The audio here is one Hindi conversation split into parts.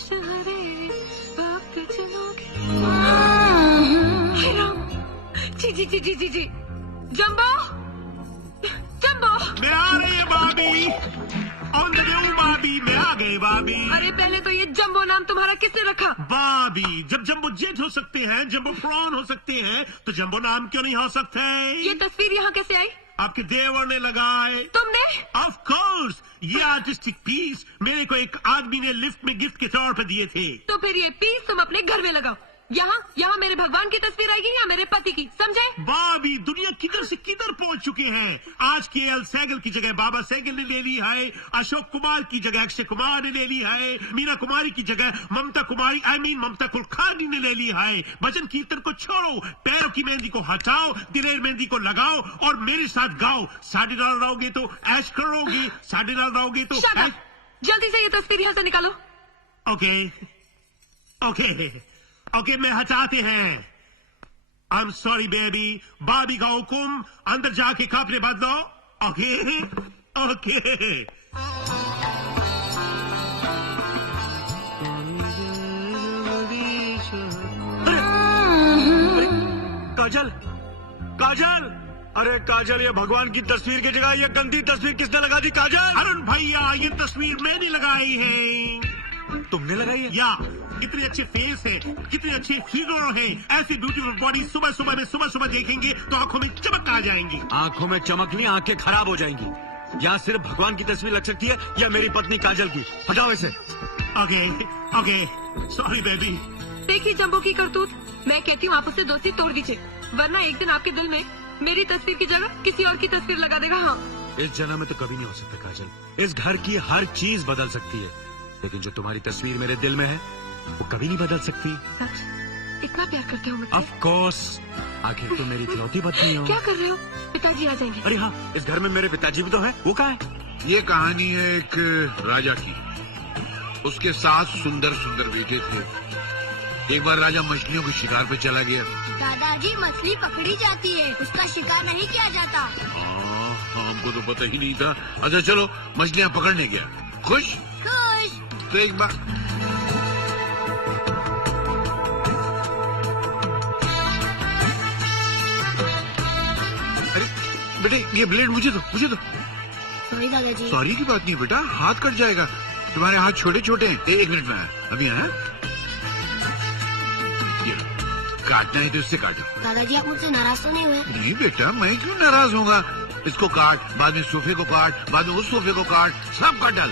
जी जंबो जंबो मैं आ रही है भाभी। ऑन द वे भाभी, मैं आ गई भाभी। अरे पहले तो ये जंबो नाम तुम्हारा किसने रखा? भाभी, जब जंबो जेट हो सकते हैं, जंबो प्रॉन हो सकते हैं, तो जंबो नाम क्यों नहीं हो सकते? ये तस्वीर यहाँ कैसे आई? आपके देवर ने लगाए। तुमने? ऑफ कोर्स, ये आर्टिस्टिक पीस मेरे को एक आदमी ने लिफ्ट में गिफ्ट के तौर पर दिए थे। तो फिर ये पीस तुम अपने घर में लगाओ। यहाँ मेरे भगवान की तस्वीर आएगी या मेरे पति की, समझे? भाभी, दुनिया किधर से किधर पहुंच चुके हैं। आज के एल सैगल की जगह बाबा सैगल ने ले ली है, अशोक कुमार की जगह अक्षय कुमार ने ले ली है, मीना कुमारी की जगह ममता कुमारी ममता कुलकर्णी ने ले ली है। भजन कीर्तन को छोड़ो, पैरों की मेहंदी को हटाओ, दिलेर मेहंदी को लगाओ और मेरे साथ गाओ। साढ़े डाल रहोगे तो ऐश करोगे, साढ़े डाल रहोगे तो जल्दी से ये तस्वीर यहाँ से निकालो। ओके ओके ओके, मैं हटाते हैं। I am sorry baby. भाभी का हुकुम, अंदर जाके कपड़े बदलो। Okay okay. काजल काजल, अरे काजल, ये भगवान की तस्वीर की जगह ये गंदी तस्वीर किसने लगा दी? काजल। अरुण भैया, ये तस्वीर मैंने लगाई है। तुमने लगाई है? या कितने अच्छे फेस है, कितने अच्छे फिगर है। ऐसी ब्यूटीफुल बॉडी सुबह सुबह देखेंगे तो आंखों में चमक आ जाएंगी। आंखों में चमक नहीं, आंखें खराब हो जाएंगी। या सिर्फ भगवान की तस्वीर लग सकती है या मेरी पत्नी काजल की। हटाओ इसे। Okay okay, sorry baby. देखिए जंबो की करतूत, मैं कहती हूँ आप उससे दोस्ती तोड़ दीजिए, वरना एक दिन आपके दिल में मेरी तस्वीर की जगह किसी और की तस्वीर लगा देगा। हाँ, इस जन्म में तो कभी नहीं हो सकता काजल। इस घर की हर चीज बदल सकती है, लेकिन जो तुम्हारी तस्वीर मेरे दिल में है वो कभी नहीं बदल सकती। सच? इतना प्यार करते हो मुझसे? ऑफ कोर्स, आखिर तुम मेरी इकलौती पत्नी हो। क्या कर रहे हो? पिताजी आ जाएंगे। अरे हाँ, इस घर में मेरे पिताजी भी तो है। वो कहाँ है? ये कहानी है एक राजा की। उसके 7 सुंदर सुंदर बेटे थे। एक बार राजा मछलियों के शिकार पे चला गया। दादाजी, मछली पकड़ी जाती है, उसका शिकार नहीं किया जाता। हमको तो पता ही नहीं था। अच्छा चलो, मछलियाँ पकड़ने गया। खुश? खुश। तो एक बार अरे बेटे, ये ब्लेड मुझे दो। सॉरी दादाजी। सॉरी की बात नहीं बेटा, हाथ कट जाएगा। तुम्हारे हाथ छोटे छोटे हैं। 1 मिनट में आया, अभी आया। काटना है तो इससे काटो। दादाजी, आप मुझसे नाराज तो नहीं हुए? नहीं बेटा, मैं क्यों नाराज होऊंगा। इसको काट, बाद में सोफे को काट, बाद में उस सोफे को काट, सब काट डाल।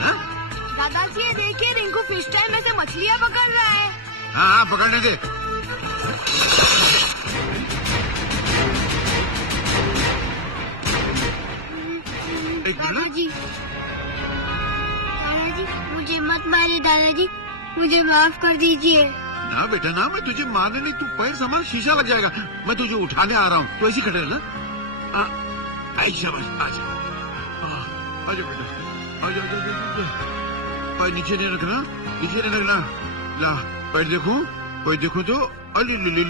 दादाजी, ये देखिए, रिंकू फिश टैंक में से मछलियाँ पकड़ रहा है। हाँ, पकड़ने दे। दादाजी, मुझे मत मारिए। दादाजी, मुझे माफ कर दीजिए। ना बेटा ना, मैं तुझे मारने नहीं, तू पैर संभाल, शीशा लग जाएगा। मैं तुझे उठाने आ रहा हूँ, तो ऐसी खड़े ना। शाबाश, आजा आजा बेटा, आजा। पैर नीचे नहीं रखना, नीचे नहीं रखना। ला, पैर देखो तो। अरे ले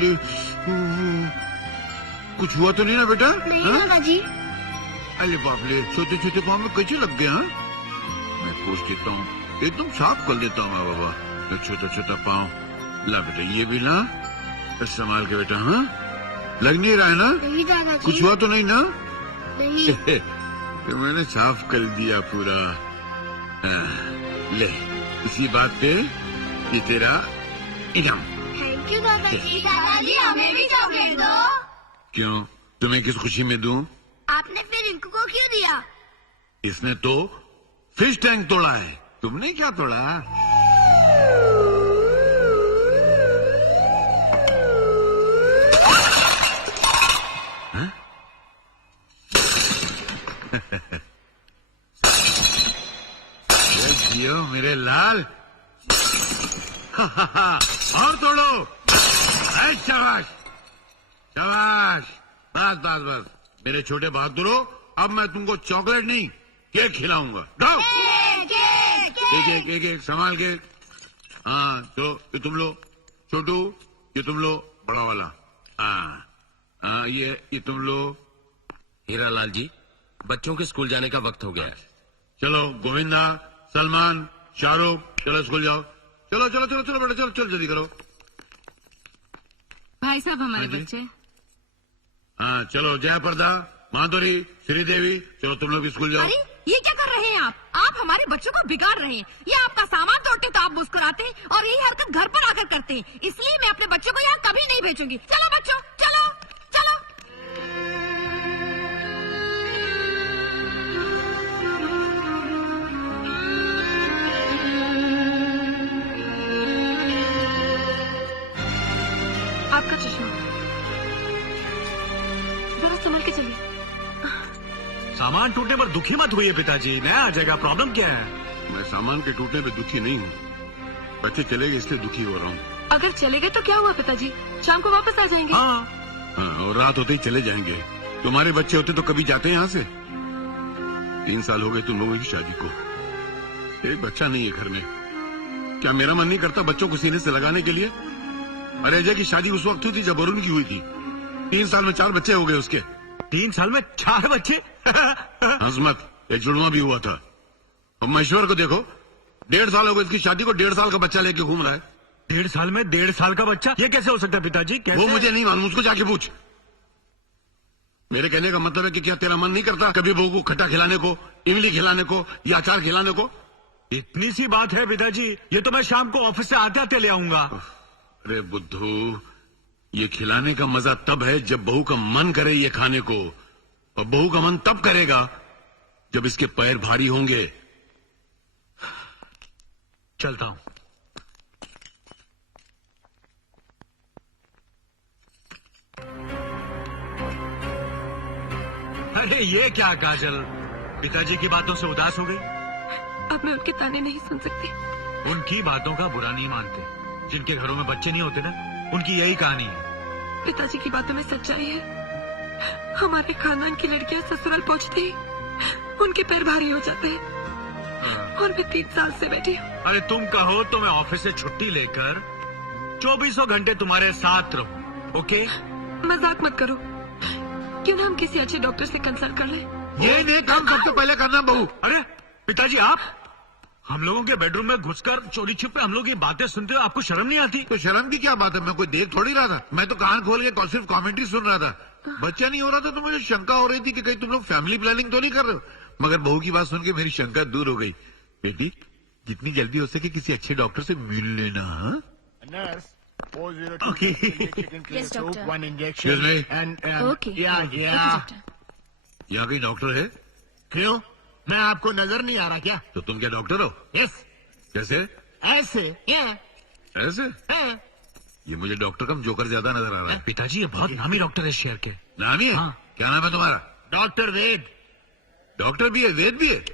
कुछ हुआ तो नहीं ना बेटा? नहीं दादाजी। अरे बाप रे, छोटे छोटे पाँव में कैसे लग गया? मैं पोछ देता हूँ, एकदम साफ कर देता हूँ। बाबा, छोटा छोटा पाँव। ला बेटा, ये भी ला, संभाल के बेटा। हाँ, लग नहीं रहा है ना? नहीं दादाजी। कुछ हुआ तो नहीं ना? नहीं। तो मैंने साफ कर दिया पूरा। ले, इसी बात पे ये तेरा इनाम। थैंक यू दादाजी। दादाजी, हमें भी चॉकलेट दो। क्यों, तुम्हें किस खुशी में दूं? आपने फिर रिंकू को क्यों दिया? इसने तो फिश टैंक तोड़ा है, तुमने क्या तोड़ा? जियो मेरे लाल। और तोड़ो। शाबाश शाबाश, बस। मेरे छोटे बहादुरों, अब मैं तुमको चॉकलेट नहीं, केक खिलाऊंगा। जाओ। एक संभाल के। हाँ, चलो, ये तुम लो छोटू, ये तुम लो बड़ा वाला। हाँ, ये तुम लो। हीरालाल जी, बच्चों के स्कूल जाने का वक्त हो गया है। चलो गोविंदा, सलमान, शाहरुख, चलो स्कूल जाओ। चलो चलो चलो चलो बेटा, चलो चलो जल्दी करो। भाई साहब हमारे हाँ जी। बच्चे। हाँ चलो, जय प्रदा, माधुरी, श्रीदेवी, चलो तुम लोग भी स्कूल जाओ। अरे ये क्या कर रहे हैं आप हमारे बच्चों को बिगाड़ रहे हैं। ये आपका सामान तोड़ते तो आप मुस्कुराते हैं और यही हरकत घर पर आकर करते हैं। इसलिए मैं अपने बच्चों को यहाँ कभी नहीं भेजूंगी। चलो बच्चों, चलो चलो। आपका चश्मा जरा संभल के चलिए। सामान टूटने पर दुखी मत हुई पिताजी, नया आ जाएगा। प्रॉब्लम क्या है? मैं सामान के टूटने पे दुखी नहीं हूँ, बच्चे चले गए इसलिए दुखी हो रहा हूँ। अगर चले गए तो क्या हुआ पिताजी, शाम को वापस आ जाएंगे। हाँ, और रात होते ही चले जाएंगे। तुम्हारे बच्चे होते तो कभी जाते यहाँ से। 3 साल हो गए तुम लोगों की शादी को, एक बच्चा नहीं है घर में। क्या मेरा मन नहीं करता बच्चों को सीने से लगाने के लिए? अरे अजय की शादी उस वक्त हुई थी जब अरुण की हुई थी। 3 साल में 4 बच्चे हो गए उसके। 3 साल में 4 बच्चे? हंस मत, एक जुड़वा भी हुआ था। अब महेश्वर को देखो, 1.5 साल हो गए इसकी शादी को, 1.5 साल का बच्चा लेके घूम रहा है। 1.5 साल में 1.5 साल का बच्चा? ये कैसे हो सकता है पिताजी? कैसे? वो मुझे नहीं मालूम, उसको जाके पूछ। मेरे कहने का मतलब है कि क्या तेरा मन नहीं करता कभी बहू को खट्टा खिलाने को, इमली खिलाने को या अचार खिलाने को? इतनी सी बात है पिताजी, ये तो मैं शाम को ऑफिस से आते आते ले आऊंगा। अरे बुद्धू, ये खिलाने का मजा तब है जब बहू का मन करे ये खाने को, और बहू का मन तब करेगा जब इसके पैर भारी होंगे। चलता हूँ। अरे ये क्या काजल, पिताजी की बातों से उदास हो गई? अब मैं उनके ताने नहीं सुन सकती। उनकी बातों का बुरा नहीं मानते, जिनके घरों में बच्चे नहीं होते ना, उनकी यही कहानी है। पिताजी की बातों में सच्चाई है। हमारे खानदान की लड़कियां ससुराल पहुंचती ही उनके पैर भारी हो जाते हैं, और मैं 3 साल से बैठी हूँ। अरे तुम कहो तो मैं ऑफिस से छुट्टी लेकर 24 घंटे तुम्हारे साथ रहूं, ओके? मजाक मत करो। क्यों ना हम किसी अच्छे डॉक्टर से कंसल्ट कर लें? ये काम सबसे पहले करना बहू। अरे पिताजी, आप हम लोगों के बेडरूम में घुसकर चोरी छिपे हम लोग की बातें सुनते हो, आपको शर्म नहीं आती? तो शर्म की क्या बात है, मैं कोई देख थोड़ी रहा था। मैं तो कान खोल के सिर्फ कमेंट्री सुन रहा था। बच्चा नहीं हो रहा था तो मुझे शंका हो रही थी कि कहीं तुम लोग फैमिली प्लानिंग तो नहीं कर रहे हो। मगर बहू की बात सुन के मेरी शंका दूर हो गई। बेटी, जितनी जल्दी हो सके किसी अच्छे डॉक्टर से मिल लेना। हाँ? Okay. Yes, doctor. One injection. Excuse me? And Okay. yeah. यहाँ कहीं डॉक्टर है? क्यों? मैं आपको नजर नहीं आ रहा क्या? तो तुम क्या डॉक्टर हो? यस, कैसे? ऐसे ऐसे? ये मुझे डॉक्टर कम जोकर ज्यादा नजर आ रहा है। पिताजी, ये बहुत नामी डॉक्टर है शहर के। नाम ही है? हाँ। क्या नाम है तुम्हारा? डॉक्टर वेद। डॉक्टर भी है, वेद भी है?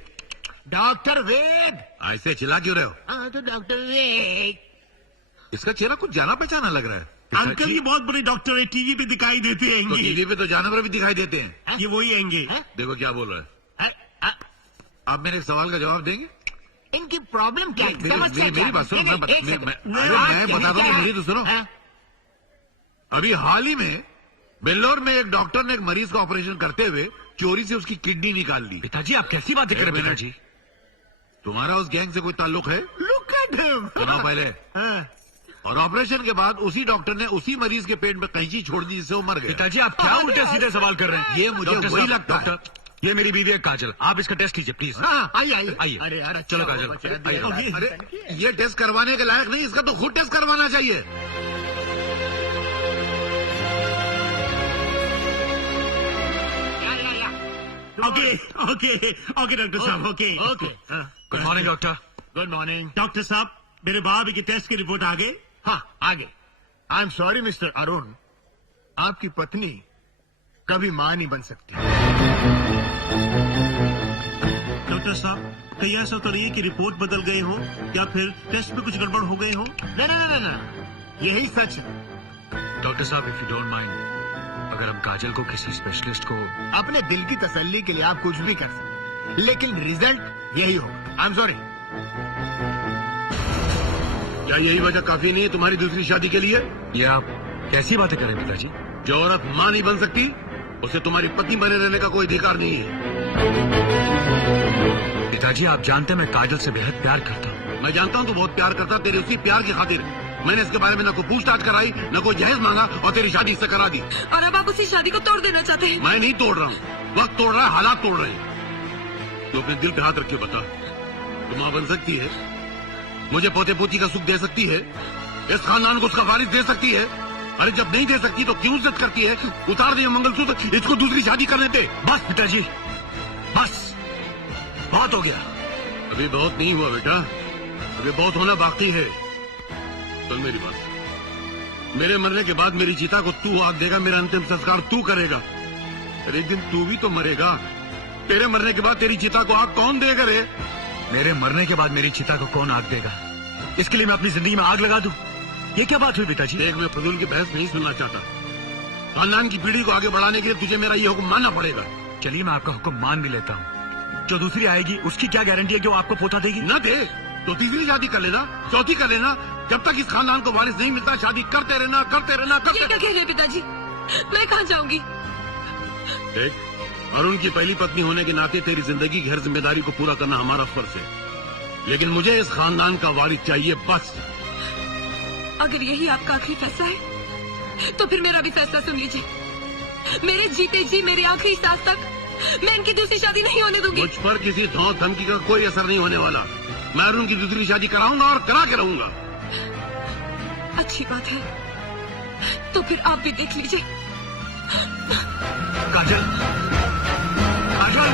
डॉक्टर वेद। ऐसे चिल्ला क्यों रहे हो? हाँ तो डॉक्टर वेद। इसका चेहरा कुछ जाना पहचाना लग रहा है। अंकल ये बहुत बड़े डॉक्टर है, टीवी पे दिखाई देते तो हैं। टीवी पे तो जानवर भी दिखाई देते हैं। ये वही आएंगे। देखो क्या बोल रहा है। आप मेरे सवाल का जवाब देंगे? इनकी प्रॉब्लम क्या है? मेरी बात सुनो। मैं बता रहा हूँ, मेरी तो सुनो। हाँ? अभी हाल ही में बेल्लोर में एक डॉक्टर ने एक मरीज का ऑपरेशन करते हुए चोरी से उसकी किडनी निकाल ली। पिताजी, आप कैसी बातें कर रहे हैं पिताजी? तुम्हारा उस गैंग से कोई ताल्लुक है? Look at him. सुनो पहले। हाँ। और ऑपरेशन के बाद उसी डॉक्टर ने उसी मरीज के पेट में कैंची छोड़ दी जिससे वो मर गया। पिताजी, आप क्या उल्टे सीधे सवाल कर रहे हैं? ये मुझे डॉक्टर वही साहब, लगता है। डॉक्टर, ये मेरी बीवी है काजल, आप इसका टेस्ट कीजिए प्लीज। हाँ, आइए आइए। अरे यार, अच्छा चलो हुआ काजल, बचा आइए। दिया। अरे ये टेस्ट करवाने के लायक नहीं, इसका तो खुद टेस्ट करवाना चाहिए। ओके ओके ओके डॉक्टर साहब, okay okay. Good morning doctor. Good morning. Doctor साहब, मेरे भाभी के टेस्ट की रिपोर्ट आ गई। हाँ, आगे। I am sorry mister Arun, आपकी पत्नी कभी मां नहीं बन सकती। डॉक्टर साहब, कहीं ऐसा तो नहीं है कि रिपोर्ट बदल गए हो या फिर टेस्ट में कुछ गड़बड़ हो गए हो? नहीं, यही सच है। डॉक्टर साहब, इफ यू डोंट माइंड, अगर हम काजल को किसी स्पेशलिस्ट को... अपने दिल की तसल्ली के लिए आप कुछ भी कर सकते, लेकिन रिजल्ट यही होगा। I am sorry. क्या यही वजह काफी नहीं है तुम्हारी दूसरी शादी के लिए? ये आप कैसी बातें कर रहे हैं पिताजी? जो औरत मां नहीं बन सकती उसे तुम्हारी पत्नी बने रहने का कोई अधिकार नहीं है। पिताजी, आप जानते हैं मैं काजल से बेहद प्यार करता हूँ। मैं जानता हूँ तू बहुत प्यार करता, तेरे उसी प्यार की खातिर मैंने इसके बारे में न कोई पूछताछ कराई, न कोई जहेज मांगा और तेरी शादी इससे करा दी। और अब आप उसी शादी को तोड़ देना चाहते हैं। मैं नहीं तोड़ रहा हूँ, वक्त तोड़ रहा है, हालात तोड़ रहे हैं। तू अपने दिल पे हाथ रख के बता, तू माँ बन सकती है, मुझे पोते पोती का सुख दे सकती है, इस खानदान को उसका वारिस दे सकती है? अरे जब नहीं दे सकती तो क्यों इज्जत करती है? उतार दिए मंगलसूत्र, इसको दूसरी शादी करने दे। बस पिताजी, बस, बहुत हो गया। अभी बहुत नहीं हुआ बेटा, अभी बहुत होना बाकी है। सुन मेरी बात, मेरे मरने के बाद मेरी चिता को तू आग देगा, मेरा अंतिम संस्कार तू करेगा। अरे एक दिन तू भी तो मरेगा, तेरे मरने के बाद तेरी चिता को आग कौन देगा रे? मेरे मरने के बाद मेरी चिता को कौन आग देगा, इसके लिए मैं अपनी जिंदगी में आग लगा दूं? ये क्या बात हुई पिताजी? देख, मैं फजूल की बहस नहीं सुनना चाहता। खानदान की पीढ़ी को आगे बढ़ाने के लिए तुझे मेरा ये हुक्म मानना पड़ेगा। चलिए मैं आपका हुक्म मान भी लेता हूँ। जो दूसरी आएगी उसकी क्या गारंटी है कि वो आपको पोता देगी? न दे तो तीसरी शादी कर लेना, चौथी कर लेना। जब तक इस खानदान को वारिस नहीं मिलता शादी करते रहना, करते रहना, करते ये क्या कह रहे हैं पिताजी? मैं कहाँ जाऊंगी? देख, अरुण की पहली पत्नी होने के नाते तेरी जिंदगी की हर जिम्मेदारी को पूरा करना हमारा फर्ज है, लेकिन मुझे इस खानदान का वारिस चाहिए, बस। अगर यही आपका आखिरी फैसला है तो फिर मेरा भी फैसला सुन लीजिए। मेरे जीते जी मेरी आखिरी सांस तक मैं इनकी दूसरी शादी नहीं होने दूंगी। मुझ पर किसी धौंस धमकी का कोई असर नहीं होने वाला। मैं अरुण की दूसरी शादी कराऊंगा और करा के रहूंगा। अच्छी बात है, तो फिर आप भी देख लीजिए। काजल, काजल,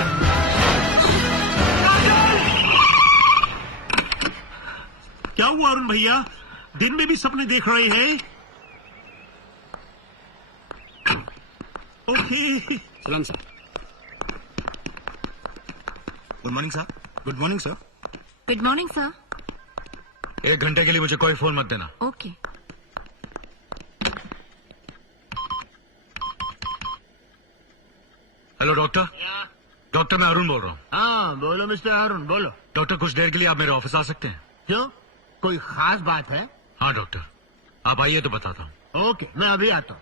क्या हुआ अरुण भैया, दिन में भी सपने देख रहे हैं? ओके। सलाम sir. Good morning sir. Good morning sir. Good morning sir. 1 घंटे के लिए मुझे कोई फोन मत देना। ओके। Hello doctor. डॉक्टर मैं अरुण बोल रहा हूँ। हाँ बोलो मिस्टर अरुण, बोलो। डॉक्टर कुछ देर के लिए आप मेरे ऑफिस आ सकते हैं? क्यों, कोई खास बात है? हाँ डॉक्टर, आप आइए तो बताता हूँ। ओके, मैं अभी आता हूँ।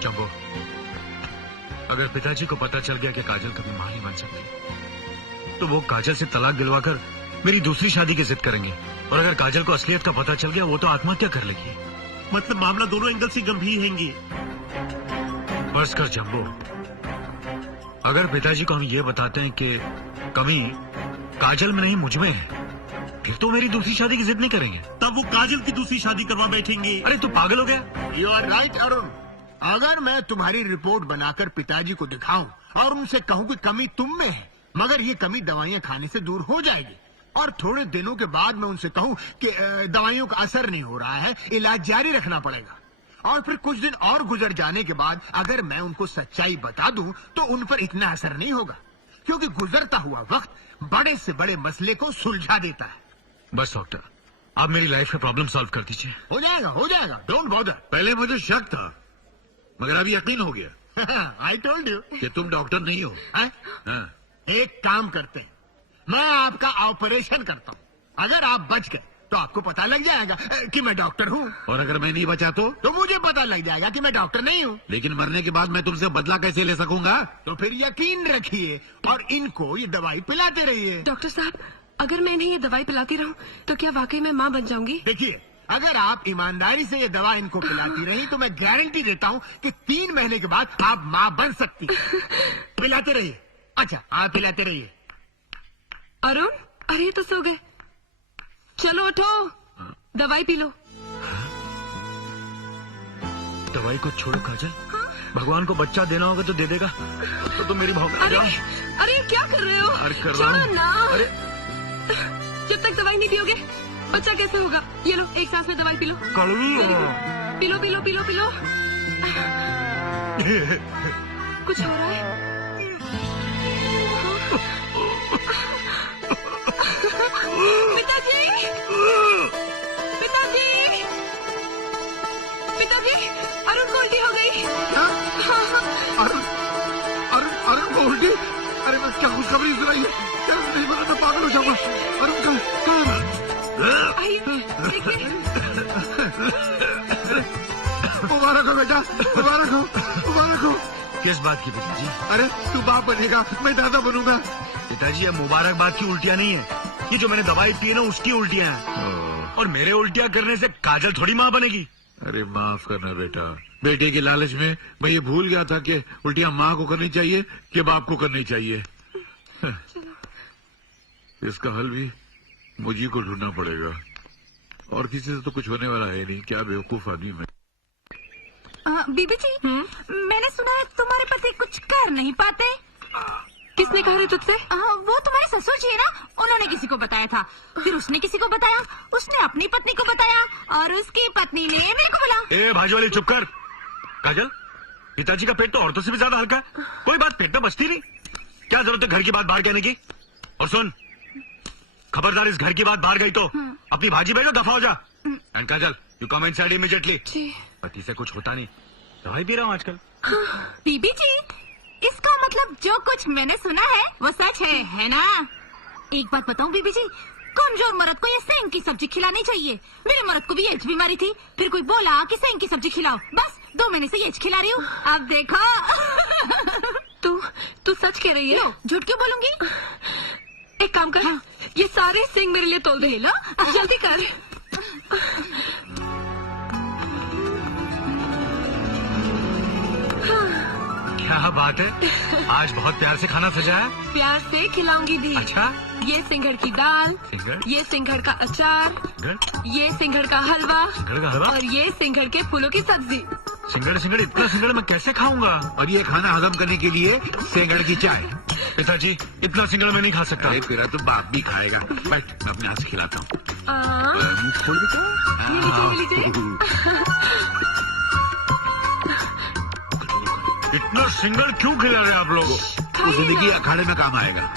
जम्बो, अगर पिताजी को पता चल गया कि काजल कभी मां नहीं बन सकती तो वो काजल से तलाक दिलवाकर मेरी दूसरी शादी की जिद करेंगे, और अगर काजल को असलियत का पता चल गया वो तो आत्महत्या कर लेगी। मतलब मामला दोनों एंगल से गंभीर हैंगे। बस कर जम्बो, अगर पिताजी को हम ये बताते हैं कि कमी काजल में नहीं मुझ में है, फिर तो मेरी दूसरी शादी की जिद नहीं करेंगे। तब वो काजल की दूसरी शादी करवा बैठेंगे। अरे तू पागल हो गया? You are right Arun. अगर मैं तुम्हारी रिपोर्ट बनाकर पिताजी को दिखाऊं और उनसे कहूं कि कमी तुम में है, मगर ये कमी दवाइयां खाने से दूर हो जाएगी, और थोड़े दिनों के बाद मैं उनसे कहूं कि दवाइयों का असर नहीं हो रहा है, इलाज जारी रखना पड़ेगा, और फिर कुछ दिन और गुजर जाने के बाद अगर मैं उनको सच्चाई बता दूं तो उन पर इतना असर नहीं होगा, क्योंकि गुजरता हुआ वक्त बड़े से बड़े मसले को सुलझा देता है। बस डॉक्टर, आप मेरी लाइफ का प्रॉब्लम सॉल्व कर दीजिए। हो जाएगा, डोंट बॉदर। पहले मुझे शक था, मगर अभी यकीन हो गया। आई टोल्ड यू कि तुम डॉक्टर नहीं हो। हाँ। एक काम करते हैं, मैं आपका ऑपरेशन करता हूँ। अगर आप बच गए तो आपको पता लग जाएगा कि मैं डॉक्टर हूँ, और अगर मैं नहीं बचा तो मुझे पता लग जाएगा कि मैं डॉक्टर नहीं हूँ। लेकिन मरने के बाद मैं तुमसे बदला कैसे ले सकूंगा? तो फिर यकीन रखिए और इनको ये दवाई पिलाते रहिए। डॉक्टर साहब, अगर मैं इन्हें ये दवाई पिलाती रहूं तो क्या वाकई में माँ बन जाऊंगी? देखिए, अगर आप ईमानदारी से ये दवा इनको पिलाती रही तो मैं गारंटी देता हूँ कि 3 महीने के बाद आप माँ बन सकती। पिलाते रहिए। अच्छा, आप पिलाते रहिए। अरुण, अरे तो सो गए। चलो उठो, दवाई पी लो। दवाई को छोड़ो काजल, भगवान को बच्चा देना होगा तो दे देगा, तो मेरी भावना। अरे क्या कर रहे हो? अरे कर रहा छोड़ो हूं। ना। अरे जब तक दवाई नहीं पियोगे बच्चा कैसे होगा? ये लो, एक सांस में दवाई पी लो। कड़वी है। P low P low P low P low. कुछ हो रहा है? पिताजी, पिताजी, पिताजी, अरुण को उल्टी हो गई। अरुण को उल्टी? अरे मैं क्या खुशखबरी सुनाई है? क्या नहीं पता, मैं पागल हो जाऊंगा। अरुण कहाँ? आइए, देखिए। मुबारक हो बेटा, मुबारक हो। किस बात की पिताजी? अरे तू बाप बनेगा, मैं दादा बनूंगा। पिताजी, ये मुबारकबाद की उल्टियां नहीं है, ये जो मैंने दवाई पी है ना उसकी उल्टियां हैं। और मेरे उल्टियां करने से काजल थोड़ी माँ बनेगी। अरे माफ करना बेटा, बेटे के लालच में मैं ये भूल गया था कि उल्टियां माँ को करनी चाहिए कि बाप को करनी चाहिए। इसका हल भी मुझी को ढूंढना पड़ेगा, और किसी से तो कुछ होने वाला है नहीं। क्या बेवकूफ आदमी मैं। बीबी जी, मैंने सुना है तुम्हारे पति कुछ कर नहीं पाते। किसने कहा रे तुझसे? वो तुम्हारे ससुर जी है ना, उन्होंने किसी को बताया था, फिर उसने किसी को बताया, उसने अपनी पत्नी को बताया, और उसकी पत्नी ने मेरे को बोला। ए भाजी वाली चुप कर। काजल, पिताजी का पेट तो औरतों से भी ज्यादा हल्का है। कोई बात पेट में बचती नहीं, क्या जरूरत है घर की बात बाहर कहने की। और सुन, खबरदार इस घर की बात बाहर गई तो अपनी भाजी भेजो, दफा हो जा। And Kajal, you come inside immediately. पति से कुछ होता नहीं, दवाई पी रहा हूँ आजकल। बीबी जी, इसका मतलब जो कुछ मैंने सुना है वो सच है ना? एक बात बताऊं बीबी जी, कमजोर मर्द को ये सेंग की सब्जी खिलानी चाहिए। मेरे मर्द को भी एच बीमारी थी, फिर कोई बोला कि सेंग की सब्जी खिलाओ, बस 2 महीने से एच खिला रही हूँ। अब देखो। तू सच कह रही है? लो, झूठ क्यों बोलूंगी? एक काम कर, ये सारे सिंग मेरे लिए तोल दे। लो, जल्दी कर। क्या बात है, आज बहुत प्यार से खाना सजाया। प्यार से खिलाऊंगी भी। अच्छा, ये सिंघड़ की दाल, सिंघड़? ये सिंघड़ का अचार, ये सिंघड़ का हलवा, सिंघड़ का हलवा, और ये सिंघड़ के फूलों की सब्जी। सिंघड़ सिंघड़, इतना सिंघड़ मैं कैसे खाऊंगा। और ये खाना हजम करने के लिए सेंगड़ की चाय। पिताजी, इतना सिंघड़ मैं नहीं खा सकता। अरे तेरा तो बाप भी खाएगा। बैठ, मैं अपने हाथ से खिलाता हूँ। मुंह खोल ये लीजिए। इतना सिंघड़ क्यों खिला रहे हैं आप लोग? तो जिंदगी अखाड़े में काम आएगा।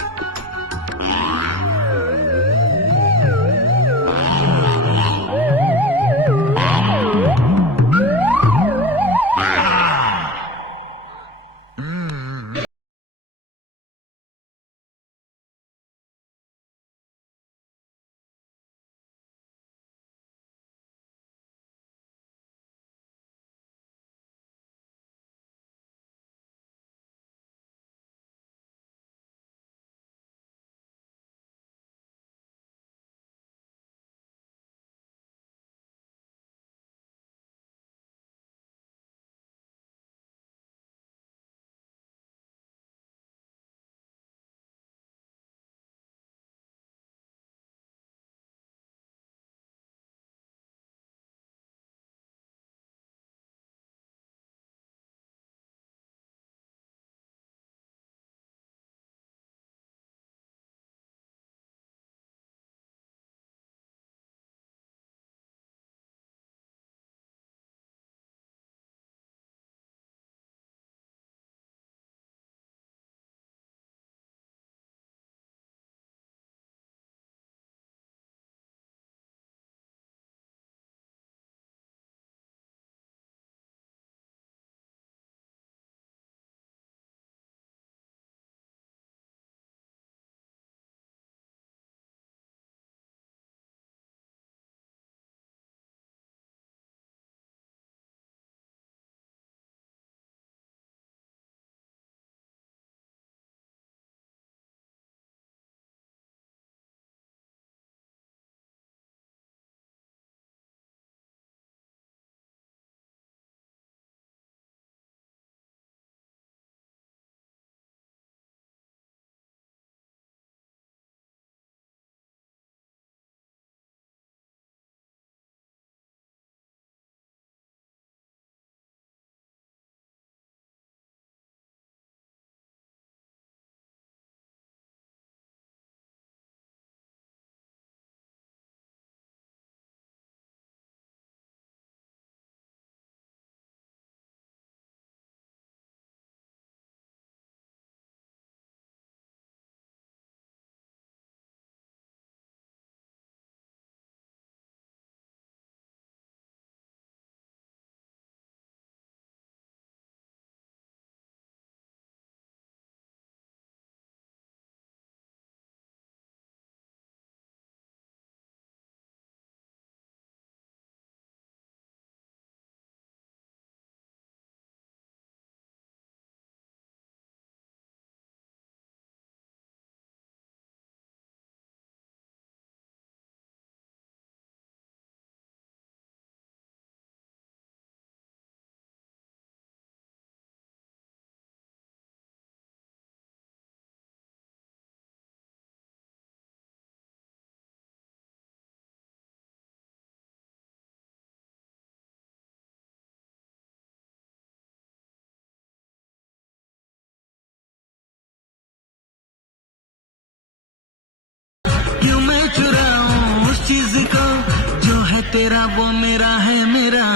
मेरा है मेरा।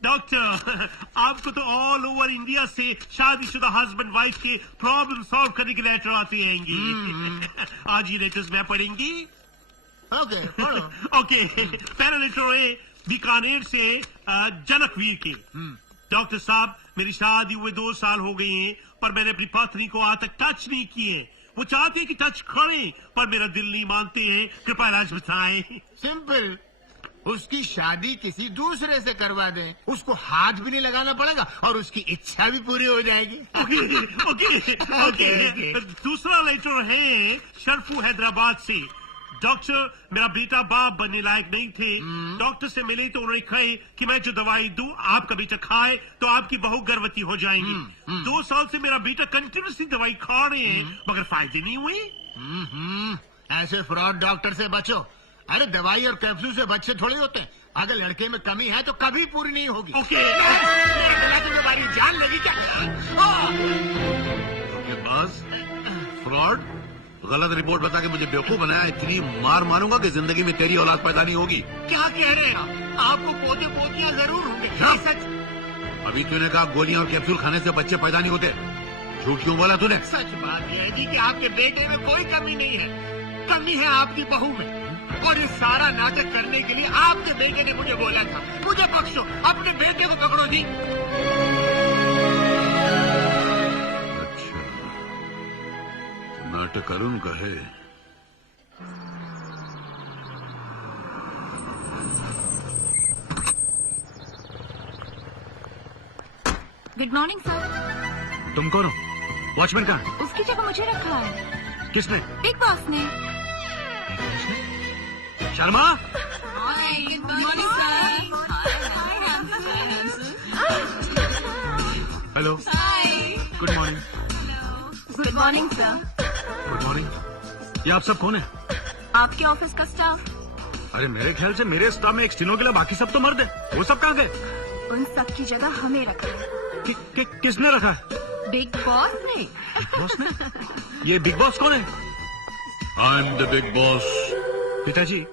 डॉक्टर, आपको तो ऑल ओवर इंडिया से शादीशुदा हस्बैंड वाइफ के प्रॉब्लम सॉल्व करने के लेटर आते रहेंगे। आज ये लेटर्स मैं पढ़ेंगी। ओके पढ़ो। ओके, पहला लेटर है बीकानेर से जनकवीर के। डॉक्टर साहब, मेरी शादी हुए 2 साल हो गए हैं, पर मैंने अपनी पत्नी को आज तक टच नहीं किए। वो चाहते हैं कि टच करें, पर मेरा दिल नहीं मानते हैं। कृपया इलाज बताएं। सिंपल, उसकी शादी किसी दूसरे से करवा दें, उसको हाथ भी नहीं लगाना पड़ेगा और उसकी इच्छा भी पूरी हो जाएगी। ओके। दूसरा लेटर है शरफू हैदराबाद से। डॉक्टर, मेरा बेटा बाप बनने लायक नहीं थे। डॉक्टर से मिले तो उन्होंने कहे कि मैं जो दवाई दूं आपका बेटा खाए तो आपकी बहू गर्भवती हो जाएंगी। 2 साल से मेरा बेटा कंटिन्यूसली दवाई खा रहे हैं, मगर फायदे नहीं हुए। ऐसे फ्रॉड डॉक्टर से बचो। अरे दवाई और कैप्सूल से बच्चे थोड़े होते हैं। अगर लड़के में कमी है तो कभी पूरी नहीं होगी। ओके। तुम्हारी जान लगी क्या? बस फ्रॉड, गलत रिपोर्ट बता के मुझे बेवकूफ बनाया। इतनी मार मारूंगा कि जिंदगी में तेरी औलाद पैदा नहीं होगी। क्या कह रहे हैं आपको पोते पोतियां जरूर होंगे। सच? अभी तूने कहा गोलियां और कैप्सूल खाने से बच्चे पैदा नहीं होते। झूठ क्यों बोला तूने? सच बात यह है जी कि आपके बेटे में कोई कमी नहीं है, कमी है आपकी बहू में। और ये सारा नाटक करने के लिए आपके बेटे ने मुझे बोला था। मुझे बख्शो, अपने बेटे को पकड़ो जी। अच्छा, नाटक अरुण का है। Good morning sir. तुम कौन हो? वॉचमैन कहाँ? उसकी जगह मुझे रखा है। किसने? बिग बॉस ने। Sharma, good morning sir. Hello, good morning. Good morning sir. Good morning. ये आप सब कौन है? आपके ऑफिस का स्टाफ। अरे मेरे ख्याल से मेरे स्टाफ में एक स्टेनो के लिए बाकी सब तो मर्द है। वो सब कहाँ गए? उन सब की जगह हमें रखा है। किसने रखा है? बिग बॉस ने। बिग बॉस ने? ये बिग बॉस कौन है? I am the big boss. पिताजी,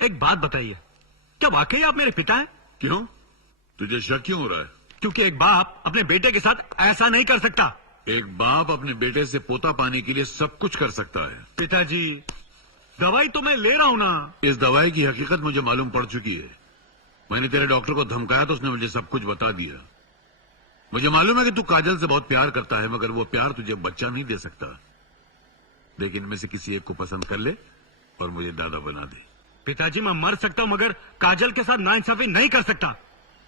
एक बात बताइए, क्या वाकई आप मेरे पिता हैं? क्यों? तुझे शक क्यों हो रहा है? क्योंकि एक बाप अपने बेटे के साथ ऐसा नहीं कर सकता। एक बाप अपने बेटे से पोता पाने के लिए सब कुछ कर सकता है। पिताजी, दवाई तो मैं ले रहा हूँ ना। इस दवाई की हकीकत मुझे मालूम पड़ चुकी है। मैंने तेरे डॉक्टर को धमकाया तो उसने मुझे सब कुछ बता दिया। मुझे मालूम है कि तू काजल से बहुत प्यार करता है, मगर वो प्यार तुझे बच्चा नहीं दे सकता। लेकिन इनमें से किसी एक को पसंद कर ले और मुझे दादा बना दे। पिताजी, मैं मर सकता हूँ मगर काजल के साथ नाइंसाफी नहीं कर सकता।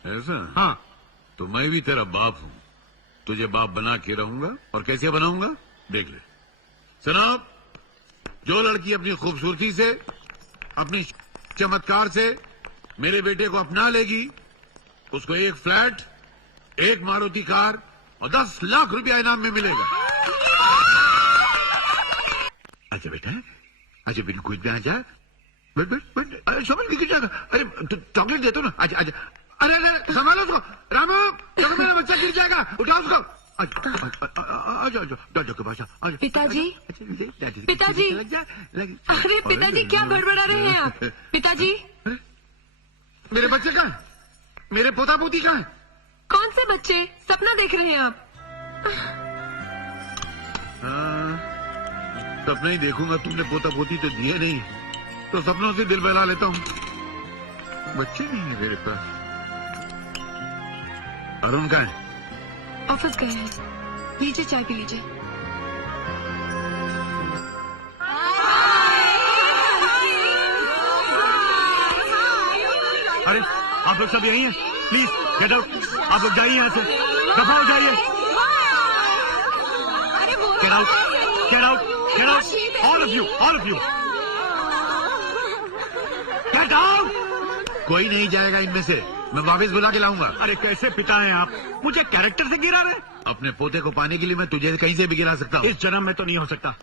ऐसा? हाँ। तो मैं भी तेरा बाप हूँ। तुझे बाप बना के रहूंगा। और कैसे बनाऊंगा? देख ले सुनो, जो लड़की अपनी खूबसूरती से, अपनी चमत्कार से मेरे बेटे को अपना लेगी, उसको एक फ्लैट, एक मारुति कार और 10 लाख रुपया इनाम में मिलेगा। अच्छा बेटा, अच्छा बिन कुछ में आ जा, बैठ बैठ बैठ, अरे समझ गिर जाएगा। अरे चॉकलेट देता हूँ ना, अच्छा अच्छा, अरे अरे संभालो उसको, रामू देखो मेरा बच्चा गिर जाएगा, उठाओ उसको। के पास पिताजी, पिताजी, अरे पिताजी क्या बड़बड़ा रहे हैं आप? पिताजी, मेरे बच्चे कहाँ है? मेरे पोता पोती कहाँ है? कौन से बच्चे? सपना देख रहे हैं आप? सपना ही देखूंगा, तुमने पोता पोती तो दिए नहीं, तो सपनों से दिल बहला लेता हूँ। बच्चे नहीं है मेरे पास। अरुण कहाँ है? ऑफिस गए हैं। लीजिए चाय पी लीजिए। अरे आप लोग सब यहीं हैं? प्लीज गेट आउट, आप लोग जाइए यहाँ से, दफा हो जाइए। Get out, get out, get out, all of you, all of you, get out. कोई नहीं जाएगा इनमें से, मैं वापस बुला के लाऊंगा। अरे कैसे पिता हैं आप, मुझे कैरेक्टर से गिरा रहे? अपने पोते को पाने के लिए मैं तुझे कहीं से भी गिरा सकता हूँ। इस जन्म में तो नहीं हो सकता।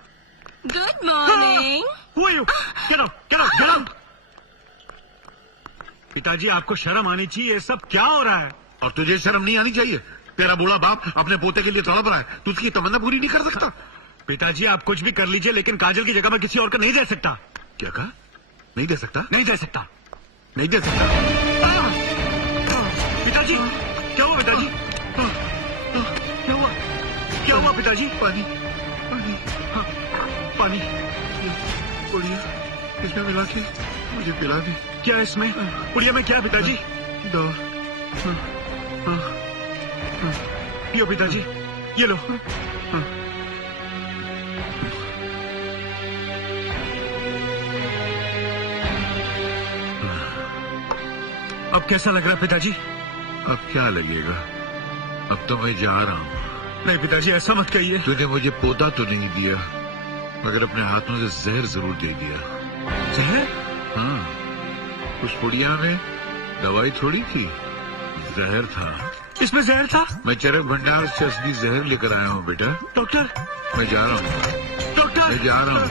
Good morning. Who are you? Get out, get out, get out. पिताजी आपको शर्म आनी चाहिए, ये सब क्या हो रहा है? और तुझे शर्म नहीं आनी चाहिए? तेरा बूढ़ा बाप अपने पोते के लिए तड़प रहा है, तू उसकी तमन्ना पूरी नहीं कर सकता? पिताजी आप कुछ भी कर लीजिए, लेकिन काजल की जगह मैं किसी और को नहीं दे सकता। क्या कहा? नहीं दे सकता? नहीं दे सकता, नहीं दे सकता। पिताजी क्या हुआ? पिताजी क्या हुआ? क्या हुआ पिताजी? पानी, पानी, पानी पुड़िया इसमें मिला के मुझे पिला दी। क्या है इसमें? पुड़िया में क्या है पिताजी? दो। पियो पिताजी, ये लो। अब कैसा लग रहा है पिताजी? अब क्या लगेगा, अब तो मैं जा रहा हूँ। नहीं पिताजी ऐसा मत कहिए। तूने मुझे पोता तो नहीं दिया, मगर अपने हाथों से जहर जरूर दे दिया। जहर? हाँ, उस पुड़िया में दवाई थोड़ी थी, जहर था। इसमें जहर था? मैं चरक भंडार से असली जहर लेकर आया हूँ बेटा। डॉक्टर, मैं जा रहा हूँ, डॉक्टर, मैं जा रहा हूँ,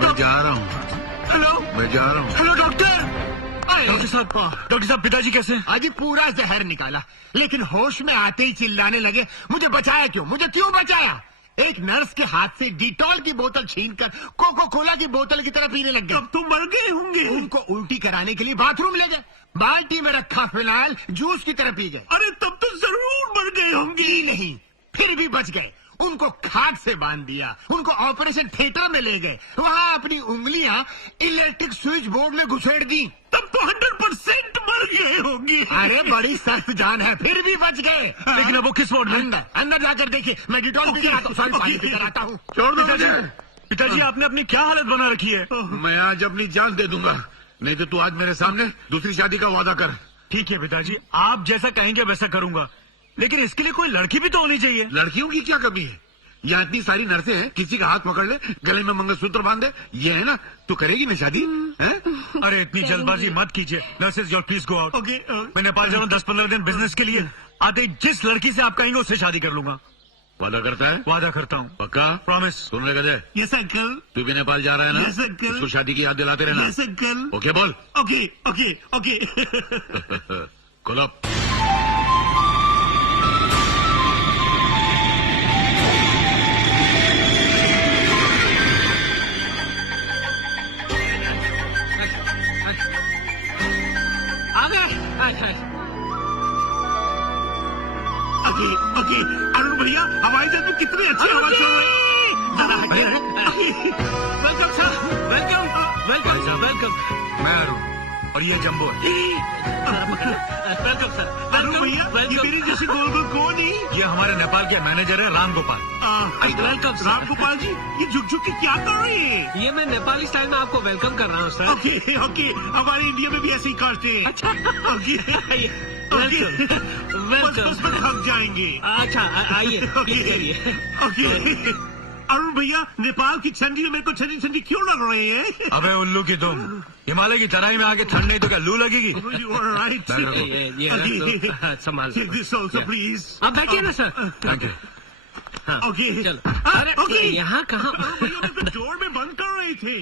मैं जा रहा हूँ, हेलो, मैं जा रहा हूँ। Hello doctor. डॉक्टर साहब पिताजी कैसे हैं? अजी पूरा जहर निकाला, लेकिन होश में आते ही चिल्लाने लगे, मुझे बचाया क्यों, मुझे क्यों बचाया? एक नर्स के हाथ से डिटॉल की बोतल छीनकर कोको कोला की बोतल की तरह पीने लग गए। अब तो मर गए होंगे। उनको उल्टी कराने के लिए बाथरूम ले गए, बाल्टी में रखा फिनाइल जूस की तरह पी गए। अरे तब तो जरूर मर गए होंगे। पी नहीं, फिर भी बच गए। उनको खाट से बांध दिया, उनको ऑपरेशन थिएटर में ले गए, वहाँ अपनी उंगलियां इलेक्ट्रिक स्विच बोर्ड में घुसेड़ दी। तब तो 100% मर गए होंगे। अरे बड़ी सख्त जान है, फिर भी बच गए। लेकिन अब वो किस वार्ड में? अंदर अंदर जाकर देखिए, मैं डिटॉल पी कर आता हूँ, सॉरी पानी पी कर आता हूँ। छोड़ दो पिताजी, मुझे। पिताजी आपने अपनी क्या हालत बना रखी है? मैं आज अपनी जान दे दूंगा, नहीं तो तू आज मेरे सामने दूसरी शादी का वादा कर। ठीक है पिताजी, आप जैसा कहेंगे वैसा करूंगा, लेकिन इसके लिए कोई लड़की भी तो होनी चाहिए। लड़कियों की क्या कमी है? यहाँ इतनी सारी नर्सें हैं, किसी का हाथ पकड़ ले, गले में मंगलसूत्र बांध दे, ये है ना? तू करेगी ना शादी? हैं? अरे इतनी जल्दबाजी मत कीजिए। Nurses your please go out. Okay, मैं नेपाल जा रहा हूँ 10-15 दिन बिजनेस के लिए। आते ही जिस लड़की से आप कहेंगे उससे शादी कर लूंगा। वादा करता है? वादा करता हूँ, पक्का? प्रॉमिस। सुन ले गधे, यस अंकल, तू भी नेपाल जा रहा है ना? Yes, uncle. उसको शादी की याद दिलाते रहना। Yes uncle. ओके बोल। Okay okay okay. खोलो। ओके ओके, अरुण भैया हवाई जहाज में कितनी अच्छी हवा चल रही है। Welcome sir, welcome welcome sir, welcome. मैं अरुण और ये जम्बो है। वेलकम सर, अरुण भैया, ये मेरी जैसी गोल गोल कौन है? ये हमारे नेपाल के मैनेजर है राम गोपाल। Welcome sir. राम गोपाल जी, ये झुक झुक के क्या कर रहे हैं? ये मैं नेपाली स्टाइल में आपको वेलकम कर रहा हूँ सर। ओके ओके, हमारे इंडिया में भी ऐसे ही करते हैं। अच्छा, ओके वेलकम बस बस में थक जाएंगे। अच्छा आइए, प्लीज करिए। ओके अरुण भैया, नेपाल की ठंडी में मेरे को ठंडी ठंडी क्यों लग रही है? अबे उल्लू की तुम, हिमालय की तराई में आके ठंड नहीं तो क्या लू लगेगी? You are right. ये संभाल Take this also, please. आप बैठिए ना सर। Thank you. Okay. चलो। अरे Okay. यहाँ कहाँ? भैया मैं तो जोर में बंद कर रही थी।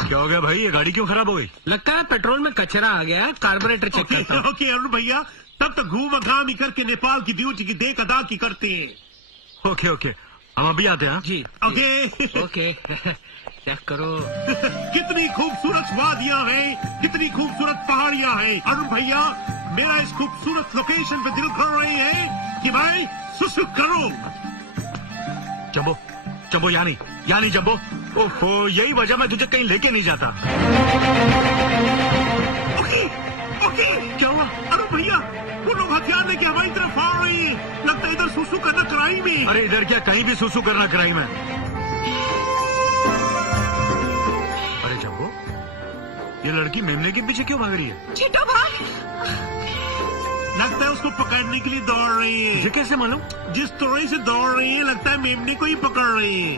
क्या हो गया भाई, ये गाड़ी क्यों खराब हो गई? लगता है पेट्रोल में कचरा आ गया है, कार्बोरेटर चेक करता हूँ। ओके अरुण भैया, तब तक घूम घाम ही करके नेपाल की ड्यूटी की देख अदा की करते हैं। ओके ओके, हम अभी आते हैं। जी ओके। ओके चेक करो। कितनी खूबसूरत वादियां हैं, कितनी खूबसूरत पहाड़ियां हैं। अरुण भैया, मेरा इस खूबसूरत लोकेशन पे दिल कर रही है कि मैं सुसुक करूं। जंबो जंबो, यानी जंबो, ओहो यही वजह मैं तुझे कहीं लेके नहीं जाता। ओके ओके, क्या हुआ? अरुण भैया, वो लोग हथियार लेके हमारी तरफ आ रहे हैं। लगता है इधर सुसु करना क्राइम है। अरे इधर क्या, कहीं भी सुसु करना क्राइम है। अरे जंबो, ये लड़की मेमने के पीछे क्यों भाग रही है? छिटो भाग। लगता है उसको पकड़ने के लिए दौड़ रही है। ये कैसे मालूम? जिस तरह से दौड़ रही है, लगता है मेमने को ही पकड़ रही है।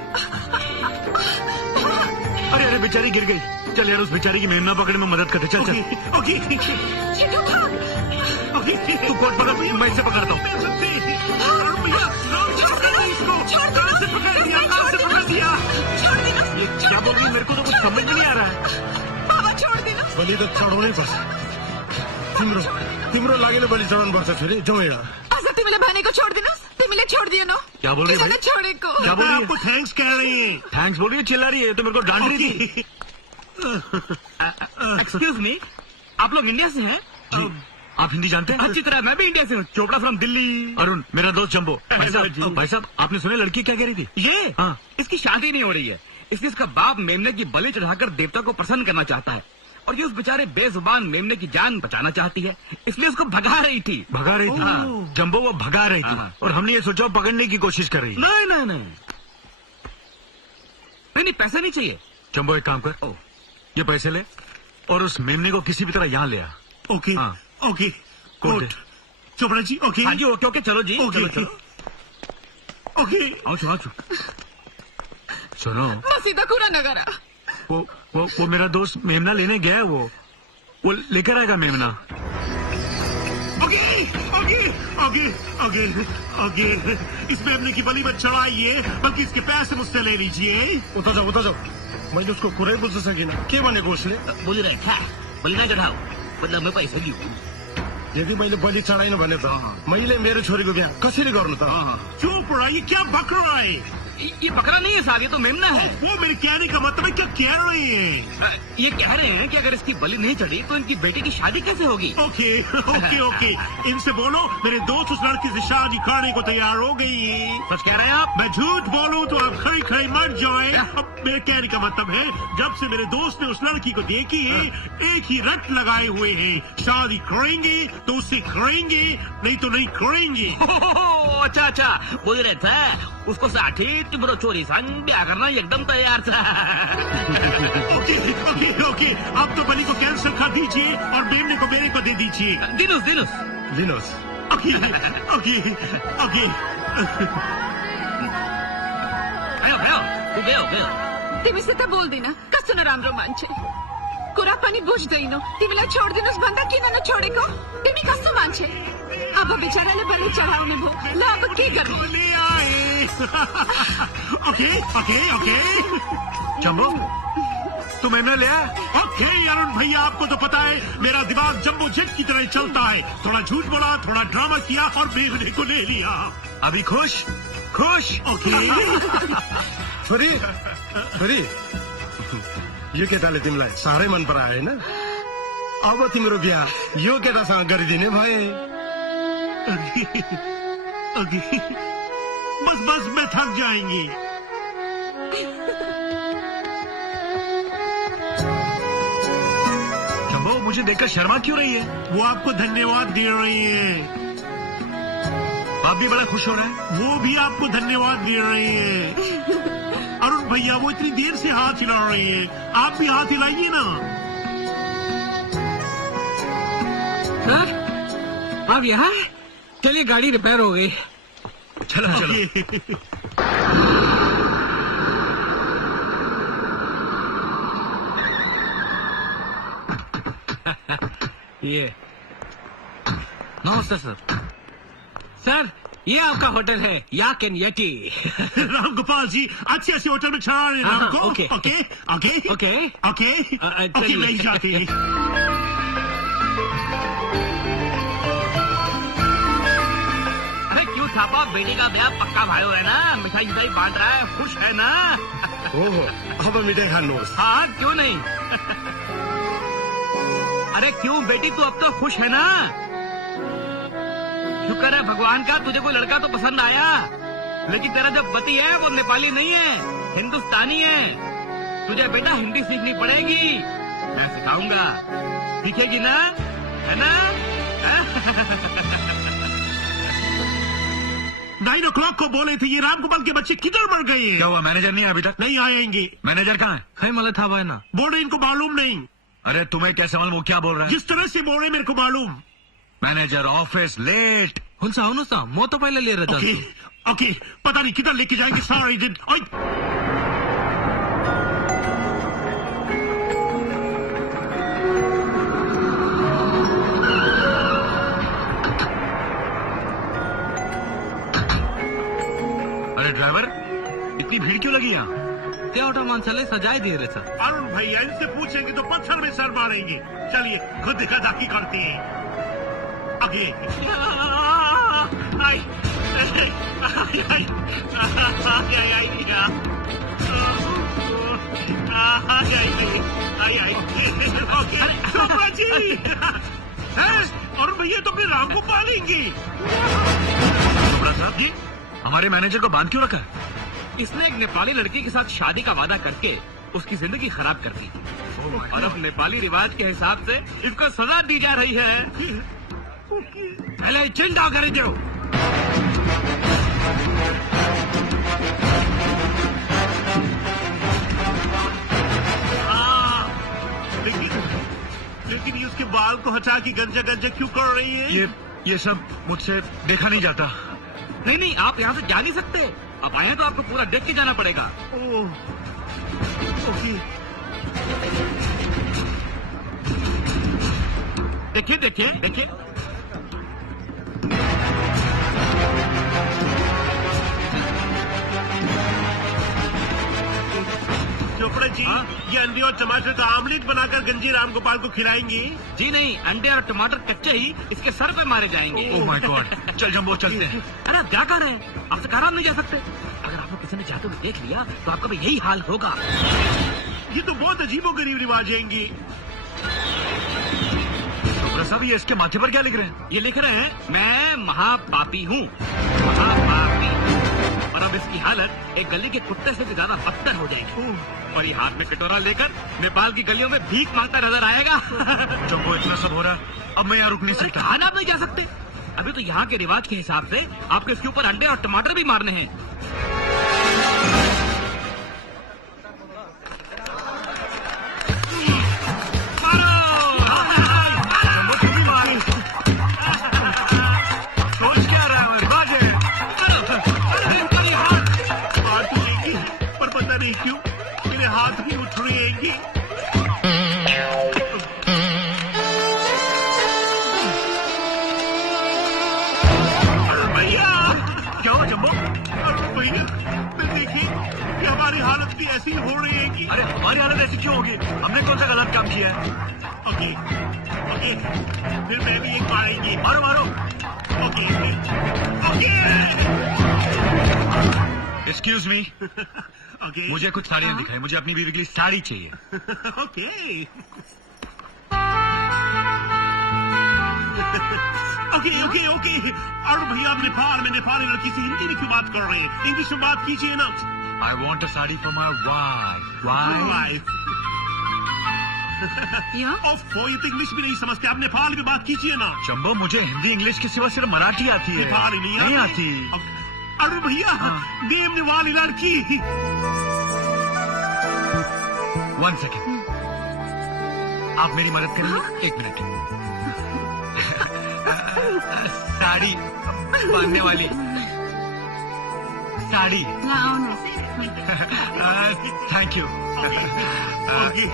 अरे अरे बेचारी गिर गई। चल यार, उस बेचारी की मेमना पकड़ने में मदद करते। चल चल। ओके ओके छिटो भाग। ओके, तू कोट पकड़, मैं इसे पकड़ता हूँ। अरुण भैया, इसको कहाँ से पकड़ दिया, कहाँ से पकड़ दिया? छोड़ देना। ये क्या बोल रही है, मेरे को तो कुछ समझ में नहीं आ रहा है। बाबा छोड़ देना। बलि त चढाउनै पर्छ तिम्रो लागि बलि चढाउनु पर्छ छोरी, जाउँ यहाँ। अझ तिमीले भनेको छोड़ दिनुहोस्। तिमीले छोड़ दिएनौ। क्या बोल रही है भाई? किसले छोडेको? क्या बोल रही है? आपको थैंक्स कह रही है। थैंक्स बोल रही है, चिल्ला रही है, तो मेरे को डांट रही थी। एक्सक्यूज मी, आप लोग इंडिया से हैं? जी, आप हिंदी जानते हैं? अच्छी तरह, मैं भी इंडिया से हूँ, चोपड़ा फ्रॉम दिल्ली। अरुण, मेरा दोस्त जंबो। भाई साहब, आपने सुने लड़की क्या कह रही थी? ये हाँ। इसकी शादी नहीं हो रही है, इसलिए इसका बाप मेमने की बलि चढ़ाकर देवता को प्रसन्न करना चाहता है, और ये उस बेचारे बेजुबान मेमने की जान बचाना चाहती है, इसलिए उसको भगा रही थी। भगा रही थी? जंबो वो भगा रही थी, हाँ। और हमने ये सोचा वो पकड़ने की कोशिश कर रही है। नहीं नहीं नहीं नहीं, पैसा नहीं चाहिए। जंबो एक काम कर, ओ, ये पैसे ले और उस मेमने को किसी भी तरह यहाँ ले आ। ओके हाँ। Okay, coat coat Chopra ji. Okay हाँ जी, ओके ओके, चलो जी, ओके चलो चलो। ओके। आओ सुनो। सुनो, मसीदा कुरा नगरा। वो मेरा दोस्त मेमना लेने गया है, वो लेकर आएगा मेमना। Okay okay okay okay okay, इस मेमने की बलि मत चढ़ाइए, बल्कि इसके पैसे मुझसे ले लीजिए। उता जाऊ मैले उसको कुरै बुझ्न सकिनँ। के भनेको उसले? बोलिरहेको था, बलि नहीं चढ़ाओ, मतलब मैं पैसा दियो। यदि मैले बलि चढाइन भने त मैले मेरो छोरीको बिहा कसरी गर्नु त? चोपड़ा, ये क्या बक रहा है? ये बकरा नहीं है साहब, ये तो मेमना है। वो मेरे कहने का मतलब है, क्या कह रहे हैं? ये कह रहे हैं कि अगर इसकी बलि नहीं चढ़ी तो इनकी बेटी की शादी कैसे होगी? ओके ओके ओके, इनसे बोलो मेरे दोस्त उस लड़की से शादी करने को तैयार हो गई। सच कह रहे हैं आप? मैं झूठ बोलूं तो आप खड़ी खड़ी मर जाए। अब मेरे कहने का मतलब है, जब से मेरे दोस्त ने उस लड़की को देखी है, एक ही रट लगाए हुए हैं, शादी करेंगे तो उससे करेंगे, नहीं तो नहीं करेंगे। अच्छा अच्छा, बोल रहे थे उसको साठी तिम्रो छोरी संग ब्याह करना एकदम तैयार था। ओके ओके ओके, अब तो बलि को कैंसिल कर दीजिए और मेमने को मेरे को दे दीजिए। दिनुस दिनुस दिनुहोस्। Okay okay okay. भयो भयो, तू गयो गयो। तिमीसित बोल्दिन, कस्तो नराम्रो मान्छे। कुरा पनि बुझ्दैनौ। तिमीलाई छोडिदिनुहोस् भन्दा किन नछोडेको? तिमी कस्तो मान्छे? अब बिचराले बलि चढाउने भो, ल अब के गर्नु? ले आए। Okay okay okay. जंबो, तू मेमना ले आ। ओके अरुण भैया, आपको तो पता है मेरा दिमाग जंबो जेट की तरह चलता है। थोड़ा झूठ बोला, थोड़ा ड्रामा किया और मेमने को ले लिया। अभी खुश खुश। ओके छोरी यो केटाले तिमीलाई साह्रै मन परायो होइन? अब तिम्रो बिहा यो केटासँग गरिदिने भए। ओके बस मैं थक जाएंगी। जम्बो मुझे देखकर शर्मा क्यों रही है? वो आपको धन्यवाद दे रही है। आप भी बड़ा खुश हो रहे हैं। वो भी आपको धन्यवाद दे रही है। अरुण भैया वो इतनी देर से हाथ हिला रही है, आप भी हाथ हिलाइए ना। सर आप यहाँ? चलिए गाड़ी रिपेयर हो गई। चलो चलो। ये नमस्ते सर। सर ये आपका होटल है Yak and Yeti. Ram Gopal ji अच्छे अच्छे होटल में चढ़ा रहे हैं राम को। Okay okay okay okay okay okay चलिए। नहीं जाते। अरे क्यों छापा? बेटी का ब्याह पक्का भाई है ना, मिठाई मिठाई बांट रहा है, खुश है ना? ओहो अब मिठाई खानो। हाँ क्यों नहीं। अरे क्यों बेटी तू अब तो खुश है ना? शुक्र है भगवान का तुझे कोई लड़का तो पसंद आया, लेकिन तेरा जो पति है वो नेपाली नहीं है, हिंदुस्तानी है। तुझे बेटा हिंदी सीखनी पड़ेगी, मैं सिखाऊंगा, सीखेगी ना, है ना? 9 o'clock को बोले थे, ये राम गोपाल के बच्चे किधर मर गए हैं? क्या हुआ? मैनेजर नहीं अभी तक? नहीं आएंगे। मैनेजर कहाँ है? कहीं मला था भाई ना। बोल रहे इनको मालूम नहीं। अरे तुम्हें कैसे मालूम वो क्या बोल रहा है? जिस तरह से बोल रहे मेरे को मालूम। Manager office late. उनसा मो तो पहले ले रहा ओके ओके पता नहीं किधर लेके जाएंगे सारे दिन। अरे ड्राइवर इतनी भीड़ क्यों लगी यहाँ? त्या ऑटो माणसाला सजाय दे रहे सर। अरुण भैया इनसे पूछेंगे तो पत्थर में सर मारेंगे। चलिए खुद देखा दाखी करते हैं। आगे आई अरुण भैया तो फिर राम को पालेंगे। साहब जी हमारे मैनेजर को बांध क्यों रखा है? इसने एक नेपाली लड़की के साथ शादी का वादा करके उसकी जिंदगी खराब कर दी, और अब नेपाली रिवाज के हिसाब से इसको सजा दी जा रही है। पहले चिंता कर दो। लेकिन ये उसके बाल को हटा के गंजा गंजा क्यों कर रही है? ये सब मुझसे देखा नहीं जाता। नहीं आप यहाँ से जा नहीं सकते। अब आए तो आपको पूरा देख के जाना पड़ेगा। ओके देखिए चोपड़ा जी ये अंडे और टमाटर का आमलेट बनाकर गंजी राम गोपाल को खिलाएंगे? जी नहीं, अंडे और टमाटर कच्चे ही इसके सर पे मारे जाएंगे। Oh my God. चल जम्बो चलते हैं। अरे आप क्या कर रहे हैं? आपसे कहा नहीं जा सकते। अगर आपको किसी ने जाते हुए देख लिया तो आपका भी यही हाल होगा। ये तो बहुत अजीबोगरीब रिवाज है। साहब ये इसके माथे पर क्या लिख रहे हैं? ये लिख रहे हैं मैं महापापी हूँ, महापापी। और अब इसकी हालत एक गली के कुत्ते से भी ज्यादा बदतर हो जाएगी, और ये हाथ में कटोरा लेकर नेपाल की गलियों में भीख मांगता नजर आएगा। जब वो इतना सब हो रहा है अब मैं यहाँ रुक नहीं सकता। कहा ना आप नहीं जा सकते। अभी तो यहाँ के रिवाज के हिसाब से आपको इसके ऊपर अंडे और टमाटर भी मारने हैं। क्यों मेरे हाथ भी उठ रहे हैं? भैया क्या हुआ जम्बो? भैया देखिए कि हमारी हालत भी ऐसी हो रही है कि। अरे हमारी हालत ऐसी क्यों होगी? हमने कौन सा गलत काम किया है? ओके फिर मैं भी एक मारेंगी। मारो ओके एक्सक्यूज मी। ओके मुझे कुछ साड़ियाँ दिखाई, मुझे अपनी बीवी के लिए साड़ी चाहिए। ओके अरुण भैया आप नेपाल में नेपाली लड़की से हिंदी में क्यों बात कर रहे हैं? इंग्लिश में बात कीजिए ना। I want a sari for my wife. Wife? ओफो, ये तो इंग्लिश भी नहीं समझते, आप नेपाल में बात कीजिए ना। जम्बो, मुझे हिंदी इंग्लिश के सिवा सिर्फ मराठी आती है। नेपाली नहीं आती। अरुण भैया, देवने वाली लड़की। 1 सेकेंड, आप मेरी मदद करेंगे? 1 मिनट। साड़ी बांधने वाली sari. Thank you.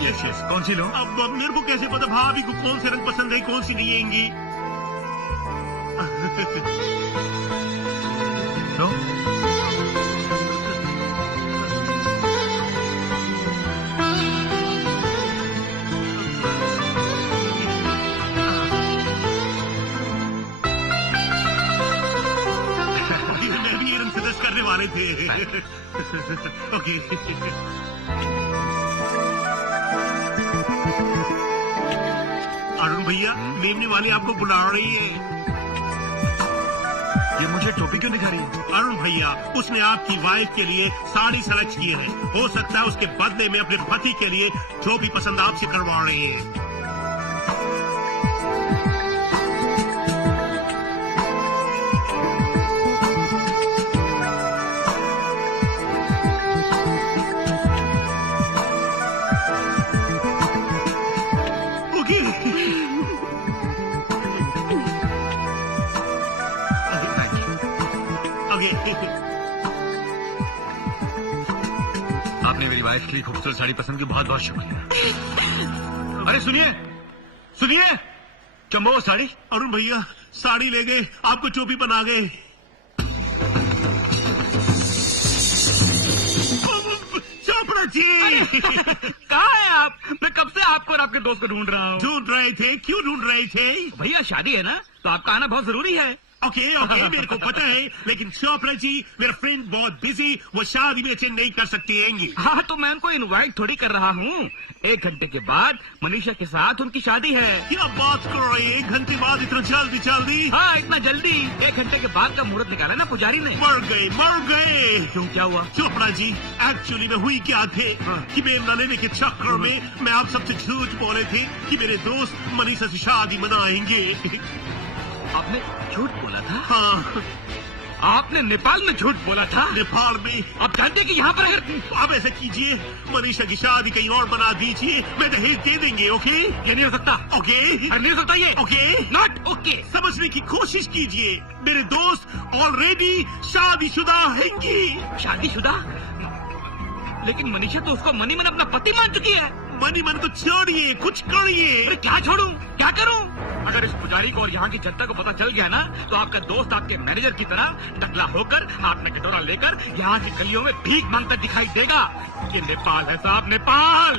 Yes yes, कौन सी लो? अब मेरे को कैसे पता भाभी को कौन से रंग पसंद है, कौन सी नहीं आएंगी? लो। मैं भी ये रंग सजेस्ट करने वाले थे। ओके। अरुण भैया, मेमने वाली आपको बुला रही है। ये मुझे टोपी क्यों दिखा रही है? अरुण भैया, उसने आपकी वाइफ के लिए साड़ी सेलेक्ट की है। हो सकता है उसके बदले में अपने पति के लिए टोपी पसंद आपसे करवा रहे हैं। आपने मेरी वाइफ के लिए खूबसूरत साड़ी पसंद की बहुत बहुत शुक्रिया। अरे सुनिए सुनिए, चंबो वो साड़ी। अरुण भैया, साड़ी ले गए, आपको टोपी बना गए। चोपड़ा जी, कहाँ है आप? मैं कब से आपको और आपके दोस्त को ढूंढ रहा हूँ। ढूंढ रहे थे? क्यों ढूंढ रहे थे? भैया शादी है ना, तो आपका आना बहुत जरूरी है। ओके ओके, मेरे को पता है, लेकिन चोपड़ा जी, मेरा फ्रेंड बहुत बिजी, वो शादी में अटेंड नहीं कर सकती हैंगी। हाँ, तो मैं उनको इनवाइट थोड़ी कर रहा हूँ। 1 घंटे के बाद मनीषा के साथ उनकी शादी है। क्या बात कर रहे हैं? 1 घंटे बाद इतना जल्दी जल्दी? हाँ, इतना जल्दी। 1 घंटे के बाद का मुहूर्त निकाला ना पुजारी ने। मर गए मर गए। क्यों, क्या हुआ? चोपड़ा जी, एक्चुअली में हुई क्या थे कि मेमना लेने के चक्कर में मैं आप सबसे झूठ बोले थे कि मेरे दोस्त मनीषा से शादी मनाएंगे। आपने झूठ बोला था? हाँ, आपने नेपाल में झूठ बोला था? नेपाल में। आप जानते कि यहाँ पर अगर आप ऐसा कीजिए, मनीषा की शादी कहीं और बना दीजिए, मैं दहेज दे देंगे। ओके? ये नहीं हो सकता। ओके? नहीं हो सकता ये। ओके? Not okay. समझने की कोशिश कीजिए, मेरे दोस्त ऑलरेडी शादीशुदा हैंगी। शादीशुदा? लेकिन मनीषा तो उसको मनी मन अपना पति मान चुकी है। मनी मन तो छोड़िए, कुछ करिए। अरे क्या छोड़ूं, क्या करूं? अगर इस पुजारी को और यहाँ की जनता को पता चल गया ना, तो आपका दोस्त आपके मैनेजर की तरह टकला होकर हाथ में कटोरा लेकर यहाँ की गलियों में भीख मांगता दिखाई देगा। ये नेपाल है साहब, नेपाल।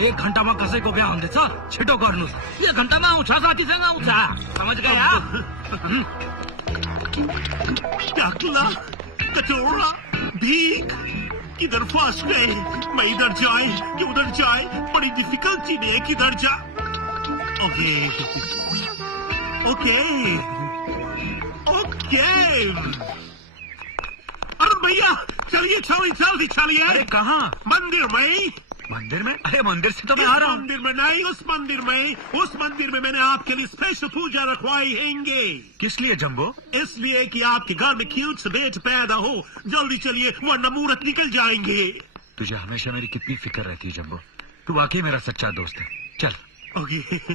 1 घंटा में कसे को ब्याह होंगे सर, छिटो गर्नु। 1 घंटा में उठा साथीसँग उठा, समझ गए आप? टकला, कटोरा, भीख, किधर फंस गए? मैं इधर जाए कि उधर जाए, बड़ी डिफिकल्टी में है, किधर जा? Okay okay okay. अरुण भैया, चलिए चलिए जल्दी चलिए। अरे कहाँ? मंदिर में। मंदिर में? अरे मंदिर से तो मैं आ रहा हूँ। मंदिर में नहीं, उस मंदिर में। उस मंदिर में मैंने आपके लिए स्पेशल पूजा रखवाई हैंगे। किस लिए जम्बो? इसलिए कि आपके घर में क्यूट से बेट पैदा हो। जल्दी चलिए, वरना मुहूर्त निकल जाएंगे। तुझे हमेशा मेरी कितनी फिक्र रहती है जम्बो। तू वाकई मेरा सच्चा दोस्त है। चल। ओके।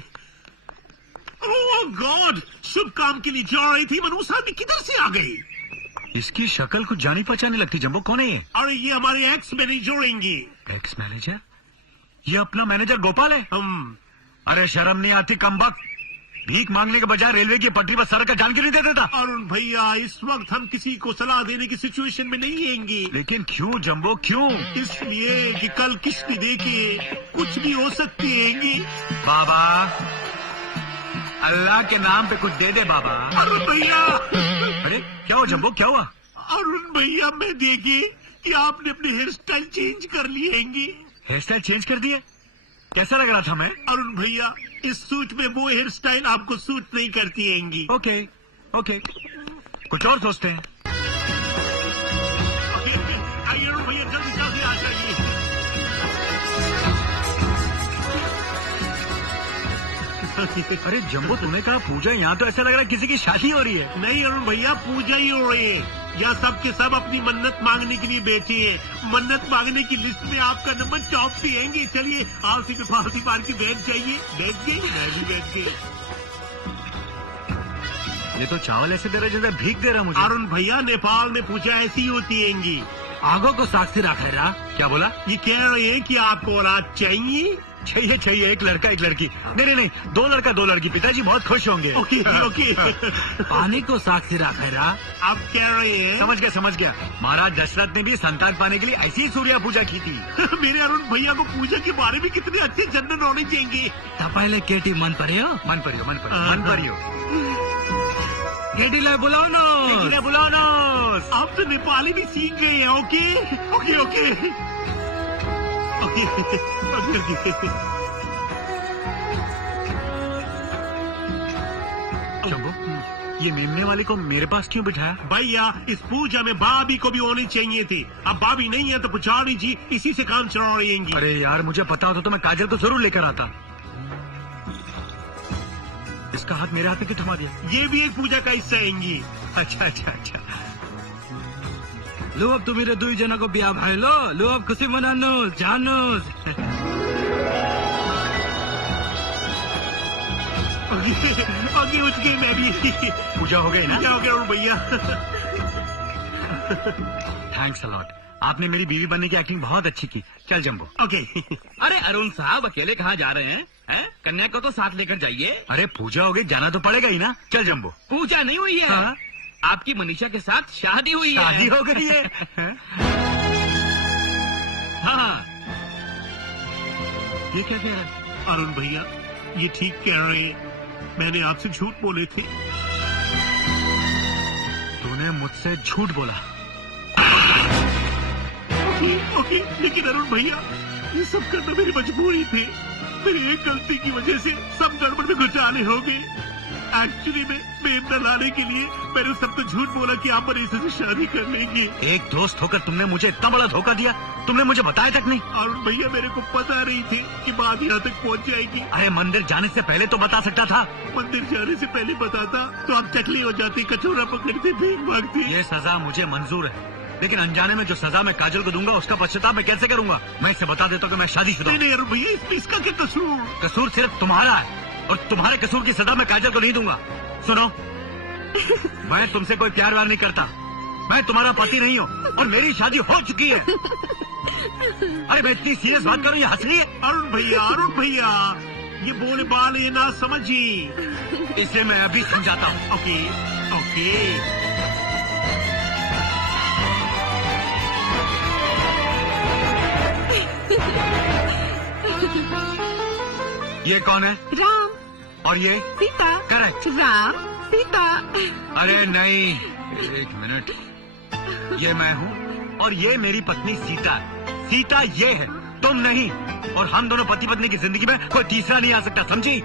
ओह गॉड, शुभ काम के लिए जा रही थी, मनुष्य आदमी किधर से आ गई? इसकी शक्ल कुछ जानी पहचानी लगती। जम्बो, कौन है ये? अरे ये हमारे एक्स मैनेजर हैंगे। Ex manager? ये अपना मैनेजर गोपाल है? अरे शर्म नहीं आती कमबख्त। भीख मांगने के बजाय रेलवे की पटरी पर सड़क का जानकारी दे देता। अरुण भैया, इस वक्त हम किसी को सलाह देने की सिचुएशन में नहीं हैंगे। लेकिन क्यों जम्बो, क्यों? इसलिए कि कल किश्ती देके कुछ भी हो सकती हैंगी। बाबा, अल्लाह के नाम पे कुछ दे दे बाबा। अरुण भैया। अरे क्या हुआ जम्बो, क्या हुआ? अरुण भैया, मैं देखिए कि आपने अपने हेयर स्टाइल चेंज कर लिए हैंगे। हेयर स्टाइल चेंज कर दिए? कैसा लग रहा था मैं? अरुण भैया, इस सूट में वो हेयर स्टाइल आपको सूट नहीं करती हैंगी। Okay okay. कुछ और सोचते हैं। आइए अरुण भैया, जल्दी जल्दी आ जाइए। अरे जम्बो, तूने कहा पूजा, यहाँ तो ऐसा लग रहा है किसी की शादी हो रही है। नहीं अरुण भैया, पूजा ही हो रही है। यह सब के सब अपनी मन्नत मांगने के लिए बैठे हैं। मन्नत मांगने की लिस्ट में आपका नंबर टॉप पे आएंगे। चलिए आलसी पे फालसी मार के बैठ जाइए। बैठ गई, मैं भी बैठ गई। ये तो चावल ऐसे दे रहे जैसे भीख दे रहा मुझे। अरुण भैया, नेपाल में पूजा ऐसी होती है। आगो को साक्षी रखा है रा। क्या बोला? ये कह रहे हैं कि आपको औलाद चाहिए। चाहिए चाहिए, एक लड़का एक लड़की। नहीं नहीं, 2 लड़का 2 लड़की। पिताजी बहुत खुश होंगे। Okay okay. पानी को साक्षी रखा है रा। आप कह रहे हैं समझ गया। महाराज दशरथ ने भी संतान पाने के लिए ऐसी ही सूर्या पूजा की थी। मेरे अरुण भैया को पूजा के बारे में कितने अच्छे जनरल नॉलेज देंगे। तपाइले केटी मन पर्यो। मन परियो। केटीलाई बुलाउनुहोस्। आप तो नेपाली भी सीख गए हैं। Okay okay okay okay. Shambhu, ये मेमने वाले को मेरे पास क्यों बिठाया? भैया, इस पूजा में भाभी को भी होनी चाहिए थी। अब भाभी नहीं है तो पुजारी जी इसी से काम चला रही हैं। अरे यार, मुझे पता होता तो मैं काजल को जरूर लेकर आता। इसका हाथ मेरे हाथ में क्यों थमा दिया? ये भी एक पूजा का हिस्सा है। अच्छा। लु अब तुम्ही 2 जनाको बिहा भयो। लु अब खुसी मनाउनुहोस्, जानुहोस्। आगे उठ गए मैं भी। पूजा हो गई ना? क्या हो गया अरुण भैया? Thanks a lot. आपने मेरी बीवी बनने की एक्टिंग बहुत अच्छी की। चल जम्बो। ओके। अरे अरुण साहब, अकेले कहाँ जा रहे हैं? कन्या को तो साथ लेकर जाइए। अरे पूजा हो गई, जाना तो पड़ेगा ही ना। चल जम्बो। पूजा नहीं हुई है। हाँ? आपकी मनीषा के साथ शादी हुई है। शादी हो गई है। हाँ। ये क्या कह रहा है? अरुण भैया, ये ठीक कह रहे हैं। मैंने आपसे झूठ बोले थे। तूने मुझसे झूठ बोला। ओके, लेकिन अरुण भैया, ये सब करना मेरी मजबूरी थी। मेरी एक गलती की वजह से सब गड़बड़ में घुटाले हो गए। एक्चुअली में मेमना लाने के लिए मैंने सबको झूठ बोला कि आप मनीषा से शादी कर लेंगे। एक दोस्त होकर तुमने मुझे इतना बड़ा धोखा दिया। तुमने मुझे बताया तक नहीं। अरुण भैया, मेरे को पता नहीं थी कि बात यहाँ तक पहुँच जाएगी। अरे मंदिर जाने से पहले तो बता सकता था। मंदिर जाने से पहले बताता तो आप चकली हो जाती, कचौरा पकड़ते, भीख मांगती। ये सजा मुझे मंजूर है, लेकिन अनजाने में जो सजा मैं काजल को दूंगा उसका पश्चाताप मैं कैसे करूंगा? मैं इसे बता देता हूँ कि मैं शादीशुदा हूँ। नहीं अरुण भैया, इसका क्या कसूर? कसूर सिर्फ तुम्हारा है, और तुम्हारे कसूर की सजा मैं काजल को नहीं दूंगा। सुनो, मैं तुमसे कोई प्यार व्यार नहीं करता। मैं तुम्हारा पति नहीं हूँ, और मेरी शादी हो चुकी है। अरे मैं इतनी सीरियस बात करूँ, ये हंस रही है। अरुण भैया, ये बोले बाले ना समझिए। इसे मैं अभी समझाता हूँ। Okay okay. ये कौन है? राम और ये? सीता। करेक्ट। राम सीता। अरे नहीं, एक मिनट। ये मैं हूँ, और ये मेरी पत्नी सीता। सीता ये है, तुम नहीं। और हम दोनों पति पत्नी की जिंदगी में कोई तीसरा नहीं आ सकता, समझी?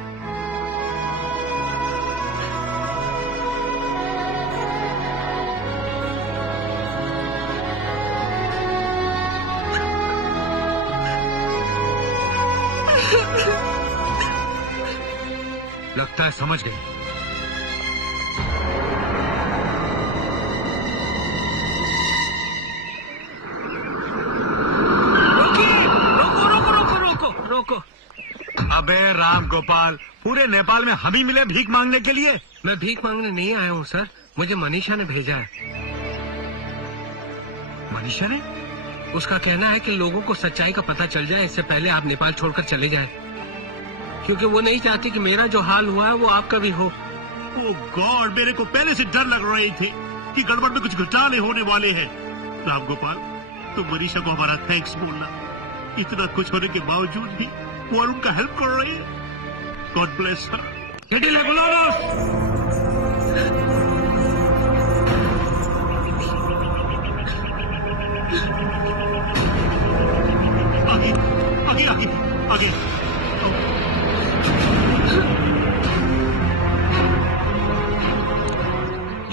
लगता है समझ गई। रोको। अबे राम गोपाल, पूरे नेपाल में हम ही मिले भीख मांगने के लिए? मैं भीख मांगने नहीं आया हूँ सर, मुझे मनीषा ने भेजा है। मनीषा ने? उसका कहना है कि लोगों को सच्चाई का पता चल जाए इससे पहले आप नेपाल छोड़कर चले जाएं, क्योंकि वो नहीं चाहती कि मेरा जो हाल हुआ है वो आपका भी हो। ओह गॉड, मेरे को पहले से डर लग रही थी कि गड़बड़ में कुछ घोटाले होने वाले हैं। राम गोपाल, तुम मनीषा को हमारा थैंक्स बोलना। इतना कुछ होने के बावजूद भी वो अरुण का हेल्प कर रही है। गॉड ब्लेस हर। आगे।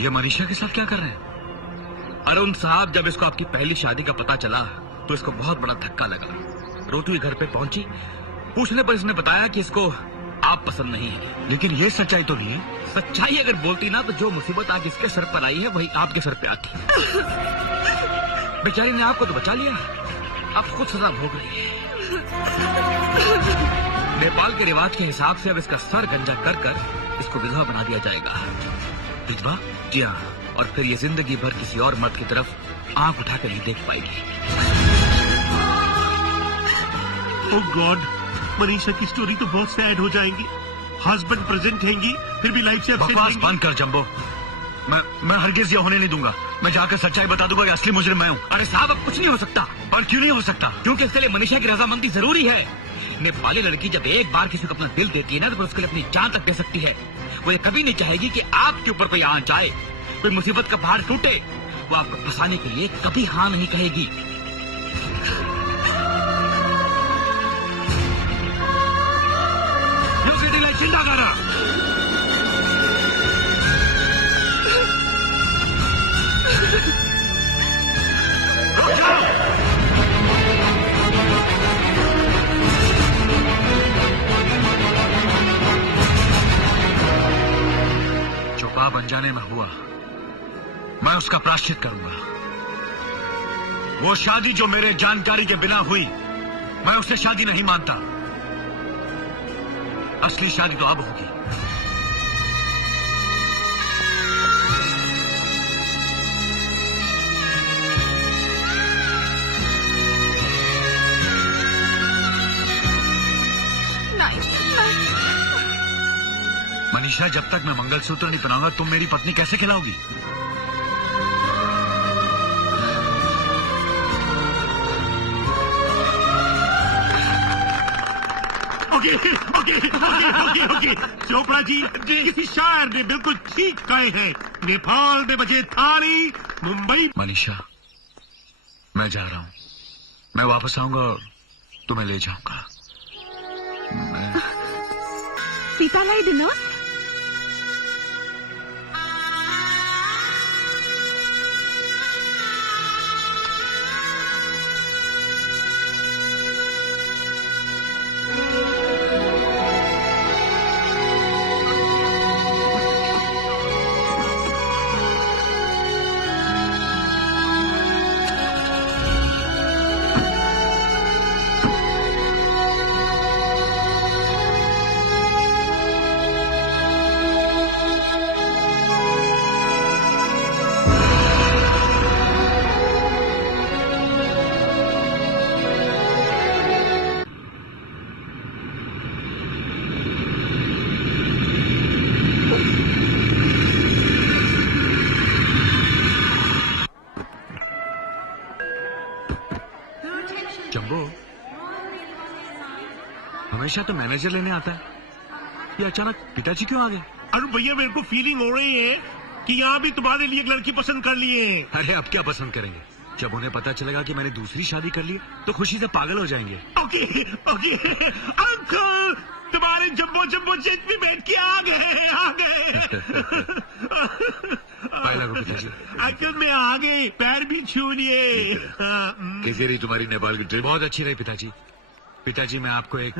ये मनीषा के साथ क्या कर रहे हैं? अरुण साहब, जब इसको आपकी पहली शादी का पता चला तो इसको बहुत बड़ा धक्का लगा। रोती हुई घर पे पहुंची, पूछने पर इसने बताया कि इसको आप पसंद नहीं है। लेकिन ये सच्चाई तो नहीं है। सच्चाई अगर बोलती ना तो जो मुसीबत आज इसके सर पर आई है वही आपके सर पे आती। बेचारी ने आपको तो बचा लिया, अब खुद सजा भोग रही है। नेपाल के रिवाज के हिसाब से अब इसका सर गंजा कर कर इसको विधवा बना दिया जाएगा। विधवा? जी हाँ, और फिर ये जिंदगी भर किसी और मर्द की तरफ आंख उठाकर नहीं देख पाएगी। ओह गॉड, मनीषा की स्टोरी तो बहुत सैड हो जाएंगी। हस्बैंड प्रेजेंट हैंगी, फिर भी लाइफ से अपसेट बकवास रहेंगी। बंद कर जंबो। मैं हरगिज ये होने नहीं दूंगा। मैं जाकर सच्चाई बता दूंगा कि असली मुजरिम मैं हूँ। अरे साहब, अब कुछ नहीं हो सकता। और क्यों नहीं हो सकता? क्योंकि इसके लिए मनीषा की रजामंदी जरूरी है। नेपाली लड़की जब एक बार किसी को अपना दिल देती है ना, तो फिर उसके लिए अपनी जान तक दे सकती है। वो ये कभी नहीं चाहेगी कि आपके ऊपर कोई आंच आए, कोई मुसीबत का पहाड़ टूटे। वो आपको फंसाने के लिए कभी हाँ नहीं कहेगी। चिंता कर रहा। जो पाप अनजाने में हुआ, मैं उसका प्रायश्चित करूंगा। वो शादी जो मेरे जानकारी के बिना हुई, मैं उससे शादी नहीं मानता। असली शादी तो अब होगी। मनीषा, जब तक मैं मंगलसूत्र नहीं पहनाऊंगा तुम मेरी पत्नी कैसे खिलाओगी? ओके। चोपड़ा जी, किसी शायर ने बिल्कुल ठीक कहे हैं। नेपाल में बजे थाली, मुंबई। मनीषा, मैं जा रहा हूँ। मैं वापस आऊंगा और तुम्हें ले जाऊंगा। सीतालाई दिनोस। जंबो, हमेशा तो मैनेजर लेने आता है, ये अचानक पिताजी क्यों आ गए? अरे भैया, मेरे को फीलिंग हो रही है कि यहाँ भी तुम्हारे लिए एक लड़की पसंद कर लिए हैं। अरे अब क्या पसंद करेंगे? जब उन्हें पता चलेगा कि मैंने दूसरी शादी कर ली तो खुशी से पागल हो जाएंगे। ओके। अंकल, तुम्हारे जम्बो जम्बो जेट में बैठ के आ गए। पाए लगो पिताजी। अंकल, मैं आ गए, पैर भी छू लिए। कैसी रही तुम्हारी नेपाल की ट्रिप? बहुत अच्छी रही पिताजी। पिताजी, मैं आपको एक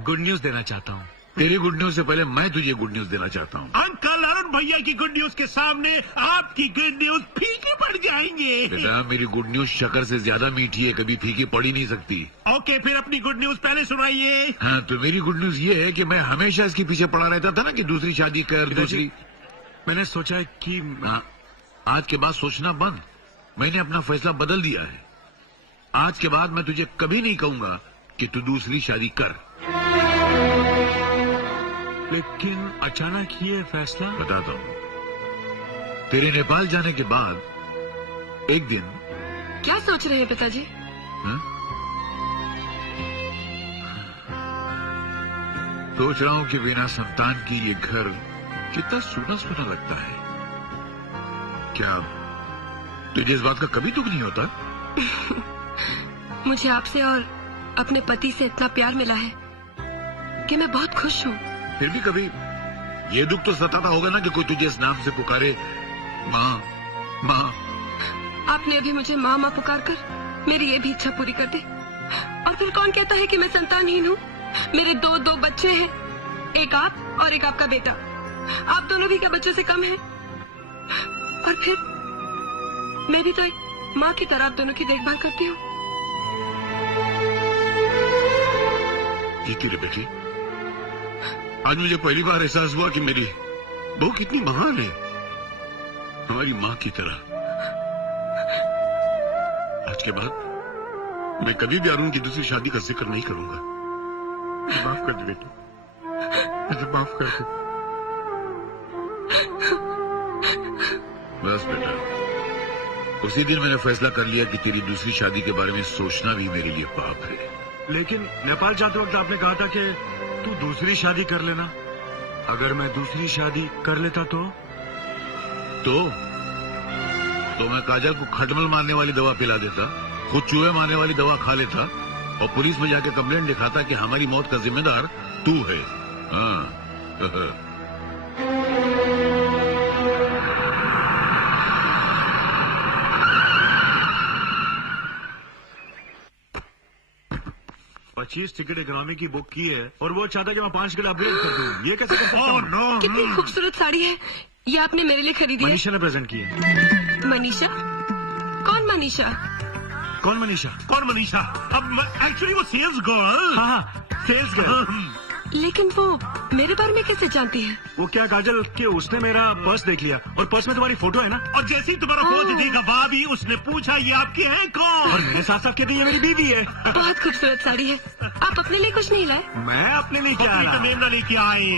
गुड न्यूज देना चाहता हूँ। तेरी गुड न्यूज से पहले मैं तुझे गुड न्यूज देना चाहता हूँ। अंकल, अरुण भैया की गुड न्यूज के सामने आपकी गुड न्यूज फीकी पड़ जाएंगे। बेटा, मेरी गुड न्यूज शक्कर से ज्यादा मीठी है, कभी फीकी पड़ ही नहीं सकती। ओके, फिर अपनी गुड न्यूज पहले सुनाइए। हाँ, तो मेरी गुड न्यूज ये है कि मैं हमेशा इसके पीछे पड़ा रहता था ना कि दूसरी शादी कर, दूसरी। मैंने सोचा कि आज के बाद सोचना बंद। मैंने अपना फैसला बदल दिया है। आज के बाद मैं तुझे कभी नहीं कहूंगा कि तू दूसरी शादी कर। लेकिन अचानक ये फैसला? बताता हूँ। तेरे नेपाल जाने के बाद एक दिन। क्या सोच रहे हैं पिताजी? सोच रहा हूँ कि बिना संतान की ये घर कितना सूना सूना लगता है। क्या तुझे इस बात का कभी दुख नहीं होता? मुझे आपसे और अपने पति से इतना प्यार मिला है कि मैं बहुत खुश हूँ। फिर भी कभी ये दुख तो सताता होगा ना कि कोई तुझे इस नाम से पुकारे माँ, माँ, आपने अभी मुझे माँ माँ पुकार कर मेरी ये भी इच्छा पूरी कर दी। और फिर कौन कहता है कि मैं संतानहीन हूँ? मेरे दो बच्चे हैं, एक आप और एक आपका बेटा। आप दोनों भी क्या बच्चों से कम हैं? और फिर मैं भी तो एक माँ की तरह आप दोनों की देखभाल करती हूँ। जीती रे बेटी, आज मुझे पहली बार एहसास हुआ कि मेरी बहू कितनी महान है, हमारी माँ की तरह। आज के बाद मैं कभी भी अरुण की दूसरी शादी का जिक्र नहीं करूंगा। माफ कर दे बेटी, मुझे माफ कर दे। बस बेटा, उसी दिन मैंने फैसला कर लिया कि तेरी दूसरी शादी के बारे में सोचना भी मेरे लिए पाप है। लेकिन नेपाल जाते वक्त आपने कहा था कि तू दूसरी शादी कर लेना। अगर मैं दूसरी शादी कर लेता तो मैं काजल को खटमल मारने वाली दवा पिला देता, खुद चूहे मारने वाली दवा खा लेता और पुलिस में जाके कंप्लेंट लिखाता कि हमारी मौत का जिम्मेदार तू है। हाँ। टिकट इकोनॉमी की बुक की है और वो चाहता है कि मैं 5 टिकट अपग्रेड कर दूं। ये कैसे कर सकता हूं? नो, कितनी खूबसूरत साड़ी है ये, आपने मेरे लिए खरीदी है? मनीषा ने प्रेजेंट की है। मनीषा? कौन मनीषा? कौन मनीषा? कौन मनीषा? अब एक्चुअली वो सेल्स गर्ल। हाँ, सेल्स गर्ल। लेकिन वो मेरे बारे में कैसे जानती है? वो क्या काजल कि उसने मेरा पर्स देख लिया और पर्स में तुम्हारी फोटो है ना। और जैसे ही तुम्हारा फोटो देखा भाभी, उसने पूछा ये आपके हैं और कौन? मेरे साथ साथ कहती है ये मेरी बीवी है। बहुत खूबसूरत साड़ी है। आप अपने लिए कुछ नहीं लाए? मैं अपने लिए क्या बकरी का लाया? मेमना लेके आए।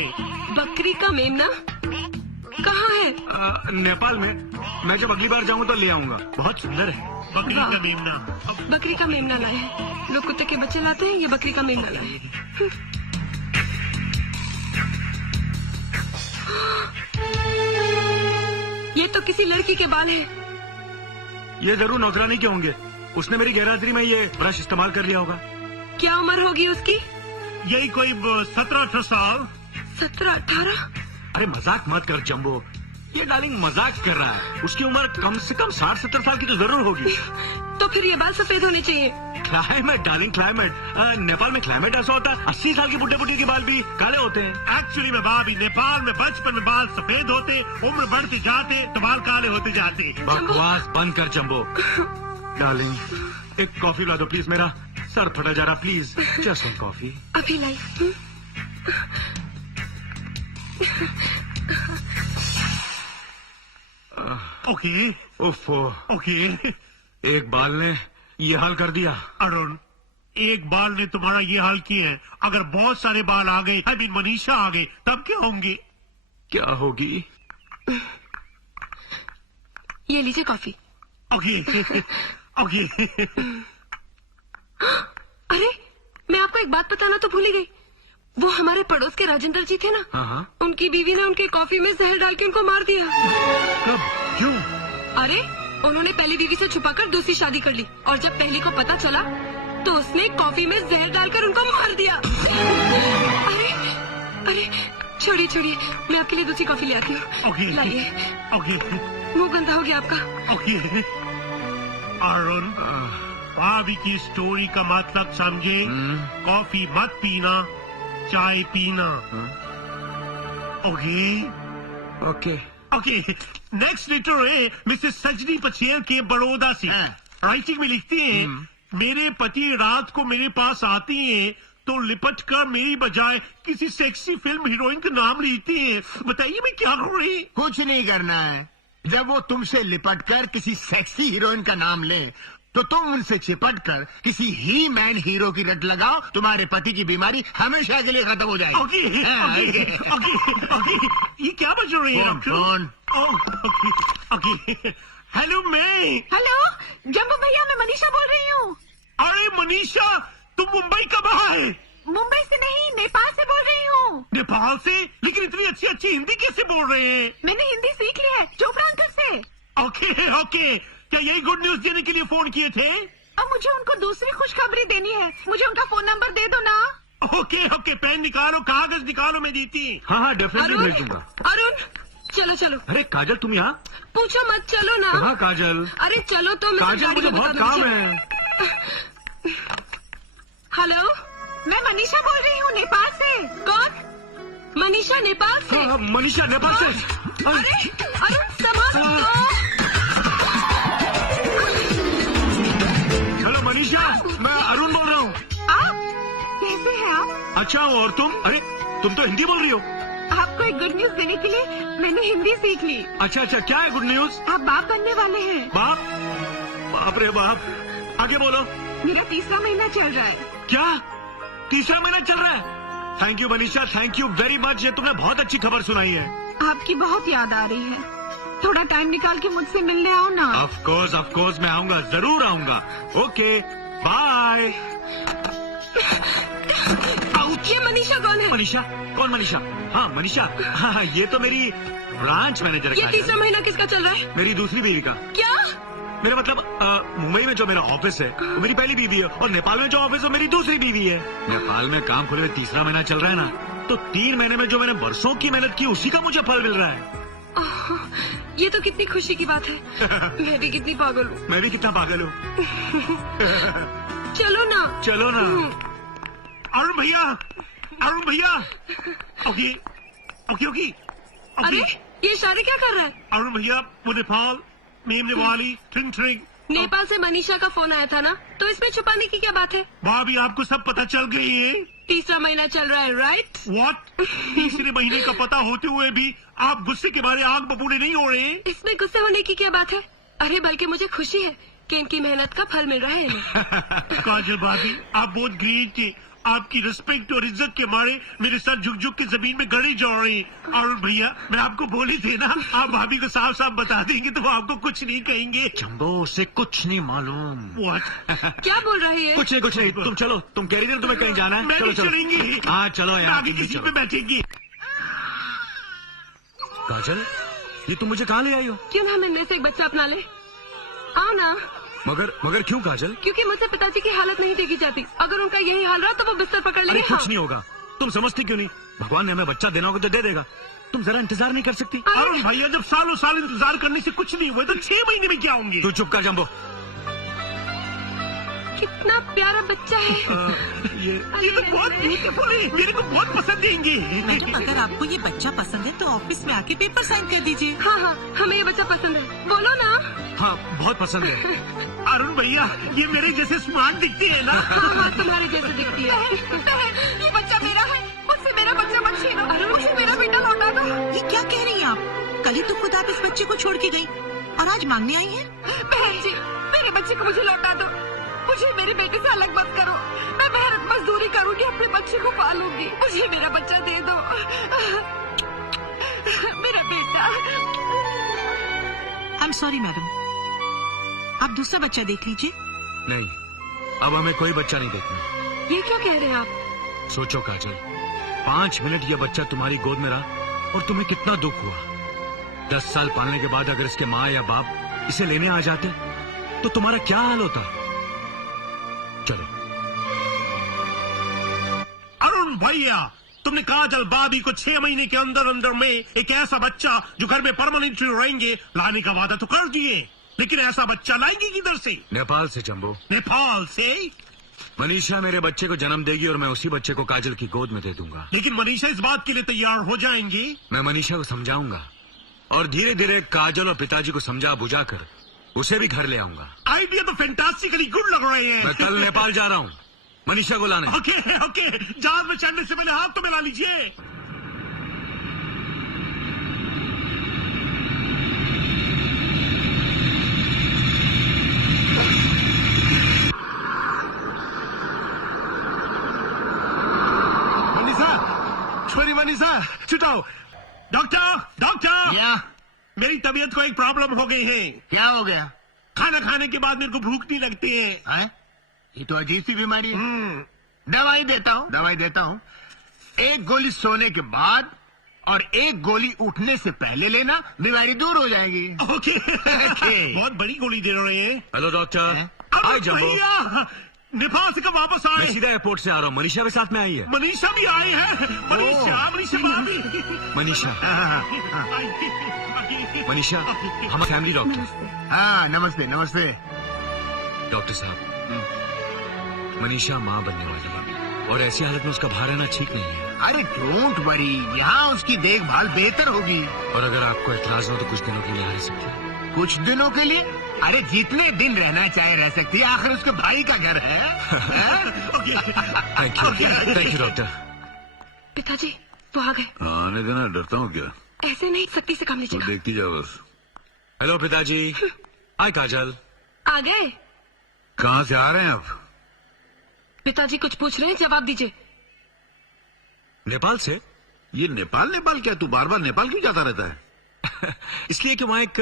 बकरी का मेमना कहाँ है? नेपाल में। मैं जब अगली बार जाऊंगा तो ले आऊंगा। बहुत सुंदर है। बकरी वाह। का मेमना। बकरी का मेमना लाए हैं। लोग कुत्ते के बच्चे लाते हैं, ये बकरी का मेमना लाए हैं। ये तो किसी लड़की के बाल हैं। ये जरूर नौकरानी के होंगे। उसने मेरी गैरहाजिरी में ये ब्रश इस्तेमाल कर लिया होगा। क्या उम्र होगी उसकी? यही कोई 17-18 साल। 17-18? अरे मजाक मत कर जम्बो, ये डार्लिंग मजाक कर रहा है। उसकी उम्र कम से कम 60-70 साल की तो जरूर होगी। तो फिर ये बाल सफेद होने चाहिए। Climate darling, climate. नेपाल में क्लाइमेट ऐसा होता है 80 साल की बुढ़े बुढ़ी के बाल भी काले होते हैं। एक्चुअली में भाभी, नेपाल में बचपन में बाल सफेद होते, उम्र बढ़ते जाते तो बाल काले होते जाते। बकवास बंद कर जम्बो। डार्लिंग, एक कॉफी ला दो प्लीज, मेरा सर फटा जा रहा। Please just one coffee. अभी लाई। ओके ओफो, ओके। एक बाल ने ये हाल कर दिया। अरुण, एक बाल ने तुम्हारा ये हाल किया है। अगर बहुत सारे बाल आ गए, आई मीन मनीषा आ गए, तब क्या होंगे? क्या होगी? ये लीजिए कॉफी। Okay okay. अरे, मैं आपको एक बात बताना तो भूल ही गई। वो हमारे पड़ोस के राजेंद्र जी थे ना, हाँ। उनकी बीवी ने उनके कॉफी में जहर डाल के उनको मार दिया। कब? क्यों? अरे, उन्होंने पहली बीवी से छुपाकर दूसरी शादी कर ली और जब पहली को पता चला तो उसने कॉफी में जहर डालकर उनको मार दिया। अरे अरे, छोड़िए, मैं आपके लिए दूसरी कॉफी ले आती हूँ। ओके लाइए। ओके मुंह गंदा हो गया आपका। ओके। अरुण, भाभी की स्टोरी का मतलब समझे? कॉफी मत पीना, चाय पीना। Okay okay. Okay. Next letter है मिसेस सजनी पचेल के बड़ौदा से। राइटिंग में लिखती है, मेरे पति रात को मेरे पास आती हैं तो लिपट कर मेरी बजाय किसी सेक्सी फिल्म हीरोइन का नाम लेती है। बताइए मैं क्या करूँ? कुछ नहीं करना है। जब वो तुमसे लिपट कर किसी सेक्सी हीरोइन का नाम ले तो तुम उनसे चिपट कर किसी ही मैन हीरो की रट लगाओ। तुम्हारे पति की बीमारी हमेशा के लिए खत्म हो जाएगी। Okay okay okay. ये क्या बज रही है? फोन। Okay okay. हेलो मैं। हेलो जम्बो भैया, मैं मनीषा बोल रही हूँ। अरे मनीषा, तुम मुंबई कब आए? मुंबई से नहीं, नेपाल से बोल रही हूँ। नेपाल से? लेकिन इतनी अच्छी हिंदी कैसे बोल रहे हैं? मैंने हिंदी सीख ली है चोपड़ा अंकल से। Okay okay. क्या यही गुड न्यूज देने के लिए फोन किए थे? अब मुझे उनको दूसरी खुशखबरी देनी है। मुझे उनका फोन नंबर दे दो ना। ओके ओके, पेन निकालो, कागज निकालो, मैं देती। हाँ डेफिनेटली भेज दूंगा। अरुण, चलो चलो। अरे काजल तुम यहाँ? पूछो मत, चलो ना। कहाँ काजल? अरे चलो तो। मैं काजल मुझे बता बहुत दूँ काम मुझे। है। हेलो, मैं मनीषा बोल रही हूँ नेपाल से। कौन? मनीषा नेपाल से। हाँ, मनीषा नेपाल से। अरे अरुण संभाल तो। हेलो मनीषा, मैं अरुण बोल रहा हूँ। आप कैसे हैं आप? अच्छा और तुम? अरे तुम तो हिंदी बोल रही हो। आपको एक गुड न्यूज देने के लिए मैंने हिंदी सीख ली। अच्छा अच्छा, क्या है गुड न्यूज? आप बाप बनने वाले हैं। बाप? बाप रे बाप, आगे बोलो। मेरा तीसरा महीना चल रहा है। क्या तीसरा महीना चल रहा है? Thank you Manisha, thank you very much, ये तुमने बहुत अच्छी खबर सुनाई है। आपकी बहुत याद आ रही है, थोड़ा टाइम निकाल के मुझसे मिलने आओ ना। ऑफ कोर्स मैं आऊंगा, जरूर आऊंगा। Okay bye. ये मनीषा कौन है? मनीषा? कौन मनीषा? हाँ मनीषा, हाँ ये तो मेरी ब्रांच मैनेजर ये है। तीसरा महीना किसका चल रहा है? मेरी दूसरी बीवी का। क्या? मेरा मतलब मुंबई में जो मेरा ऑफिस है वो मेरी पहली बीवी है, और नेपाल में जो ऑफिस है मेरी दूसरी बीवी है। नेपाल में काम खुले हुए तीसरा महीना चल रहा है ना, तो 3 महीने में जो मैंने बरसों की मेहनत की उसी का मुझे फल मिल रहा है। ये तो कितनी खुशी की बात है। मैं भी कितनी पागल हूँ। मैं भी कितना पागल हूँ। चलो ना। चलो ना। अरुण भैया, अरुण भैया। ओके ओके ओके अरे ये इशारे क्या कर रहा है? अरुण भैया, वो नेपाल मेमने वाली ट्रिंग ट्रिंग। नेपाल से मनीषा का फोन आया था ना, तो इसमें छुपाने की क्या बात है? भाभी आपको सब पता चल गई है। तीसरा महीना चल रहा है, राइट? व्हाट? तीसरे महीने का पता होते हुए भी आप गुस्से के मारे आग बबूले नहीं हो रहे? इसमें गुस्से होने की क्या बात है? अरे बल्कि मुझे खुशी है कि इनकी मेहनत का फल मिल रहा है इन्हें। काजल भाभी, आप बहुत ग्रेट थे। आपकी रिस्पेक्ट और इज्जत के मारे मेरे सर झुक झुक के जमीन में गड़े जा रहे हैं। अरुण भैया, मैं आपको बोले थे ना, आप भाभी को साफ साफ बता देंगे तो वो आपको कुछ नहीं कहेंगे। जंबो, उसे कुछ नहीं मालूम। व्हाट? क्या बोल रहा है ये? कुछ नहीं, तुम चलो, तुम कह रही थी ना तुम्हें कहीं जाना है। मैं चलो नहीं चलेंगी। हाँ चलो यार, आगे किसी पे बैठेंगी। काजल, ये तुम मुझे कहाँ ले आई हो? क्यों ना हम इनमें से एक बच्चा अपना ले? आओ ना। मगर क्यों काजल? क्योंकि मुझसे पिताजी की हालत नहीं देखी जाती। अगर उनका यही हाल रहा तो वो बिस्तर पकड़ अरे लेंगे। कुछ नहीं होगा, तुम समझती क्यों नहीं? भगवान ने हमें बच्चा देना होगा तो दे देगा। तुम जरा इंतजार नहीं कर सकती? अरुण भैया, जब सालों साल इंतजार करने से कुछ नहीं हुआ तो 6 महीने में क्या होंगे? तू चुप कर जंबो। कितना प्यारा बच्चा है। ये तो बहुत ब्यूटीफुल है, मेरे को बहुत पसंद आएंगे। मैडम, अगर आपको ये बच्चा पसंद है तो ऑफिस में आके पेपर साइन कर दीजिए। हाँ हाँ, हमें ये बच्चा पसंद है। बोलो ना। हाँ बहुत पसंद है। अरुण भैया, ये मेरे जैसे स्मार्ट दिखते हैं ना? हाँ हाँ, तुम्हारे जैसे दिखती है। ये बच्चा मेरा है, मुझसे मेरा बच्चा मत छीनो। मुझे मेरा बेटा लौटा दो। ये क्या कह रही हैं आप? कल ही तो खुद आप इस बच्चे को छोड़ के गई और आज मांगने आई हैं? बहन जी, मेरे बच्चे को मुझे लौटा दो। मुझे मेरे बेटे से अलग मत करो। मैं मेहनत मजदूरी करूंगी, अपने बच्चे को पालूंगी। मुझे मेरा बच्चा दे दो। मेरा बेटा। आई एम सॉरी मैडम, आप दूसरा बच्चा देख लीजिए। नहीं, अब हमें कोई बच्चा नहीं देखना। ये क्या कह रहे हैं आप? सोचो काजल, 5 मिनट ये बच्चा तुम्हारी गोद में रहा और तुम्हें कितना दुख हुआ। 10 साल पालने के बाद अगर इसके माँ या बाप इसे लेने आ जाते तो तुम्हारा क्या हाल होता? चलो। अरुण भैया, तुमने काजल भाभी को 6 महीने के अंदर अंदर में एक ऐसा बच्चा जो घर में परमानेंटली रहेंगे लाने का वादा तो कर दिए, लेकिन ऐसा बच्चा लाएंगे किधर से? नेपाल से जंबो। नेपाल से? मनीषा मेरे बच्चे को जन्म देगी और मैं उसी बच्चे को काजल की गोद में दे दूंगा। लेकिन मनीषा इस बात के लिए तैयार हो जाएंगी? मैं मनीषा को समझाऊंगा और धीरे धीरे काजल और पिताजी को समझा बुझा कर उसे भी घर ले आऊंगा। आइडिया तो फैंटास्टिकली गुड लग रहे हैं। मैं कल नेपाल जा रहा हूँ मनीषा को लाने। ओके ओके, जहाज में चढ़ने से पहले हाथ तो मिला लीजिए। मनीषा, छोरी मनीषा, छुटाओ। डॉक्टर डॉक्टर, क्या? मेरी तबीयत को एक प्रॉब्लम हो गई है। क्या हो गया? खाना खाने के बाद मेरे को भूख नहीं लगती है। हैं? ये तो अजीब सी बीमारी है। दवाई देता हूँ। एक गोली सोने के बाद और एक गोली उठने से पहले लेना, बीमारी दूर हो जाएगी। ओके बहुत बड़ी गोली दे रहे हैं। Hello doctor. अरे हाय जंबो। भैया, नेपाल से कब वापस मैं आए? सीधा एयरपोर्ट से आ रहा हूँ। मनीषा भी साथ में आई है। मनीषा भी आए हैं। मनीषा भाभी। मनीषा मनीषा हमारा फैमिली डॉक्टर। हाँ, नमस्ते नमस्ते। डॉक्टर साहब, मनीषा माँ बनने वाली है और ऐसी हालत में उसका बाहर रहना ठीक नहीं है। अरे डोंट वरी, यहाँ उसकी देखभाल बेहतर होगी। और अगर आपको एतराज हो तो कुछ दिनों के लिए रह सकती है। कुछ दिनों के लिए? अरे जितने दिन रहना चाहे रह सकती है, आखिर उसके भाई का घर है। Thank you doctor. पिताजी वो आ गए। आने देना, डरता हूँ क्या? ऐसे नहीं, सख्ती से काम तो लीजिएगा। देखती जा बस। हेलो पिताजी। हाय काजल। आ गए। कहाँ से आ रहे हैं आप? पिताजी कुछ पूछ रहे हैं, जवाब दीजिए। नेपाल से। ये नेपाल क्या? तू बार बार नेपाल क्यों जाता रहता है? इसलिए कि वहाँ एक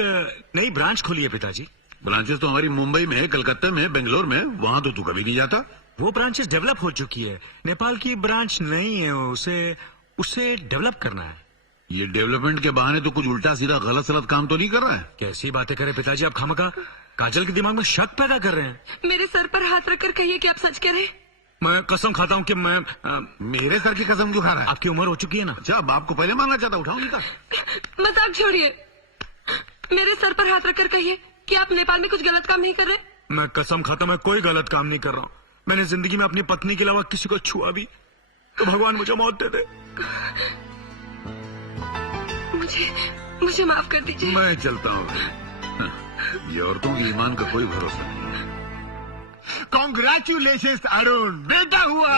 नई ब्रांच खुली है पिताजी। ब्रांचेस तो हमारी मुंबई में, कलकत्ता में, बेंगलोर में, वहाँ तो तू कभी नहीं जाता। वो ब्रांचेस डेवलप हो चुकी है। नेपाल की ब्रांच नहीं है, उसे डेवलप करना है। ये डेवलपमेंट के बहाने तो कुछ उल्टा सीधा गलत सलत काम तो नहीं कर रहा है? कैसी बातें करें पिताजी, आप खामखा काजल के दिमाग में शक पैदा कर रहे हैं। मेरे सर पर हाथ रखकर कहिए कि आप सच कह रहे हैं। मैं कसम खाता हूँ कि मैं मेरे सर की कसम क्यों खा रहा है? आपकी उम्र हो चुकी है ना। अच्छा, बाप को पहले मानना चाहता, उठाऊंगी का? मजाक छोड़िए, मेरे सर पर हाथ रखकर कहिए कि आप नेपाल में कुछ गलत काम नहीं कर रहे। मैं कसम खाता, मैं कोई गलत काम नहीं कर रहा हूँ। मैंने जिंदगी में अपनी पत्नी के अलावा किसी को छुआ भी तो भगवान मुझे मौत दे दे। मुझे माफ कर दीजिए। मैं चलता हूँ। ये औरतों के ईमान का कोई भरोसा नहीं। कॉन्ग्रेचुलेशन अरुण, बेटा हुआ।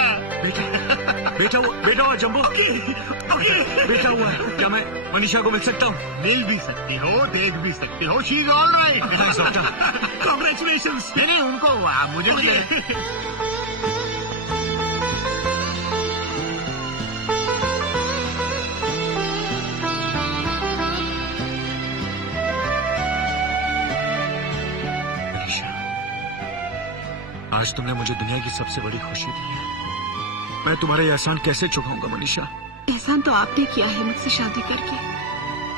बेटा हुआ जम्बो। बेटा हुआ है। क्या मैं मनीषा को मिल सकता हूँ? मिल भी सकती हो, देख भी सकती हो। She is all right. Congratulation. नहीं, उनको हुआ, मुझे मिले। आज तुमने मुझे दुनिया की सबसे बड़ी खुशी दी है। मैं तुम्हारे एहसान कैसे चुकाऊंगा मनीषा? एहसान तो आपने किया है मुझसे शादी करके।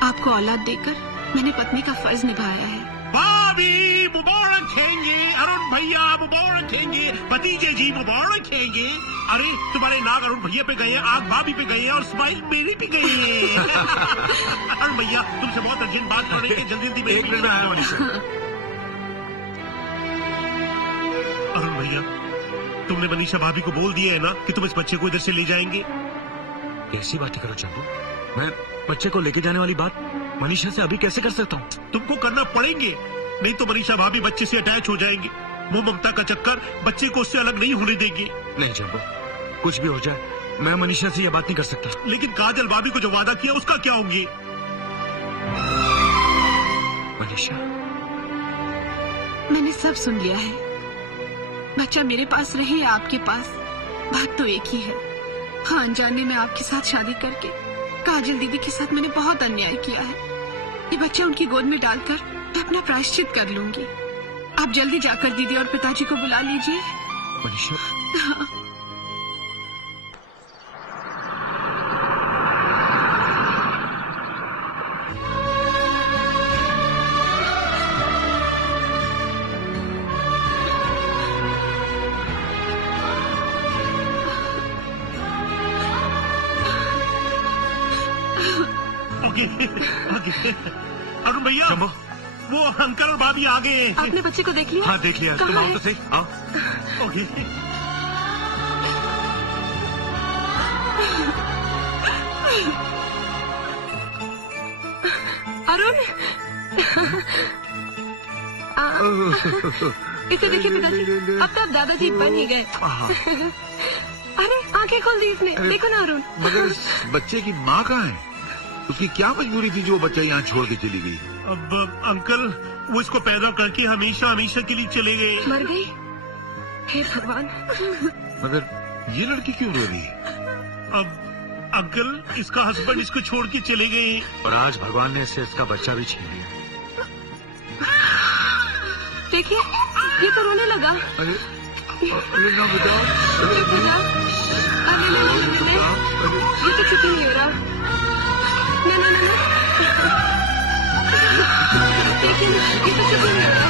आपको औलाद देकर मैंने पत्नी का फर्ज निभाया है। भाभी मुबारक हैंगे, अरुण भैया मुबारक हैंगे, भतीजे जी मुबारक हैंगे। अरे तुम्हारे नाक अरुण भैया पे गए, आग भाभी पे गए और स्माइल मेरी पे गई है। अरुण भैया तुमसे बहुत अर्जेंट बात कर रही है, जल्दी जल्दी। एक मिनट में आया मनीषा। अरुण भैया तुमने मनीषा भाभी को बोल दिया है ना कि तुम इस बच्चे को इधर से ले जाएंगे? कैसी बातें करो चंपू, मैं बच्चे को लेके जाने वाली बात मनीषा से अभी कैसे कर सकता हूँ? तुमको करना पड़ेंगे, नहीं तो मनीषा भाभी बच्चे से अटैच हो जाएंगे। वो ममता का चक्कर बच्चे को उससे अलग नहीं होने देंगे। नहीं चंपू, कुछ भी हो जाए मैं मनीषा से यह बात नहीं कर सकता। लेकिन काजल भाभी को जो वादा किया उसका क्या होंगे? मनीषा मैंने सब सुन लिया है। बच्चा मेरे पास रहे या आपके पास, बात तो एक ही है। हाँ, अनजाने में आपके साथ शादी करके काजल दीदी के साथ मैंने बहुत अन्याय किया है। ये बच्चा उनकी गोद में डालकर मैं अपना प्रायश्चित कर लूंगी। आप जल्दी जाकर दीदी और पिताजी को बुला लीजिए। मनीषा हाँ। अरुण भैया जम्बो, वो अंकल और भाभी आ गए हैं। आपने बच्चे को देख लिया? हाँ देख लिया। तुम कहाँ आओ है? तो सही, आओ। ओके। अरुण इसे देखिए पिताजी, अब तो आप दादाजी बन ही गए। अरे आंखें खोल दी इसने, देखो ना अरुण। मगर इस बच्चे की माँ कहाँ है? उसकी क्या मजबूरी थी जो वो बच्चा यहाँ छोड़ के चली गई? अब अंकल वो इसको पैदा करके हमेशा हमेशा के लिए चले गए। मर गई? हे भगवान। मगर ये लड़की क्यों रो रही है? अब अंकल इसका हस्बैंड इसको छोड़ के चले गए और आज भगवान ने इससे इसका बच्चा भी छीन लिया। देखिए ये तो रोने लगा। अरे अरे ना बताओ। चुप हो जा। अरे ले ये तो चुप ही नहीं हो रहा। ना देखिए ये तो चुप ही नहीं हो रहा।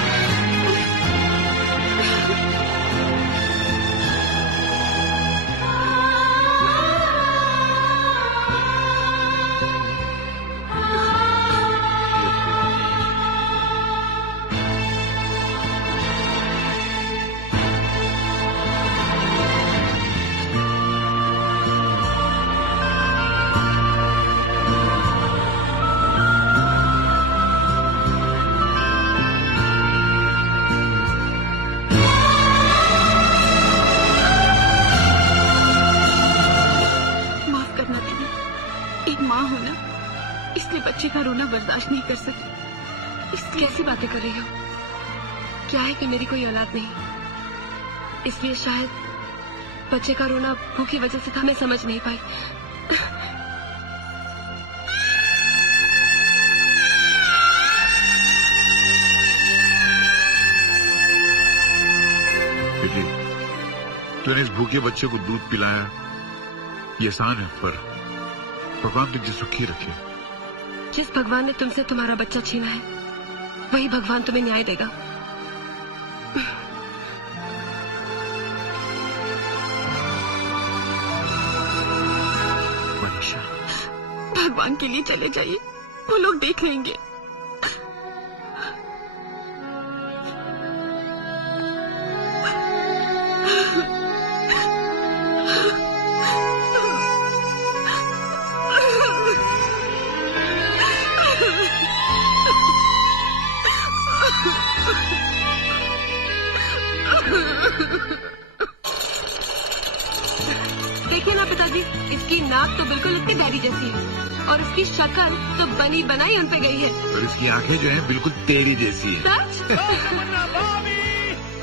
बच्चे का रोना बर्दाश्त नहीं कर सकती। कैसी बातें कर रही हो? क्या है कि मेरी कोई औलाद नहीं, इसलिए शायद बच्चे का रोना भूख की वजह से था, मैं समझ नहीं पाई। बेटी, तूने इस भूखे बच्चे को दूध पिलाया, ये आसान है, पर भगवान तुझे सुखी रखे। जिस भगवान ने तुमसे तुम्हारा बच्चा छीना है, वही भगवान तुम्हें न्याय देगा। मनीषा, भगवान के लिए चले जाइए, वो लोग देख लेंगे। देखिए ना पिताजी, इसकी नाक तो बिल्कुल उसके डैडी जैसी है और इसकी शक्ल तो बनी बनाई उन पे गई है। और इसकी आंखें जो हैं बिल्कुल तेरी जैसी है। सच?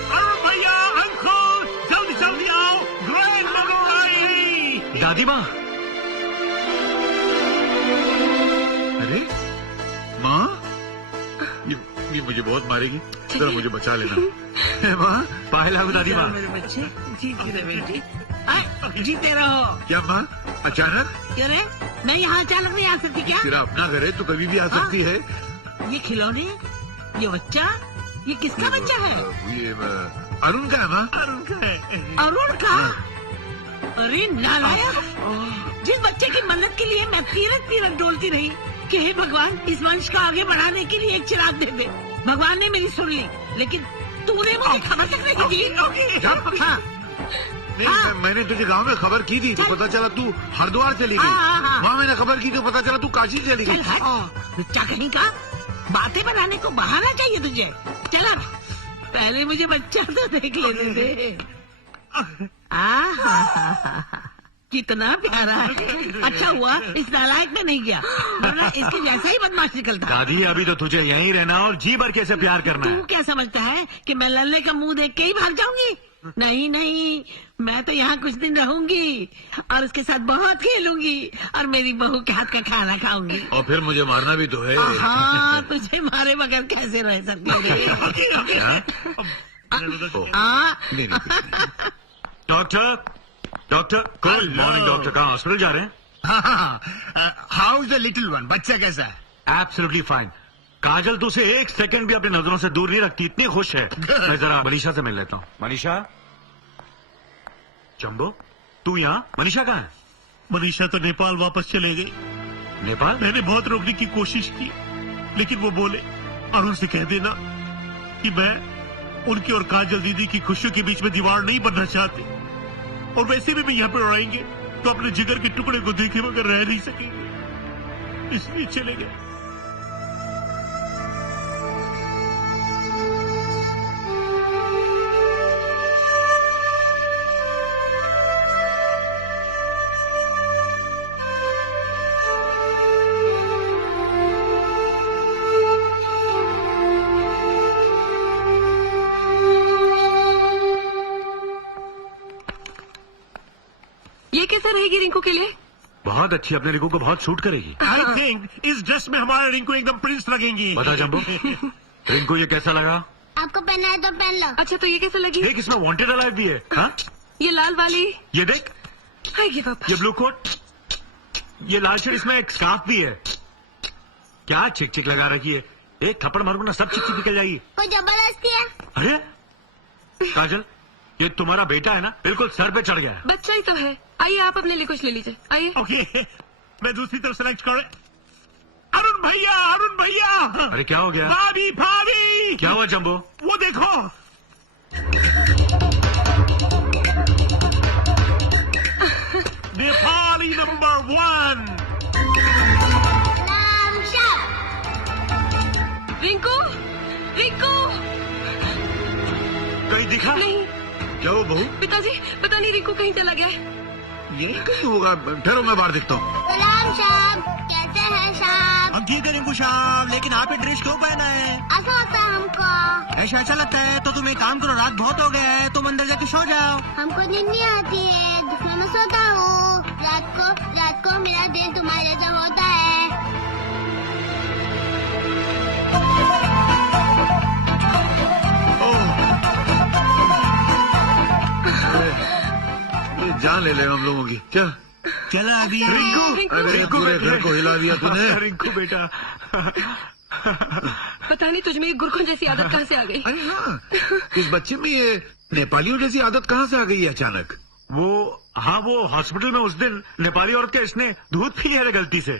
अरुण भैया, अंकल, जल्दी जल्दी आओ, ग्रैंड मदर आई। दादी माँ। अरे माँ, ये मुझे बहुत मारेगी, जरा मुझे बचा लेना। माँ, पाए लागू दादी माँ। मेरे बच्चे जीती रहे बेटी, जीते रहो। क्या माँ, अचानक? अरे मैं यहाँ अचानक नहीं आ सकती क्या? तेरा अपना घर है, तो कभी भी आ सकती है। ये खिलौने, ये बच्चा, ये किसका बच्चा है? ये अरुण का है माँ। अरुण का है। अरुण का? अरे नालायक, जिस बच्चे की मन्नत के लिए मैं तीरथ तीरथ डोलती रही कि हे भगवान, इस वंश को आगे बढ़ाने के लिए एक चिराग दे दे। भगवान ने मेरी सुन ली, लेकिन तूने मुझे खबर तक नहीं दी। हाँ, नहीं, मैंने तुझे गांव में खबर की थी तो पता चला तू हरिद्वार चली गई। हाँ। वहाँ मैंने खबर की तो पता चला तू काशी चली गई। बच्चा कहीं का, बातें बनाने को बहाना चाहिए तुझे। चला, पहले मुझे बच्चा तो देख लेने दे। कितना प्यारा है। अच्छा हुआ इस नालायक में नहीं गया, वरना इसके जैसा ही बदमाश निकलता। दादी, अभी तो तुझे यहीं रहना और जी भर के से प्यार करना तू है। क्या समझता है कि मैं लल्ले का मुंह देख के ही भाग जाऊंगी? नहीं नहीं, मैं तो यहाँ कुछ दिन रहूंगी और उसके साथ बहुत खेलूंगी और मेरी बहू के हाथ का खाना खाऊंगी। और फिर मुझे मारना भी तो है। हाँ, तुझे मारे बगैर कैसे रह सकते? नहीं, doctor, doctor, good morning doctor. कहाँ, हॉस्पिटल जा रहे हैं? How is the little one? बच्चा कैसा है? Absolutely fine. काजल तो उसे एक सेकंड भी अपनी नजरों से दूर नहीं रखती, इतनी खुश है। मैं जरा मनीषा से मिल लेता हूँ। मनीषा, जम्बो, तू यहाँ? मनीषा कहाँ है? मनीषा तो नेपाल वापस चले गई। नेपाल? मैंने बहुत रोकने की कोशिश की, लेकिन वो बोले अरुण से कह देना कि मैं उनकी और काजल दीदी की खुशियों के बीच में दीवार नहीं बनना चाहते, और वैसे भी मैं यहाँ पर आएंगे तो अपने जिगर के टुकड़े को देखे बगैर रह नहीं सकेंगे, इसलिए चले गए। ये कैसे रहेगी रिंकू के लिए? बहुत अच्छी, अपने रिंकू को बहुत सूट करेगी। आई थिंक इस ड्रेस में हमारे रिंकू एकदम प्रिंस लगेंगी। बता जम्बो, रिंकू ये कैसा लगा? आपको पहना है तो पहन लो। अच्छा, तो ये कैसे लगी? देख, इसमें वांटेड अलाइव भी है। हाँ? ये लाल वाली, ये देख, आई गिव अप। ये ब्लू कोट, ये लाल शर्ट, इसमें एक स्कार्फ भी है। क्या चिक चिक लगा रखी है? एक थप्पड़ मारूंगा ना, सब चिक चिक निकल जाएगी। कोई जबरदस्ती है? अरे काजल, ये तुम्हारा बेटा है ना, बिल्कुल सर पे चढ़ गया है। बच्चा ही तो है। आइए, आप अपने लिए कुछ ले लीजिए, आइए। ओके, मैं दूसरी तरफ सेलेक्ट कर। अरुण भैया, अरुण भैया। अरे क्या हो गया? भाभी, भाभी। क्या हुआ जम्बो? वो देखो। नेपाली नंबर 1। रिंकू, रिंकू। कहीं दिखा? नहीं क्या वो बहू? पिताजी, पता नहीं रिंकू कहीं चला गया है। ये कहीं होगा, ठहरो मैं बाहर देखता हूँ। गुलाम साहब, कैसे हैं साहब। हम ठीक है रिंकू साहब, लेकिन आप ये ड्रेस क्यों पहना है? ऐसा लगता है हमको। ऐसा लगता है तो तुम एक काम करो, रात बहुत हो गया है, तुम अंदर जाके सो जाओ। हमको नींद नहीं आती है, जिसमें मैं सोता हूँ। रात को मेरा दिल तुम्हारे जैसा होता है। ये जान ले लेगा हम लोगों की। क्या चलो अभी अरे पूरे घर को हिला दिया तूने। रिंकू बेटा, पता नहीं तुझ में ये गुरखन जैसी आदत कहाँ से आ गई। अरे हाँ, इस बच्चे में ये नेपालियों जैसी आदत कहाँ से आ गई है अचानक? वो हॉस्पिटल में उस दिन नेपाली औरत के इसने दूध पी लिया था गलती से।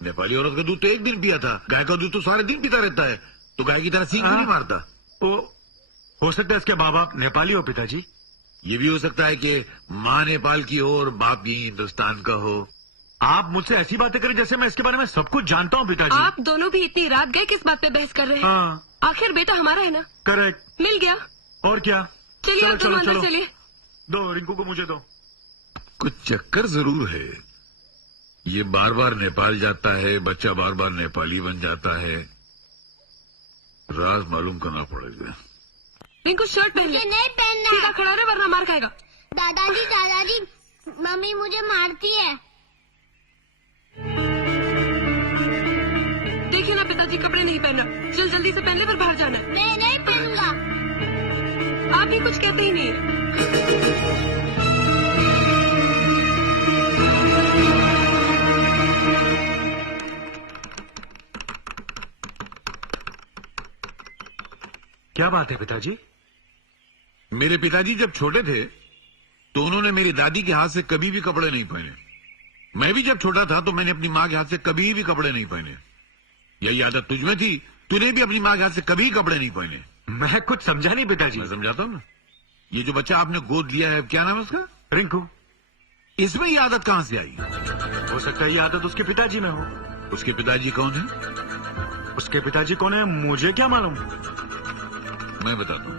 नेपाली औरत का दूध तो एक दिन पिया था, गाय का दूध तो सारे दिन पीता रहता है, तो गाय की तरह सींग नहीं मारता। हो सकता है इसके माँ बाप नेपाली हो पिताजी। ये भी हो सकता है कि माँ नेपाल की हो और बाप यही हिंदुस्तान का हो। आप मुझसे ऐसी बातें करें जैसे मैं इसके बारे में सब कुछ जानता हूँ पिताजी। आप दोनों भी इतनी रात गए किस बात पे बहस कर रहे हैं? हाँ आखिर बेटा हमारा है ना। करेक्ट। मिल गया। और क्या, चलिए चलो अब तुम चलो अंदर चलो, चलिए। दो रिंकू को मुझे दो। कुछ चक्कर जरूर है। ये बार बार नेपाल जाता है, बच्चा बार बार नेपाली बन जाता है। राज मालूम करना पड़ेगा। रिंकू शर्ट पहन ले। मुझे नहीं पहनना। सीधा खड़ा रहे वरना मार खाएगा। दादाजी मम्मी मुझे मारती है। देखिए ना पिताजी, कपड़े नहीं पहनना। जल्दी से पहन ले, फिर बाहर जाना है। मैं नहीं पहनूंगा। आप भी कुछ कहते ही नहीं है। क्या बात है पिताजी? मेरे पिताजी जब छोटे थे तो उन्होंने मेरी दादी के हाथ से कभी भी कपड़े नहीं पहने। मैं भी जब छोटा था तो मैंने अपनी माँ के हाथ से कभी भी कपड़े नहीं पहने। यही आदत तुझमें थी, तूने भी अपनी माँ के हाथ से कभी कपड़े नहीं पहने। मैं कुछ समझा नहीं पिताजी। मैं समझाता हूँ ना। ये जो बच्चा आपने गोद लिया है, क्या नाम है उसका? रिंकू। इसमें ये आदत कहाँ से आई? हो सकता है ये आदत उसके पिताजी में हो। उसके पिताजी कौन है? उसके पिताजी कौन है मुझे क्या मालूम। मैं बताता हूँ।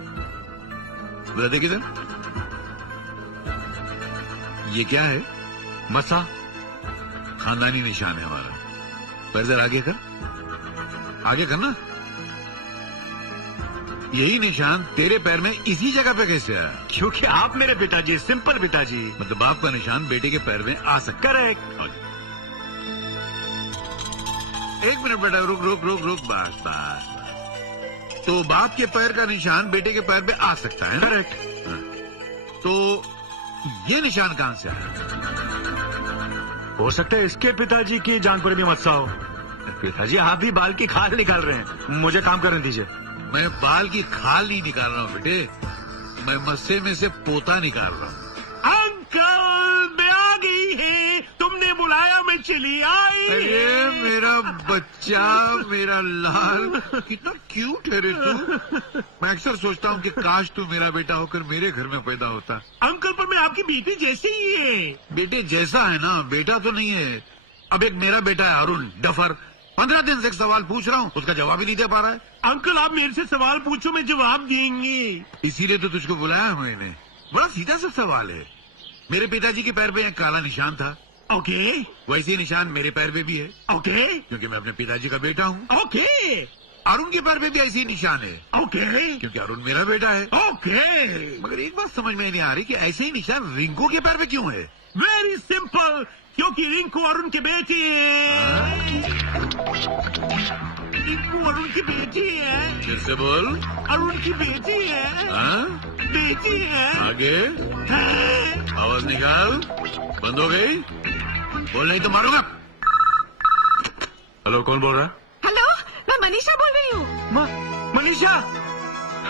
बता दे किधर? ये क्या है? मसा। खानदानी निशान है हमारा। पैर जरा आगे कर, आगे करना। यही निशान तेरे पैर में इसी जगह पे कैसे आया? क्योंकि आप मेरे पिताजी, सिंपल पिताजी। मतलब बाप का निशान बेटे के पैर में आ सकता है। करेक्ट। एक मिनट बेटा, रुक रुक रुक रुक, बस बस। तो बाप के पैर का निशान बेटे के पैर पे आ सकता है। करेक्ट। तो ये निशान कहां से आया? हो सकता है इसके पिताजी की जान पर भी मस्सा हो। पिताजी आप भी बाल की खाल निकाल रहे हैं, मुझे काम करने दीजिए। मैं बाल की खाल नहीं निकाल रहा हूँ बेटे, मैं मस्से में से पोता निकाल रहा हूँ। अंकल मैं आ गई है, तुमने बुलाया, मैं चली आई। अरे मेरा बच्चा, मेरा लाल, कितना क्यूट है रे तू। मैं अक्सर सोचता हूँ कि काश तू मेरा बेटा होकर मेरे घर में पैदा होता। अंकल पर मैं आपकी बेटी जैसे ही है। बेटे जैसा है ना, बेटा तो नहीं है। अब एक मेरा बेटा है अरुण डफर, 15 दिन से एक सवाल पूछ रहा हूँ, उसका जवाब ही नहीं दे पा रहा है। अंकल आप मेरे से सवाल पूछो, मैं जवाब देंगे। इसीलिए तो तुझको बुलाया है मैंने। बड़ा सीधा सा सवाल है। मेरे पिताजी के पैर पे एक काला निशान था। ओके। वैसे ही निशान मेरे पैर पे भी है। ओके। क्योंकि मैं अपने पिताजी का बेटा हूँ। ओके। अरुण के पैर पे भी ऐसे ही निशान है। ओके। क्योंकि अरुण मेरा बेटा है। ओके। मगर एक बात समझ में नहीं आ रही कि ऐसे ही निशान रिंकू के पैर पे क्यों है? वेरी सिंपल, क्योंकि रिंकू अरुण की बेटी है। रिंकू अरुण की बेटी है। फिर से बोल। अरुण की बेटी है। हाँ? बेटी है। आगे है। आवाज निकाल। बंद हो गई? बोल नहीं तो मारूंगा। हेलो, कौन बोल रहा है? हेलो, मैं मनीषा बोल रही हूँ। मनीषा,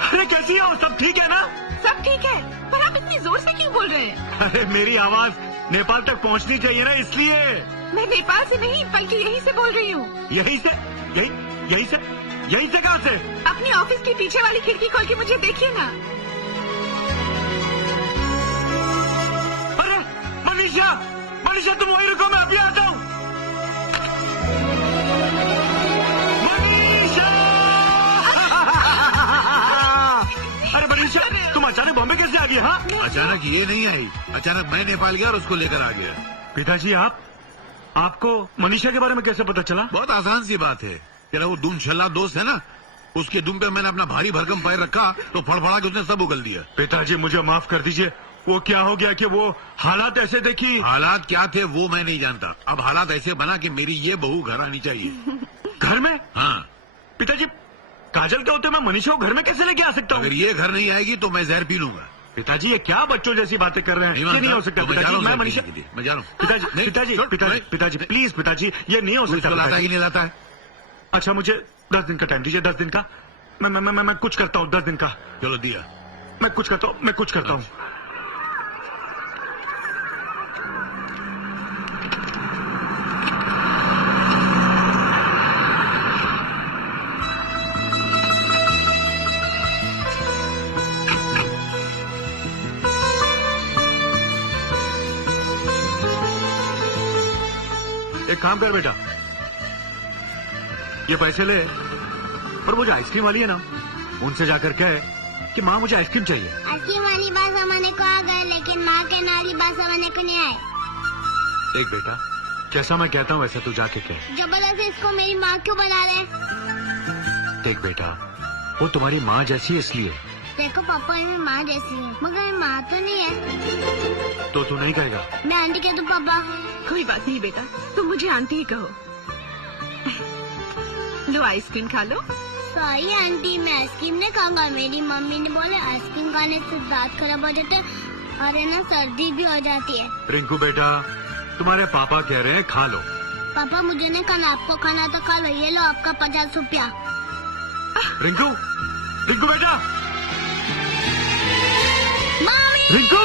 अरे कैसी हो? सब ठीक है ना? सब ठीक है, पर आप इतनी जोर से क्यों बोल रहे हैं? अरे मेरी आवाज नेपाल तक पहुंचनी चाहिए ना, इसलिए। मैं नेपाल से नहीं बल्कि यहीं से बोल रही हूँ। यहीं से? यहीं से कहाँ से? अपनी ऑफिस की पीछे वाली खिड़की खोल के मुझे देखिए ना। अरे मनीषा तुम वहीं रुको, मैं अभी आता हूँ। मनीषा! अरे मनीषा, तुम अचानक बॉम्बे कैसे आ गए? हाँ, अचानक ये नहीं आई, अचानक मैं नेपाल गया और उसको लेकर आ गया। पिताजी आप आपको मनीषा के बारे में कैसे पता चला? बहुत आसान सी बात है। तेरा वो दुम छल्ला दोस्त है ना, उसके दुम पे मैंने अपना भारी भरकम पैर रखा तो फड़फड़ा के उसने सब उगल दिया। पिताजी मुझे माफ कर दीजिए, वो क्या हो गया कि वो हालात ऐसे देखी। हालात क्या थे वो मैं नहीं जानता, अब हालात ऐसे बना कि मेरी ये बहू घर आनी चाहिए। घर में? हाँ। पिताजी काजल के होते मैं मनीषा को घर में कैसे लेके आ सकता हूँ? अगर ये घर नहीं आएगी तो मैं जहर पी लूंगा। पिताजी ये क्या बच्चों जैसी बातें कर रहे हैं? ये नहीं हो सकता पिताजी, मैं मनीषा। मैं जा रहा हूँ। पिताजी पिताजी पिताजी पिताजी प्लीज पिताजी, ये नहीं हो सकता। लाता ही नहीं लाता है। अच्छा मुझे 10 दिन का टाइम दीजिए, 10 दिन का। मैं कुछ करता हूँ 10 दिन का। चलो दिया। मैं कुछ करता हूँ। एक काम कर बेटा, ये पैसे ले, पर वो जो आइसक्रीम वाली है ना, उनसे जाकर कहे कि माँ मुझे आइसक्रीम चाहिए। आइसक्रीम वाली बात समझने को आ गए, लेकिन माँ के नाली बात समझने को नहीं आए। देख बेटा, जैसा मैं कहता हूँ वैसा तू जाके कहे। जबरदस्ती इसको मेरी माँ क्यों बना रहे? देख बेटा, वो तुम्हारी माँ जैसी है इसलिए। देखो पापा, ये माँ जैसी है मगर ये माँ तो नहीं है। तो तू नहीं कहेगा? मैं आंटी कह दूं पापा? कोई बात नहीं बेटा, तुम मुझे आंटी ही कहो। लो आइसक्रीम खा लो। सॉरी आंटी, मैं आइसक्रीम नहीं खाऊंगा। मेरी मम्मी ने बोले आइसक्रीम खाने से दांत खराब हो जाते हैं और है ना सर्दी भी हो जाती है। रिंकू बेटा, तुम्हारे पापा कह रहे हैं खा लो। पापा मुझे नहीं खाना, आपको खाना तो खा लो। ये लो आपका 50 रुपया। रिंकू, रिंकू बेटा, मम्मी! रिंकू,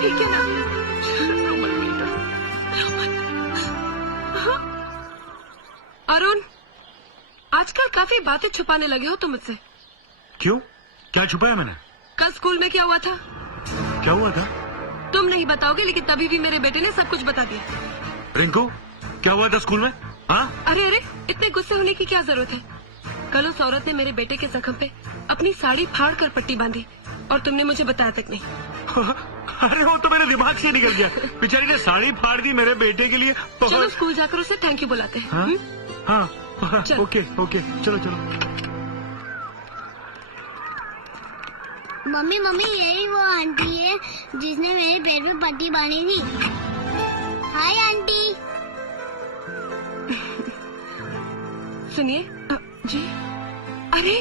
ठीक है ना? रो मत बेटा, रो मत। अरुण, आजकल काफी बातें छुपाने लगे हो तुम मुझसे। क्यों? क्या छुपाया मैंने? कल स्कूल में क्या हुआ था? क्या हुआ था? तुम नहीं बताओगे, लेकिन तभी भी मेरे बेटे ने सब कुछ बता दिया। रिंकू, क्या हुआ था स्कूल में? हाँ? अरे अरे, इतने गुस्से होने की क्या जरूरत है? कल उस औरत ने मेरे बेटे के जख्म पे अपनी साड़ी फाड़ कर पट्टी बांधी और तुमने मुझे बताया तक नहीं। अरे वो तो मेरे दिमाग से निकल गया। बेचारी ने साड़ी फाड़ दी मेरे बेटे के लिए। चलो स्कूल जाकर उसे थैंक यू बुलाते हैं। हाँ? हाँ, चलो। ओके ओके, चलो चलो। मम्मी मम्मी, यही वो आंटी है जिसने मेरे पेट में पट्टी बांधी थी। Hi aunty. सुनिए जी। अरे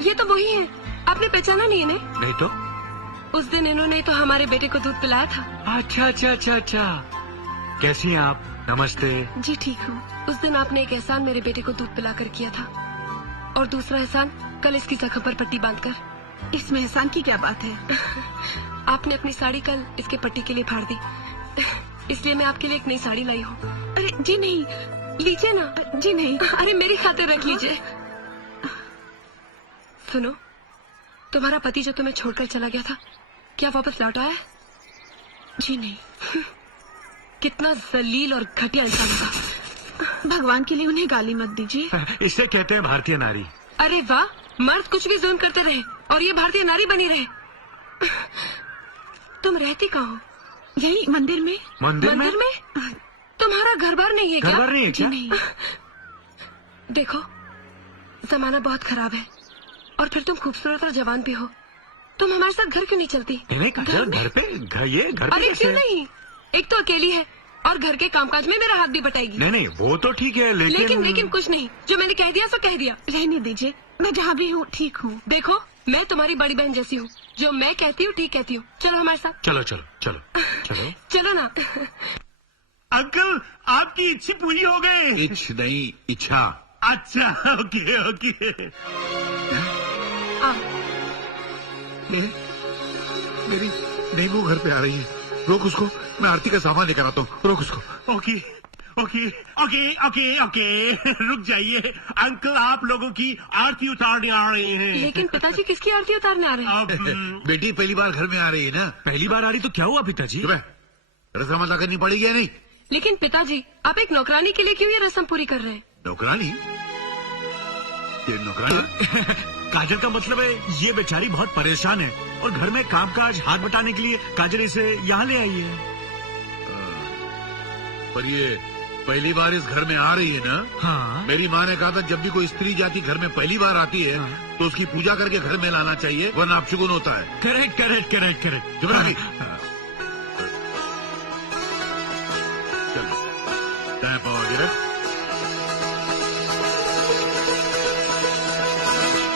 ये तो वही है, आपने पहचाना नहीं इन्हें? नहीं तो? उस दिन इन्होंने तो हमारे बेटे को दूध पिलाया था। अच्छा अच्छा अच्छा अच्छा, कैसी हैं आप? नमस्ते। जी ठीक हूँ। उस दिन आपने एक एहसान मेरे बेटे को दूध पिलाकर किया था और दूसरा एहसान कल इसकी जख्म पर पट्टी बांधकर। इसमें एहसान की क्या बात है? आपने अपनी साड़ी कल इसके पट्टी के लिए फाड़ दी, इसलिए मैं आपके लिए एक नई साड़ी लाई हूँ। अरे जी नहीं, लीजिए ना। जी नहीं। अरे मेरी खातिर रख लीजिए। सुनो, तुम्हारा पति जो तुम्हें छोड़कर चला गया था, क्या वापस लौट आया? जी नहीं। कितना जलील और घटिया इंसान था। भगवान के लिए उन्हें गाली मत दीजिए। इसे कहते हैं भारतीय नारी। अरे वाह, मर्द कुछ भी जुल्म करते रहे और ये भारतीय नारी बनी रहे। तुम रहती कहाँ हो? यही मंदिर में। मंदिर में? तुम्हारा घर बार नहीं है क्या? घर बार नहीं है क्या? नहीं। देखो, जमाना बहुत खराब है और फिर तुम खूबसूरत और जवान भी हो। तुम हमारे साथ घर क्यों नहीं चलती? नहीं काजल, घर पे अरे क्यों नहीं? एक तो अकेली है और घर के कामकाज में मेरा हाथ भी बटाएगी। नहीं वो तो ठीक है, लेकिन कुछ नहीं। जो मैंने कह दिया सो कह दिया। रहने दीजिए, मैं जहाँ भी हूँ ठीक हूँ। देखो, मैं तुम्हारी बड़ी बहन जैसी हूँ, जो मैं कहती हूँ ठीक कहती हूँ। चलो हमारे साथ। चलो चलो चलो चलो चलो ना। अंकल, आपकी इच्छा पूरी हो गई। इच्छ नहीं, इच्छा। अच्छा, ओके ओके। मेरी नहीं, वो घर पे आ रही है। रोक उसको, मैं आरती का सामान लेकर आता हूँ। रोक उसको। Okay okay okay okay okay रुक जाइए अंकल, आप लोगों की आरती उतारने आ रहे हैं। लेकिन पिताजी किसकी आरती उतारने आ रहे हैं? अब बेटी पहली बार घर में आ रही है ना। पहली बार आ रही तो क्या हुआ पिताजी? चुप है, रस्म अदा करनी पड़ेगी या नहीं? लेकिन पिताजी आप एक नौकरानी के लिए क्यों ये रस्म पूरी कर रहे हैं? नौकरानी? ये नौकरानी? काजल का मतलब है ये बेचारी बहुत परेशान है और घर में कामकाज हाथ बटाने के लिए काजल इसे यहाँ ले आई है। पर ये पहली बार इस घर में आ रही है ना। हाँ। मेरी माँ ने कहा था जब भी कोई स्त्री जाति घर में पहली बार आती है तो उसकी पूजा करके घर में लाना चाहिए, वरना अपशगुन होता है। Correct correct correct correct. जुबरानी, चलो टाइम पाओ गिरा।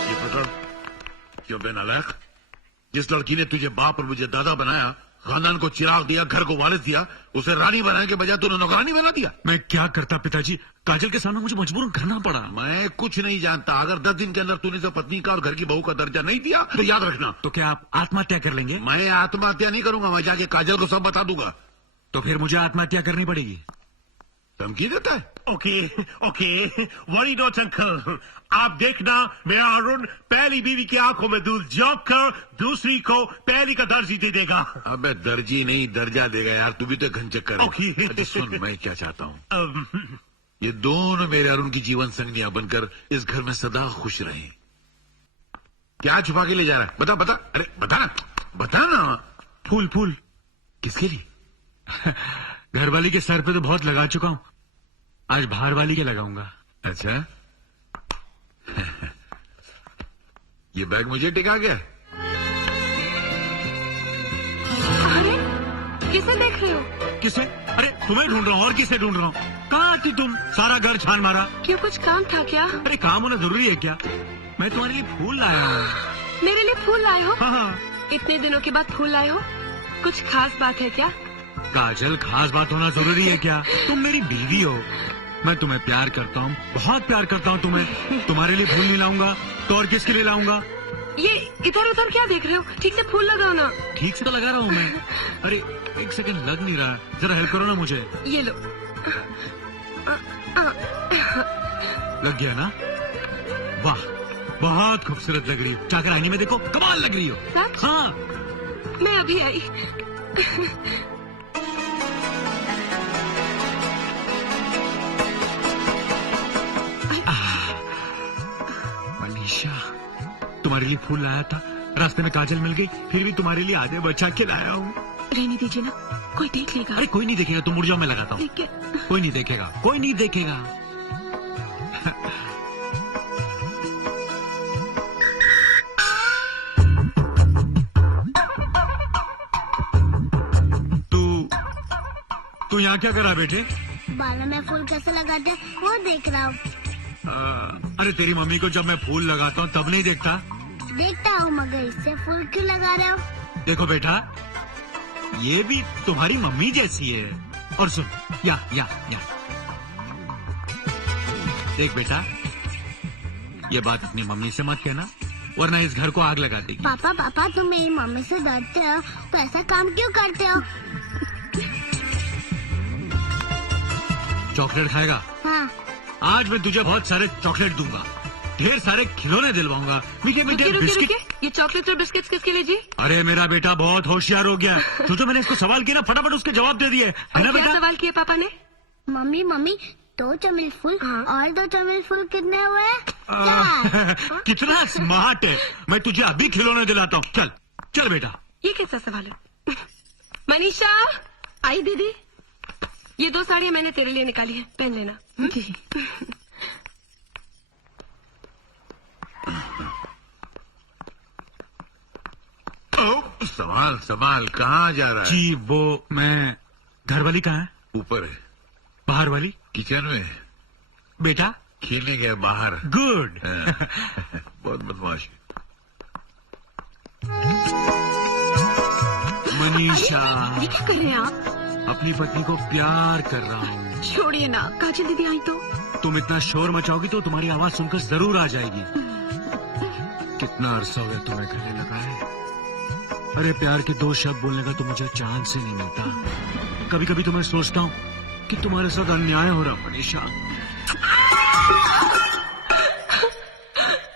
ये पकड़, क्यों बेनालायक, जिस लड़की ने तुझे बाप और मुझे दादा बनाया, खानदान को चिराग दिया, घर को वारिस दिया, उसे रानी बनाने के बजाय तूने नौकरानी बना दिया। मैं क्या करता पिताजी, काजल के सामने मुझे मजबूरन करना पड़ा। मैं कुछ नहीं जानता, अगर 10 दिन के अंदर तूने से पत्नी का और घर की बहू का दर्जा नहीं दिया तो याद रखना। तो क्या आप आत्महत्या कर लेंगे? मैं आत्महत्या नहीं करूंगा, मैं जाके काजल को सब बता दूंगा। तो फिर मुझे आत्महत्या करनी पड़ेगी। धमकी देता है? Okay okay worry not uncle, आप देखना मेरा अरुण पहली बीवी की आंखों में दूध झोंक कर दूसरी को पहली का दर्जी दे देगा। अबे दर्जी नहीं दर्जा देगा यार, तू भी तो घन चक्कर है। ओके। अच्छा सुन, मैं क्या चाहता हूँ, ये दोनों मेरे अरुण की जीवन संगनियां बनकर इस घर में सदा खुश रहें। क्या छुपा के ले जा रहा है? बता बता, अरे बता ना, बता ना। फूल फूल किसके लिए? घर वाली के सर पे तो बहुत लगा चुका हूँ, आज बाहर वाली के लगाऊंगा। अच्छा ये बैग मुझे टिका गया। अरे किसे देख रहे हो? किसे? अरे तुम्हें ढूंढ रहा हूँ। और किसे ढूंढ रहा हूँ? कहाँ थी तुम? सारा घर छान मारा। क्यों, कुछ काम था क्या? अरे काम होना जरूरी है क्या? मैं तुम्हारे लिए फूल लाया हूँ। मेरे लिए फूल लाए हो? हाँ। इतने दिनों के बाद फूल लाए हो, कुछ खास बात है क्या? काजल, खास बात होना जरूरी है क्या? तुम मेरी बीवी हो, मैं तुम्हें प्यार करता हूँ, बहुत प्यार करता हूँ तुम्हें। तुम्हारे लिए फूल नहीं लाऊंगा तो और किसके लिए लाऊंगा? ये इधर उधर क्या देख रहे हो? ठीक से फूल लगाओ ना। ठीक से तो लगा रहा हूँ मैं। अरे एक सेकंड लग नहीं रहा, जरा हेल्प करो ना मुझे। ये लो। लग गया ना? वाह, बहुत खूबसूरत लग रही हो। जाकर आईने में देखो, कमाल लग रही हो। सच? हाँ। मैं अभी आई। मनीषा, तुम्हारे लिए फूल लाया था, रास्ते में काजल मिल गई, फिर भी तुम्हारे लिए आधे बचा के लाया हूँ। रहने दीजिए ना, कोई देख लेगा। अरे कोई नहीं देखेगा, तुम उड़ जाओ, मैं लगाता हूँ। देख के। कोई नहीं देखेगा, कोई नहीं देखेगा। तू यहाँ क्या करा बेटे? बालों में फूल कैसे लगाते हैं वो देख रहा हूँ। अरे तेरी मम्मी को जब मैं फूल लगाता हूँ तब नहीं देखता? देखता हूँ, मगर इससे फूल क्यों लगा रहे हो? देखो बेटा, ये भी तुम्हारी मम्मी जैसी है। और सुन, या देख बेटा, ये बात अपनी मम्मी से मत कहना, वरना इस घर को आग लगा देगी। पापा तुम मेरी मम्मी से डरते हो तो ऐसा काम क्यों करते हो? चॉकलेट खाएगा? हाँ। आज मैं तुझे बहुत सारे चॉकलेट दूंगा, ढेर सारे खिलौने दिलवाऊंगा, मीठे मीठे बिस्किट। ये चॉकलेट और बिस्किट किसके लिए जी? अरे मेरा बेटा बहुत होशियार हो गया, जो मैंने इसको सवाल किया ना फटाफट उसके जवाब दे दिए, है ना बेटा? क्या सवाल किया पापा ने? मम्मी 2 चमेली फूल और 2 चमेली फूल कितने हुए? 4। कितना स्मार्ट है, मैं तुझे अभी खिलौने दिलाता हूँ। चल चल बेटा। ये कैसा सवाल है? मनीषा, आई दीदी, ये 2 साड़ियाँ मैंने तेरे लिए निकाली है, पहन लेना। जी। सवाल कहाँ जा रहा है? जी वो मैं, घर वाली कहाँ है? ऊपर है। बाहर वाली? किचन में। बेटा खेलने गया बाहर। गुड। बहुत बदमाश। मनीषा, ये क्या कर रहे हैं आप? अपनी पत्नी को प्यार कर रहा हूँ। छोड़िए ना, काजल दीदी आई तो। तुम इतना शोर मचाओगी तो तुम्हारी आवाज सुनकर जरूर आ जाएगी। कितना अरसा हो गया तुम्हें गले लगाए। अरे प्यार के 2 शब्द बोलने का तो मुझे चांस ही नहीं मिलता। कभी कभी तो मैं सोचता हूँ कि तुम्हारे साथ अन्याय हो रहा मनीषा।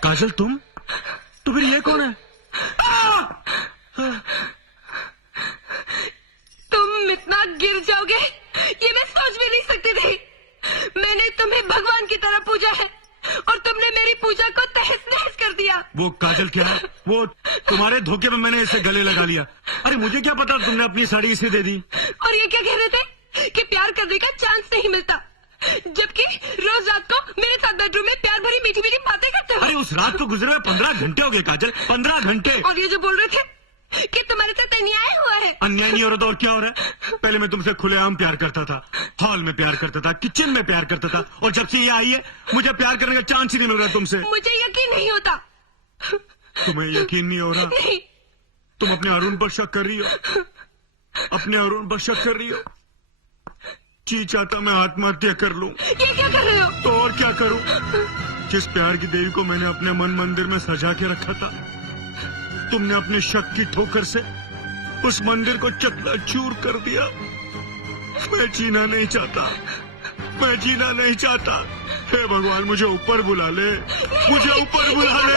काजल तुम? तो फिर ये कौन है? तुम इतना गिर जाओगे ये मैं सोच भी नहीं सकती थी। मैंने तुम्हें भगवान की तरह पूजा है और तुमने मेरी पूजा को तहस नहस कर दिया। वो काजल क्या है? वो तुम्हारे धोखे में मैंने इसे गले लगा लिया। अरे मुझे क्या पता तुमने अपनी साड़ी इसे दे दी। और ये क्या कह रहे थे कि प्यार करने का चांस नहीं मिलता, जबकि रोज रात को मेरे साथ बेडरूम में प्यार भरी मीठी मीठी बातें करते हो। अरे उस रात को गुजरे हुए 15 घंटे हो गए काजल, 15 घंटे। और ये जो बोल रहे थे कि तुम्हारे साथ अन्याय हुआ है। अन्याय नहीं हो रहा था और क्या हो रहा है? पहले मैं तुमसे खुलेआम प्यार करता था, हॉल में प्यार करता था, किचन में प्यार करता था, और जब से ये आई है मुझे प्यार करने का चांस ही नहीं मिल रहा तुमसे। मुझे यकीन नहीं होता। तुम्हें यकीन नहीं हो रहा? नहीं। तुम अपने अरुण पर शक कर रही हो, अपने अरुण पर शक कर रही हो। जी चाहता मैं आत्महत्या कर लूं। ये क्या कर रहे हो? तो और क्या करूं? जिस प्यार की देवी को मैंने अपने मन मंदिर में सजा के रखा था, तुमने अपने शक की ठोकर से उस मंदिर को चकनाचूर कर दिया। मैं जीना नहीं चाहता, मैं जीना नहीं चाहता। हे भगवान मुझे ऊपर बुला ले, मुझे ऊपर बुला ले।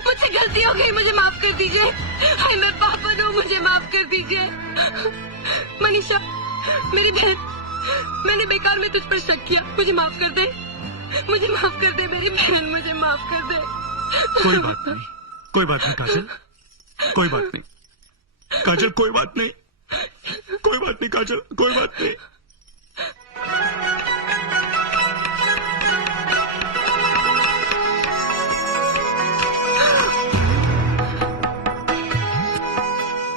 मुझसे गलती हो गई, मुझे माफ कर दीजिए। हाय मैं पापन हूँ, मुझे माफ कर दीजिए। मनीषा मेरी बहन, मैंने बेकार में तुझ पर शक किया, मुझे माफ कर दे, मुझे माफ कर दे मेरी बहन, मुझे माफ कर दे। कोई बात नहीं, कोई बात नहीं काजल, कोई बात नहीं काजल, कोई बात नहीं, कोई बात नहीं काजल, कोई बात नहीं।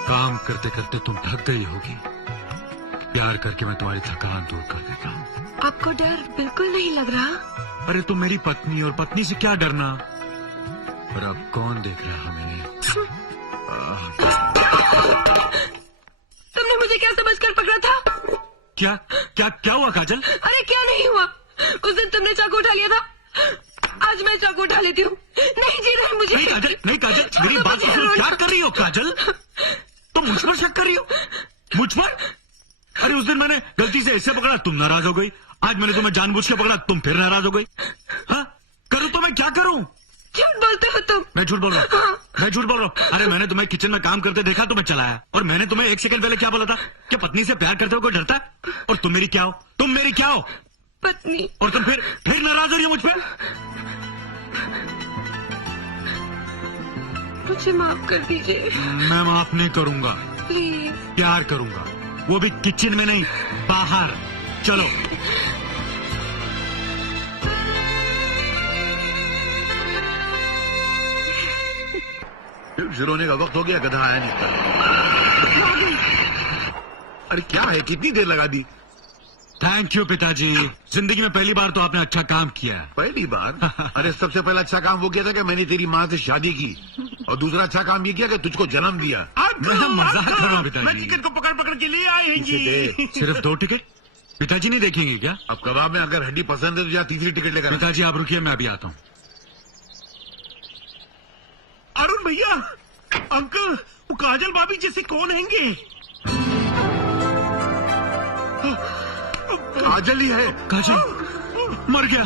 काम करते करते तुम थक गई होगी, प्यार करके मैं तुम्हारी थकान दूर कर देता हूँ। आपको डर बिल्कुल नहीं लग रहा? अरे तुम मेरी पत्नी, और पत्नी से क्या डरना। पर अब कौन देख रहा मैंने? तुमने मुझे क्या समझकर पकड़ा था? क्या क्या क्या हुआ काजल? अरे क्या नहीं हुआ, उस दिन तुमने चाकू उठा लिया था, आज मैं चाकू उठा लेती हूँ। नहीं जी रहा मुझे। नहीं काजल, नहीं काजल, मेरी बात सुनो। क्या कर रही हो काजल? तुम मुझ पर शक कर रही हो? मुझ पर? अरे उस दिन मैंने गलती से ऐसे पकड़ा, तुम नाराज हो गई। आज मैंने तुम्हें जानबूझ के पकड़ा, तुम फिर नाराज हो गई। हाँ करूँ तो मैं क्या करूँ? झूठ बोलते हो तुम। मैं झूठ बोल रहा हूँ, मैं झूठ बोल रहा हूँ। अरे मैंने तुम्हें किचन में काम करते देखा तो मैं चलाया, और मैंने तुम्हें 1 सेकंड पहले क्या बोला था कि पत्नी से प्यार करते हुए कोई डरता है? और तुम मेरी क्या हो? तुम मेरी क्या हो? पत्नी। और तुम फिर नाराज हो रही हो मुझ पर? मुझे माफ कर दीजिए। मैं माफ नहीं करूंगा, प्लीज। प्यार करूंगा, वो भी किचन में नहीं, बाहर। चलो। फिर रोने का वक्त हो गया, गधा आया नहीं। अरे क्या है, कितनी देर लगा दी? थैंक यू पिताजी, जिंदगी में पहली बार तो आपने अच्छा काम किया। पहली बार? अरे सबसे पहला अच्छा काम वो किया था कि मैंने तेरी माँ से शादी की, और दूसरा अच्छा काम ये किया कि तुझको जन्म दिया। मैं मजाक कर रहा हूँ मैं पिताजी। टिकट को पकड़ पकड़ के ले आएंगी। दे। सिर्फ 2 टिकट? पिताजी नहीं देखेंगे क्या? अब कबाब में अगर हड्डी पसंद है तो जा तीसरी टिकट लेकर। पिताजी आप रुकिए, मैं अभी आता हूँ। अरुण भैया, अंकल, वो काजल भाभी जैसे कौन हैंगे? काजल ही है। काजल मर गया।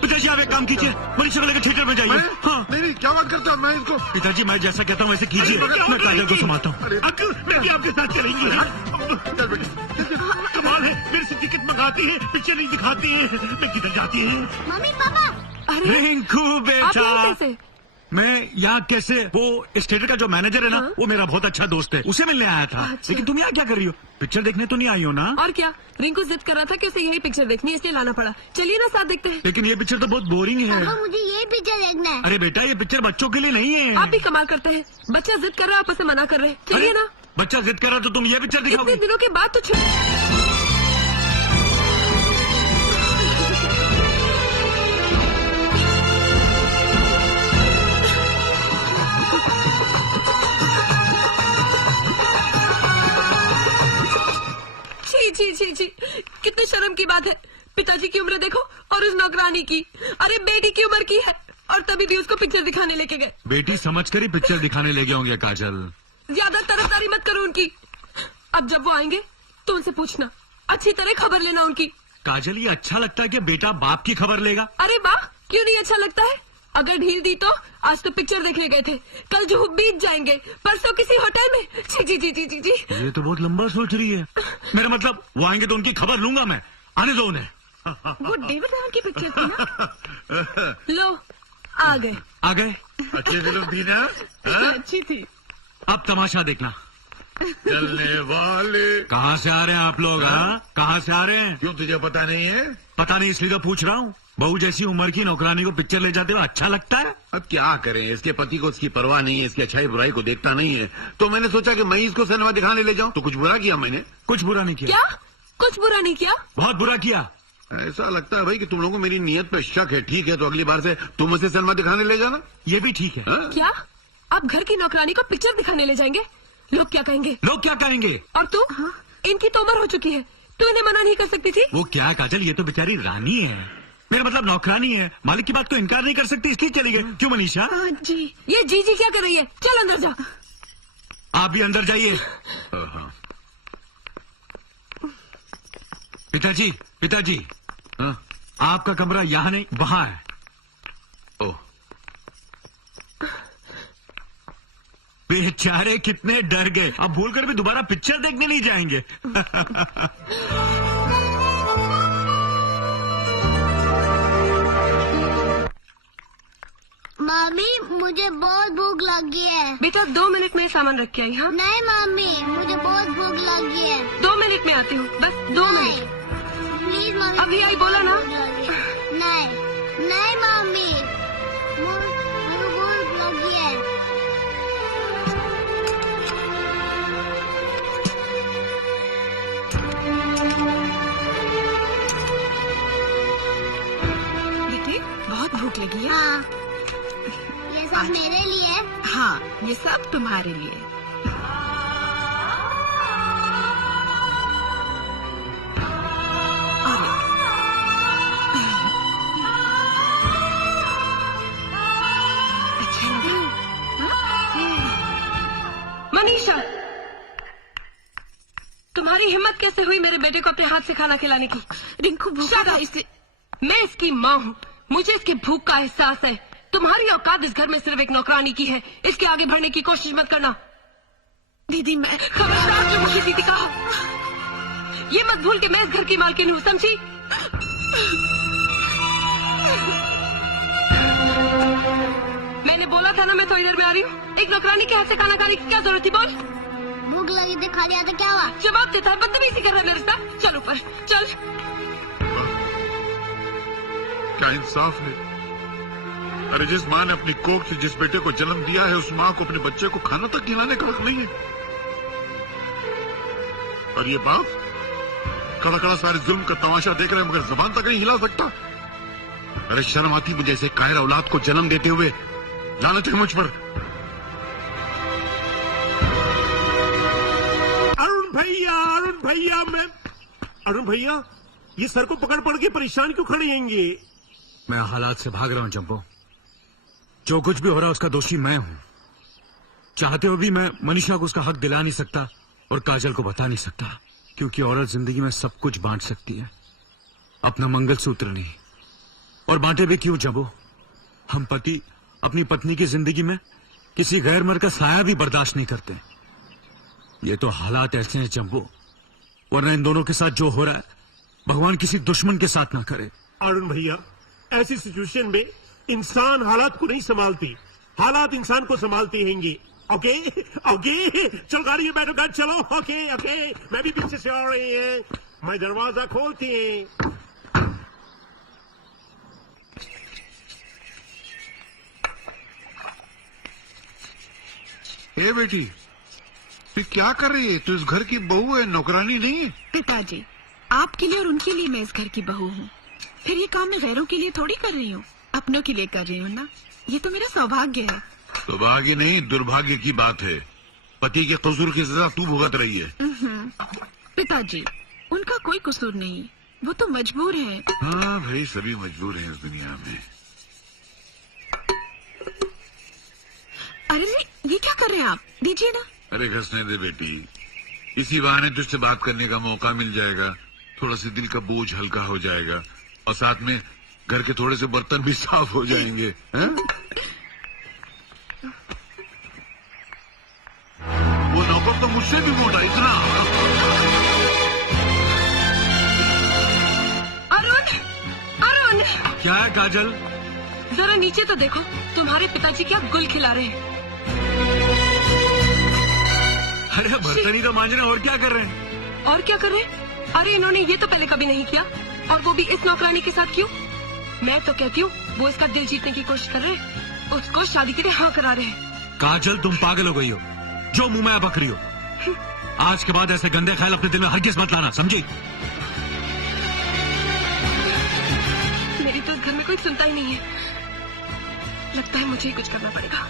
पिताजी आप एक काम कीजिए, मनीषा को लेकर थिएटर में जाइए। हाँ नहीं, क्या बात करते हो? मैं इसको। पिताजी मैं जैसा कहता हूँ वैसे कीजिए, मैं काजल को संभालता हूँ। अंकल मैं भी आपके साथ चलेंगी। कमाल है, मेरे से टिकट मंगाती है, पिक्चर नहीं दिखाती है, मैं किधर जाती है? Mummy papa. रिंकू आप बेटा, यहाँ कैसे? मैं यहाँ कैसे? वो इस थिएटर का जो मैनेजर है ना, वो मेरा बहुत अच्छा दोस्त है, उसे मिलने आया था। अच्छा। लेकिन तुम यहाँ क्या कर रही हो? पिक्चर देखने तो नहीं आई हो ना? और क्या, रिंकू जिद कर रहा था कि उसे यही पिक्चर देखनी है, इसलिए लाना पड़ा। चलिए ना साथ देखते हैं। लेकिन ये पिक्चर तो बहुत बोरिंग है। पापा मुझे ये पिक्चर देखना है। अरे बेटा ये पिक्चर बच्चों के लिए नहीं है। आप भी कमाल करते हैं, बच्चा जिद कर रहा है, आप उसे मना कर रहे हैं। चलिए अरे, ना। बच्चा जिद कर रहा तो तुम ये पिक्चर इतने दिखाओगे? दिनों के बाद तो छी, कितने शर्म की बात है। पिताजी की उम्र देखो और उस नौकरानी की। अरे बेटी की उम्र की है और तभी भी उसको पिक्चर दिखाने लेके गए। बेटी समझकर ही पिक्चर दिखाने ले गए होंगे काजल। ज्यादा तरफदारी मत करो उनकी। अब जब वो आएंगे तो उनसे पूछना अच्छी तरह खबर लेना उनकी। काजल, ये अच्छा लगता है कि बेटा बाप की खबर लेगा? अरे वाह, क्यों नहीं अच्छा लगता है? अगर ढील दी तो आज तो पिक्चर देखने गए थे, कल जो बीत जाएंगे, परसों किसी होटल में। जी जी जी जी जी जी। ये तो बहुत लंबा सोच रही है। मेरा मतलब वो आएंगे तो उनकी खबर लूंगा मैं। आने दो उन्हें। वो डेविड रावल की पिक्चर थी ना। लो आ गए। आ गए? अच्छी फिल्म थी ना? अच्छी थी। अब तमाशा देखना। चलने वाले। कहाँ से आ रहे हैं आप लोग? हाँ, कहाँ से आ रहे हैं? क्यों तुझे पता नहीं है? पता नहीं इसलिए तो पूछ रहा हूँ। बहू जैसी उम्र की नौकरानी को पिक्चर ले जाते हो अच्छा लगता है? अब क्या करें, इसके पति को उसकी परवाह नहीं है, इसकी अच्छाई बुराई को देखता नहीं है, तो मैंने सोचा कि मैं इसको सिनेमा दिखाने ले जाऊं। तो कुछ बुरा किया मैंने? कुछ बुरा नहीं किया। क्या? कुछ बुरा नहीं किया? बहुत बुरा किया। ऐसा लगता है भाई कि तुम लोगों को मेरी नीयत पे शक है। ठीक है, तो अगली बार से तुम उसे सिनेमा दिखाने ले जाना। ये भी ठीक है। हाँ? क्या आप घर की नौकरानी को पिक्चर दिखाने ले जाएंगे? लोग क्या कहेंगे? लोग क्या कहेंगे? और तू? इनकी तो उम्र हो चुकी है, तू इन्हें मना नहीं कर सकती थी? वो क्या काजल, ये तो बेचारी रानी है। मेरा मतलब नौकरानी है, मालिक की बात तो इनकार नहीं कर सकती, इसलिए चली गई। क्यों मनीषा? जी। ये जी जी क्या कर रही है? चल अंदर जा। आप भी अंदर जाइए। पिताजी, पिताजी, हाँ? आपका कमरा यहाँ नहीं वहाँ है। ओह, बेचारे कितने डर गए, अब भूलकर भी दोबारा पिक्चर देखने नहीं जाएंगे। मम्मी मुझे बहुत भूख लगी है। बेटा 2 मिनट में सामान रख के आई। हाँ नहीं मम्मी, मुझे बहुत भूख लगी है। 2 मिनट में आती हूँ, बस 2 मिनट। Please mummy. अभी आई बोला ना। नहीं नहीं मम्मी, मुझे भूख लगी है। बेटी बहुत भूख लगी है? हाँ, ये सब मेरे लिए। हाँ, ये सब तुम्हारे लिए। मनीषा, तुम्हारी हिम्मत कैसे हुई मेरे बेटे को अपने हाथ से खाना खिलाने की? रिंकू भूखा था इससे। मैं इसकी माँ हूँ, मुझे इसके भूख का एहसास है। तुम्हारी औकात इस घर में सिर्फ एक नौकरानी की है, इसके आगे बढ़ने की कोशिश मत करना। दीदी मैं खबरदार जो मुझे दीदी कहा, ये मत भूल कि मैं इस घर की मालकिन हूँ, समझी? मैंने बोला था ना मैं थोड़ी देर में आ रही हूँ। एक नौकरानी के हाथ से खाना खाने की क्या जरूरत थी? बोल। भूख लगी थी, खा लिया तो क्या हुआ? जवाब देता है, बदतमीजी कर रहा है मेरे साथ। चल ऊपर चल। क्या इंसाफ है। अरे जिस माँ ने अपनी कोख से जिस बेटे को जन्म दिया है, उस माँ को अपने बच्चे को खाना तक खिलाने का हक नहीं है। और ये बाप खड़ा खड़ा सारे जुल्म का तमाशा देख रहे हैं, मगर जबान तक नहीं हिला सकता। अरे शर्म आती मुझे ऐसे कायर औलाद को जन्म देते हुए। लानत है मुझ पर। अरुण भैया, ये सर को पकड़ पड़ के परेशान क्यों खड़े हैंगे? मैं हालात से भाग रहा हूँ जंपो। जो कुछ भी हो रहा है उसका दोषी मैं हूँ। चाहते हुए भी मैं मनीषा को उसका हक दिला नहीं सकता और काजल को बता नहीं सकता, क्योंकि औरत जिंदगी में सब कुछ बांट सकती है, अपना मंगलसूत्र नहीं। और बांटे भी क्यों जंपो? हम पति अपनी पत्नी की जिंदगी में किसी गैर मर्द का साया भी बर्दाश्त नहीं करते। ये तो हालात ऐसे हैं जंपो, वरना इन दोनों के साथ जो हो रहा है भगवान किसी दुश्मन के साथ ना करे। अरुण भैया, ऐसी सिचुएशन में इंसान हालात को नहीं संभालती, हालात इंसान को संभालते हैंगे। ओके ओके, चल गाड़ी में बैठो, गाड़ी चलो। ओके ओके, मैं भी पीछे से आ रही है, मैं दरवाजा खोलती है। ए बेटी, तू क्या कर रही है? तू इस घर की बहू है, नौकरानी नहीं है। पिताजी, आपके लिए और उनके लिए मैं इस घर की बहू हूँ। फिर ये काम मैं गैरों के लिए थोड़ी कर रही हूँ, अपनों के लिए कर रही हूँ ना। ये तो मेरा सौभाग्य है। सौभाग्य नहीं, दुर्भाग्य की बात है। पति के कसूर की सजा तू भुगत रही है। पिताजी, उनका कोई कसूर नहीं, वो तो मजबूर है। हाँ भाई, सभी मजबूर हैं इस दुनिया में। अरे ये क्या कर रहे हैं आप? दीजिए ना। अरे घसने दे बेटी, इसी बहाने तुझसे बात करने का मौका मिल जाएगा। थोड़ा सा दिल का बोझ हल्का हो जाएगा और साथ में घर के थोड़े से बर्तन भी साफ हो जाएंगे, हैं? वो नौकर तो मुझसे भी मोटा इतना। अरुण, अरुण, क्या है काजल? जरा नीचे तो देखो, तुम्हारे पिताजी क्या गुल खिला रहे हैं। अरे बर्तन ही तो मांज रहे हैं, और क्या कर रहे हैं? और क्या कर रहे हैं? अरे इन्होंने ये तो पहले कभी नहीं किया, और वो भी इस नौकरानी के साथ क्यों? मैं तो कहती हूँ वो इसका दिल जीतने की कोशिश कर रहे हैं, उसको शादी के लिए हाँ करा रहे हैं। काजल तुम पागल हो गई हो, जो मुंह में बक रही हो। आज के बाद ऐसे गंदे ख्याल अपने दिल में हरगिज मत लाना, समझी? मेरी तो इस घर में कोई सुनता ही नहीं है, लगता है मुझे ही कुछ करना पड़ेगा।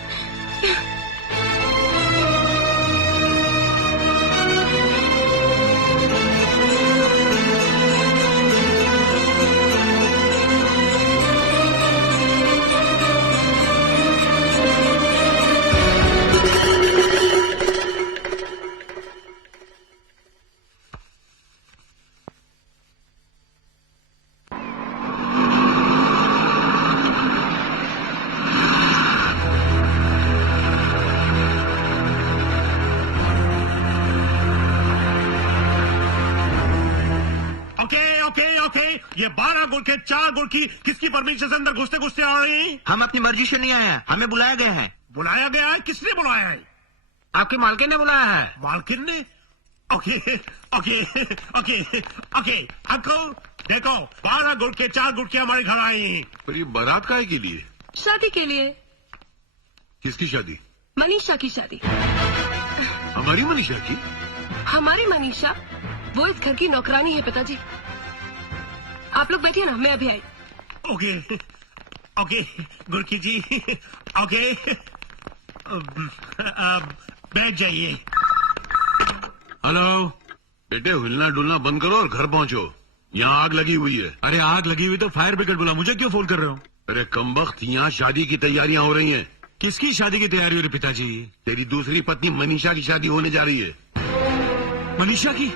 ये 12 गुड़ के 4 गुड़ की किसकी परमिशन से अंदर घुसते घुसते आ रहे हैं? हम अपनी मर्जी से नहीं आए हैं, हमें बुलाया गया है। बुलाया गया है? किसने बुलाया है? आपके मालकिन ने बुलाया है। मालकिन ने? Okay okay okay okay uncle देखो, 12 गुड़ के 4 गुड़ के हमारे घर आए हैं। पर ये बारात काहे के लिए? शादी के लिए। किसकी शादी? मनीषा की शादी। हमारी मनीषा की? हमारी मनीषा, वो इस घर की नौकरानी है पिताजी। आप लोग बैठिए ना, मैं अभी आई। ओके ओके गुरकी जी, ओके बैठ जाइए। हेलो बेटे, हिलना डुलना बंद करो और घर पहुंचो, यहाँ आग लगी हुई है। अरे आग लगी हुई तो फायर ब्रिगेड बुला, मुझे क्यों फोन कर रहे हो? अरे कमबख्त, यहाँ शादी की तैयारियां हो रही हैं। किसकी शादी की तैयारी हो रही पिताजी? तेरी दूसरी पत्नी मनीषा की शादी होने जा रही है। मनीषा की?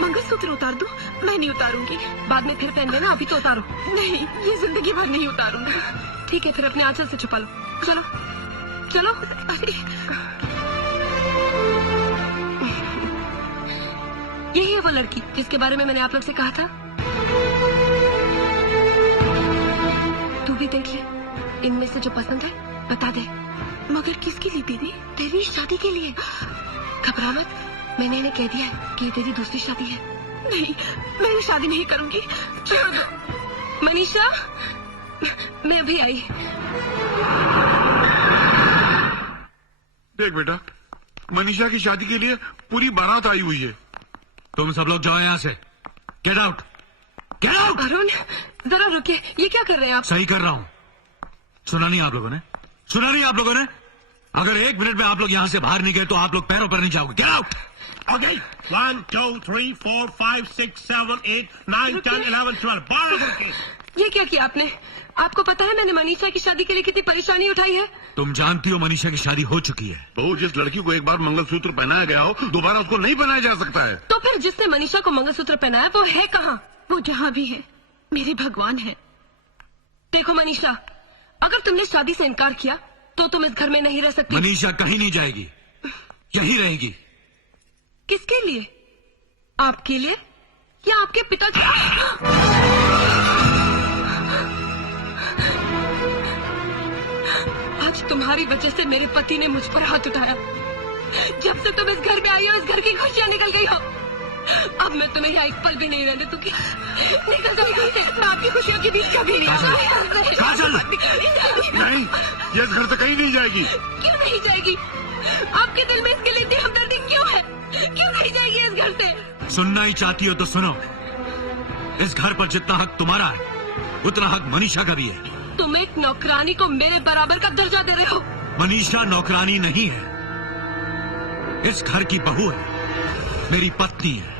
मंगलसूत्र उतार दो? मैं नहीं उतारूंगी, बाद में फिर पहन लेना, अभी तो उतारो। नहीं, ये जिंदगी भर नहीं उतारूंगी। ठीक है, फिर अपने आंचल से छुपा लो। चलो चलो। अरे यही है वो लड़की जिसके बारे में मैंने आप लोग से कहा था। तू भी देख ले, इनमें से जो पसंद है बता दे। मगर किसके लिए दीदी? तेरी शादी के लिए। घबरा मत, मैंने इन्हें कह दिया है कि ये तेरी दूसरी शादी है। नहीं, मैं ये शादी नहीं करूंगी, छोड़ दो। मनीषा, मैं अभी आई। देख बेटा, मनीषा की शादी के लिए पूरी बारात आई हुई है। तुम सब लोग जाओ यहाँ से। Get out, get out. Arun जरा रुकिए, ये क्या कर रहे हैं आप? सही कर रहा हूँ। सुना नहीं आप लोगों ने? सुना नहीं आप लोगों ने? अगर 1 मिनट में आप लोग यहाँ से बाहर नहीं गए तो आप लोग पैरों पर नहीं जाओगे। Get out. ओके 1 2 3 4 5 6 7 8 9 10 11 12 12 गुड़ के। ये क्या किया आपने? आपको पता है मैंने मनीषा की शादी के लिए कितनी परेशानी उठाई है? तुम जानती हो मनीषा की शादी हो चुकी है। बहू, जिस लड़की को एक बार मंगलसूत्र पहनाया गया हो, दोबारा उसको नहीं पहनाया जा सकता है। तो फिर जिसने मनीषा को मंगलसूत्र पहनाया वो है कहाँ? वो जहाँ भी है मेरे भगवान है। देखो मनीषा, अगर तुमने शादी से इनकार किया तो तुम इस घर में नहीं रह सकती। मनीषा कहीं नहीं जाएगी, यही रहेगी। किसके लिए? आपके लिए या आपके पिताजी? आज तुम्हारी वजह से मेरे पति ने मुझ पर हाथ उठाया। जब से तुम इस घर में आई हो, इस घर की खुशियां निकल गई हो। अब मैं तुम्हें यहाँ एक पल भी नहीं रहने दूंगी। निकल जाओ घर से। मैं आपकी खुशियों के बीच कभी नहीं आऊंगी। नहीं, ये इस घर से कहीं नहीं जाएगी। क्यों नहीं जाएगी? आपके दिल में इसके लिए इतनी हमदर्दी क्यों है? क्यों नहीं जाएगी इस घर से? सुनना ही चाहती हो तो सुनो। इस घर पर जितना हक तुम्हारा है, उतना हक मनीषा का भी है। तुम एक नौकरानी को मेरे बराबर का दर्जा दे रहे हो। मनीषा नौकरानी नहीं है, इस घर की बहू है, मेरी पत्नी है।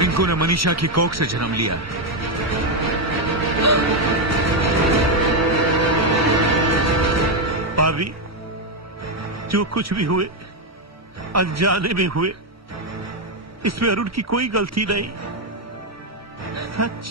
रिंकू ने मनीषा की कोख से जन्म लिया है। भाभी, जो कुछ भी हुए अनजाने में हुए, इसमें अरुण की कोई गलती नहीं। सच।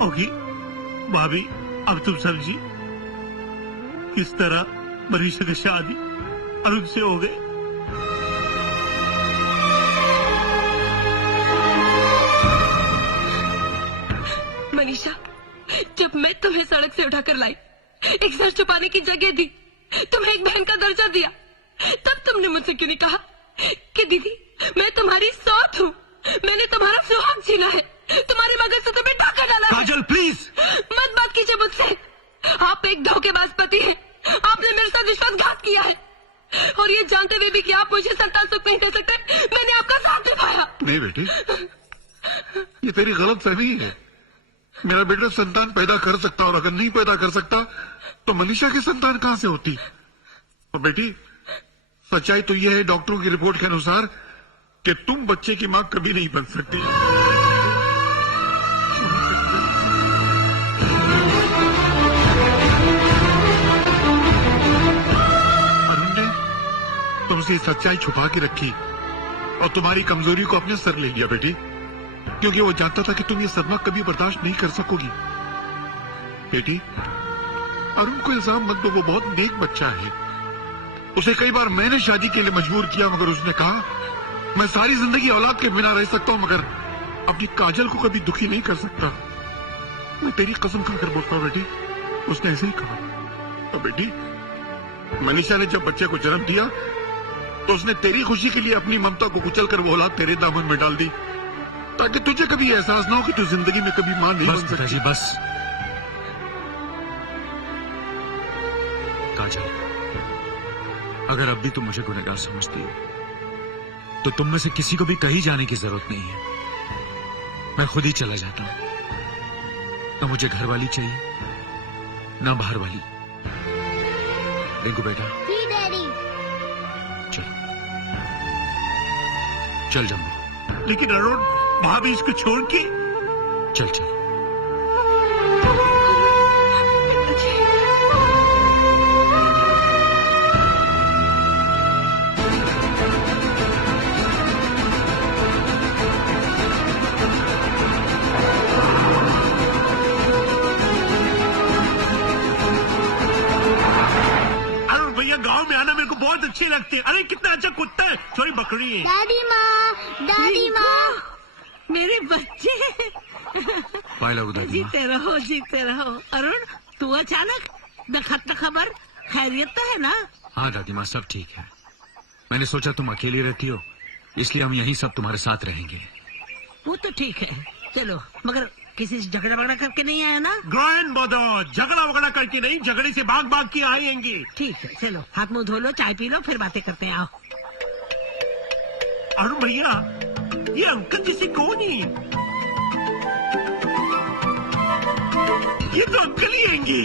ओके भाभी, अब तुम समझी किस तरह मनीषा की शादी अरुण से हो गई। मनीषा, जब मैं तुम्हें सड़क से उठाकर लाई, एक सर छुपाने की जगह दी, तुम्हें एक बहन का दर्जा दिया, तब तुमने मुझसे क्यों नहीं कहा कि दीदी मैं तुम्हारी सौत हूँ, मैंने तुम्हारा सुहाग छीना है, तुम्हारे मगज से तुम्हें ढाका डाला है। काजल प्लीज मत बात कीजिए मुझसे। आप एक धोखेबाज पति हैं। आपने मेरे साथ विश्वासघात किया है, और ये जानते हुए भी कि आप मुझे संतान सुख नहीं दे सकते, मैंने आपका साथ निभाया। नहीं बेटी, ये तेरी गलत फहमी है। मेरा बेटा संतान पैदा कर सकता, और अगर नहीं पैदा कर सकता तो मनीषा की संतान कहां से होती। और बेटी, सच्चाई तो यह है डॉक्टरों की रिपोर्ट के अनुसार कि तुम बच्चे की मां कभी नहीं बन सकती। अरुण ने तुमसे सच्चाई छुपा के रखी और तुम्हारी कमजोरी को अपने सर ले लिया बेटी, क्योंकि वो जानता था कि तुम ये सदमा कभी बर्दाश्त नहीं कर सकोगी। बेटी, अरुण को इल्जाम मत दो, वो बहुत नेक बच्चा है। उसे कई बार मैंने शादी के लिए मजबूर किया, मगर उसने कहा मैं सारी जिंदगी औलाद के बिना रह सकता हूं, मगर अपनी काजल को कभी दुखी नहीं कर सकता। मैं तेरी कसम खाकर बोलता हूं बेटी, उसने ऐसे ही कहा। और बेटी, मनीषा ने जब बच्चे को जन्म दिया तो उसने तेरी खुशी के लिए अपनी ममता को कुचलकर वो औलाद तेरे दामन में डाल दी, ताकि तुझे कभी एहसास ना हो कि तू जिंदगी में कभी मां नहीं बन सकती। पिताजी बस। काजल, अगर अब भी तुम मुझे गुनहगार समझती हो तो तुम में से किसी को भी कहीं जाने की जरूरत नहीं है। मैं खुद ही चला जाता हूं। न मुझे घर वाली चाहिए, न बाहर वाली। रिंकू बेटा, जी डैडी। चल चल जम्बू। लेकिन अरुण, भाभी इसको छोड़ के। चल चल। गांव में आना मेरे को बहुत अच्छे लगते हैं। अरे कितना अच्छा कुत्ता है, सॉरी बकरी है। दादी माँ, मेरे बच्चे जीते रहो। अरुण, तू अचानक न खबर, खैरियत तो है ना? हाँ दादी माँ, सब ठीक है। मैंने सोचा तुम अकेली रहती हो, इसलिए हम यहीं सब तुम्हारे साथ रहेंगे। वो तो ठीक है, चलो। मगर किसी से झगड़ा वगड़ा करके नहीं आया ना? ग्रैंड मदर, झगड़ा वगड़ा करके नहीं, झगड़े से भाग भाग के आएंगे। ठीक है, चलो हाथ मुंह धो लो, चाय पी लो, फिर बातें करते हैं। आओ। अरुण भैया, ये अंकल जैसे कौन है? ये तो अंकल ही हैंगे।